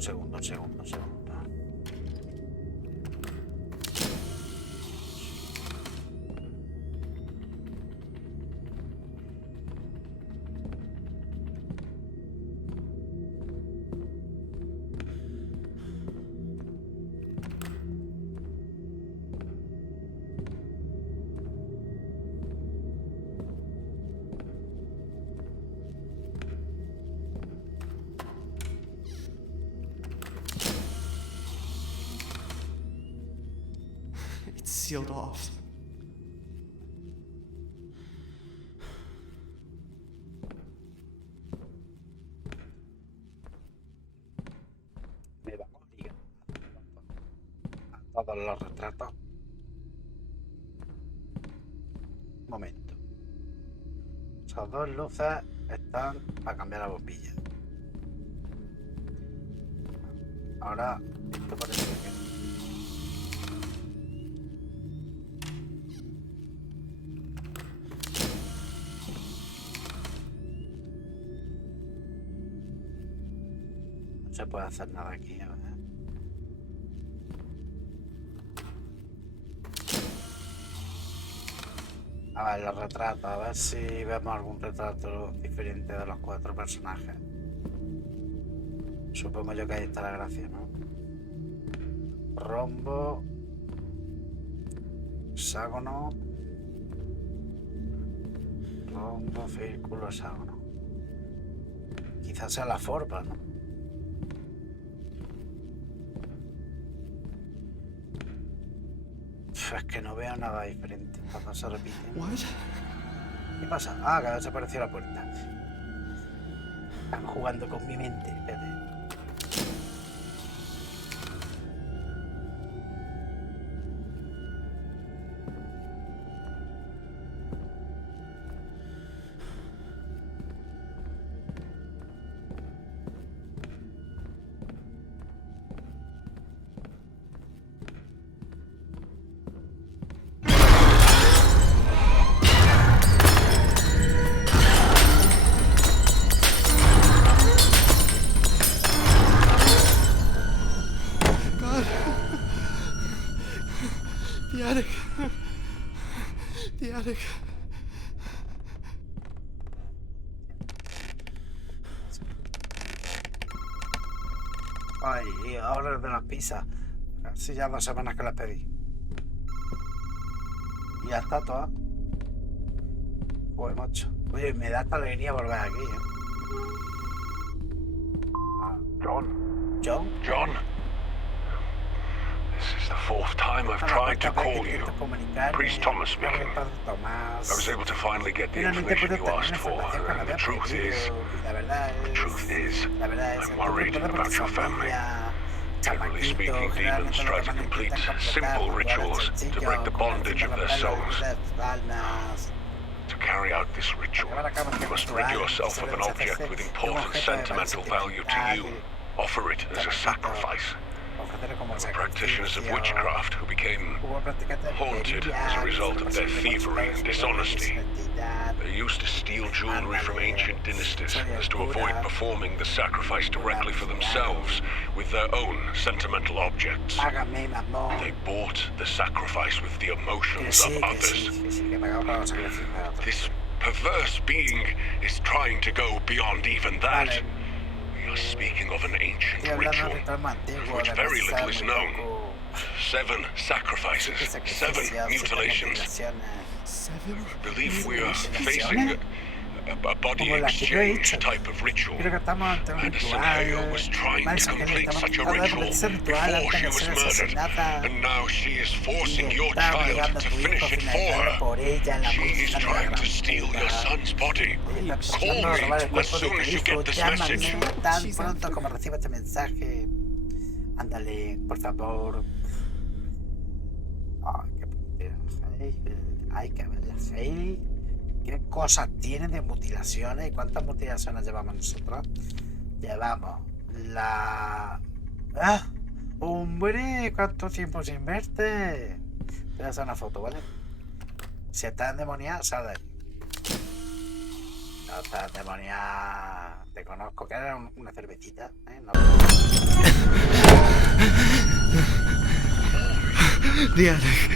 It's sealed off. Me va a obligar a todos los retratos. Un momento. Esas dos luces están para cambiar la bombilla. Ahora, esto parece que... No se puede hacer nada aquí, a ver. A ver, los retratos, a ver si vemos algún retrato diferente de los 4 personajes. Supongo yo que ahí está la gracia, ¿no? Rombo, hexágono, rombo, círculo, hexágono. Quizás sea la forma, ¿no? Es que no veo nada diferente cuando se repite. What? ¿Qué pasa? Ah, que ha desaparecido la puerta. Están jugando con mi mente. Espérate. The attic. The attic. Ay, y ahora de las pizzas. Hace ya 2 semanas que las pedí. Y ya está toda. Joder, macho. Oye, me da esta alegría volver aquí, ¿eh? Ah, John? John. This is the 4th time I've tried to call you. Priest Thomas speaking. I was able to finally get the information you asked for. The truth is, I'm worried about your family. Generally speaking, demons try to complete simple rituals to break the bondage of their souls. To carry out this ritual, you must rid yourself of an object with important sentimental value to you. Offer it as a sacrifice. There were practitioners of witchcraft who became haunted as a result of their thievery and dishonesty. They used to steal jewelry from ancient dynasties as to avoid performing the sacrifice directly for themselves with their own sentimental objects. They bought the sacrifice with the emotions of others. This perverse being is trying to go beyond even that. We are speaking of an ancient ritual, of which very little is known. 7 sacrifices, 7 mutilations. 7? I believe we are facing a body exchange type of ritual. And Asaneyo was trying to complete such a ritual before she was murdered. And now she is forcing your child to finish it for her. She is trying to steal your son's body. Call me as soon as you get this message. Tan pronto como reciba este mensaje. Ándale, por favor. Ay, qué puntera. Hay que ver la Faye. ¿Qué cosas tiene de mutilaciones? ¿Y cuántas mutilaciones llevamos nosotros? Llevamos la... ¡Ah! ¡Hombre! ¿Cuánto tiempo sin verte? Te voy a hacer una foto, ¿vale? Si estás endemoniada, sal de ahí. No estás endemoniada. Te conozco, que era una cervecita, ¿eh? No. The attic.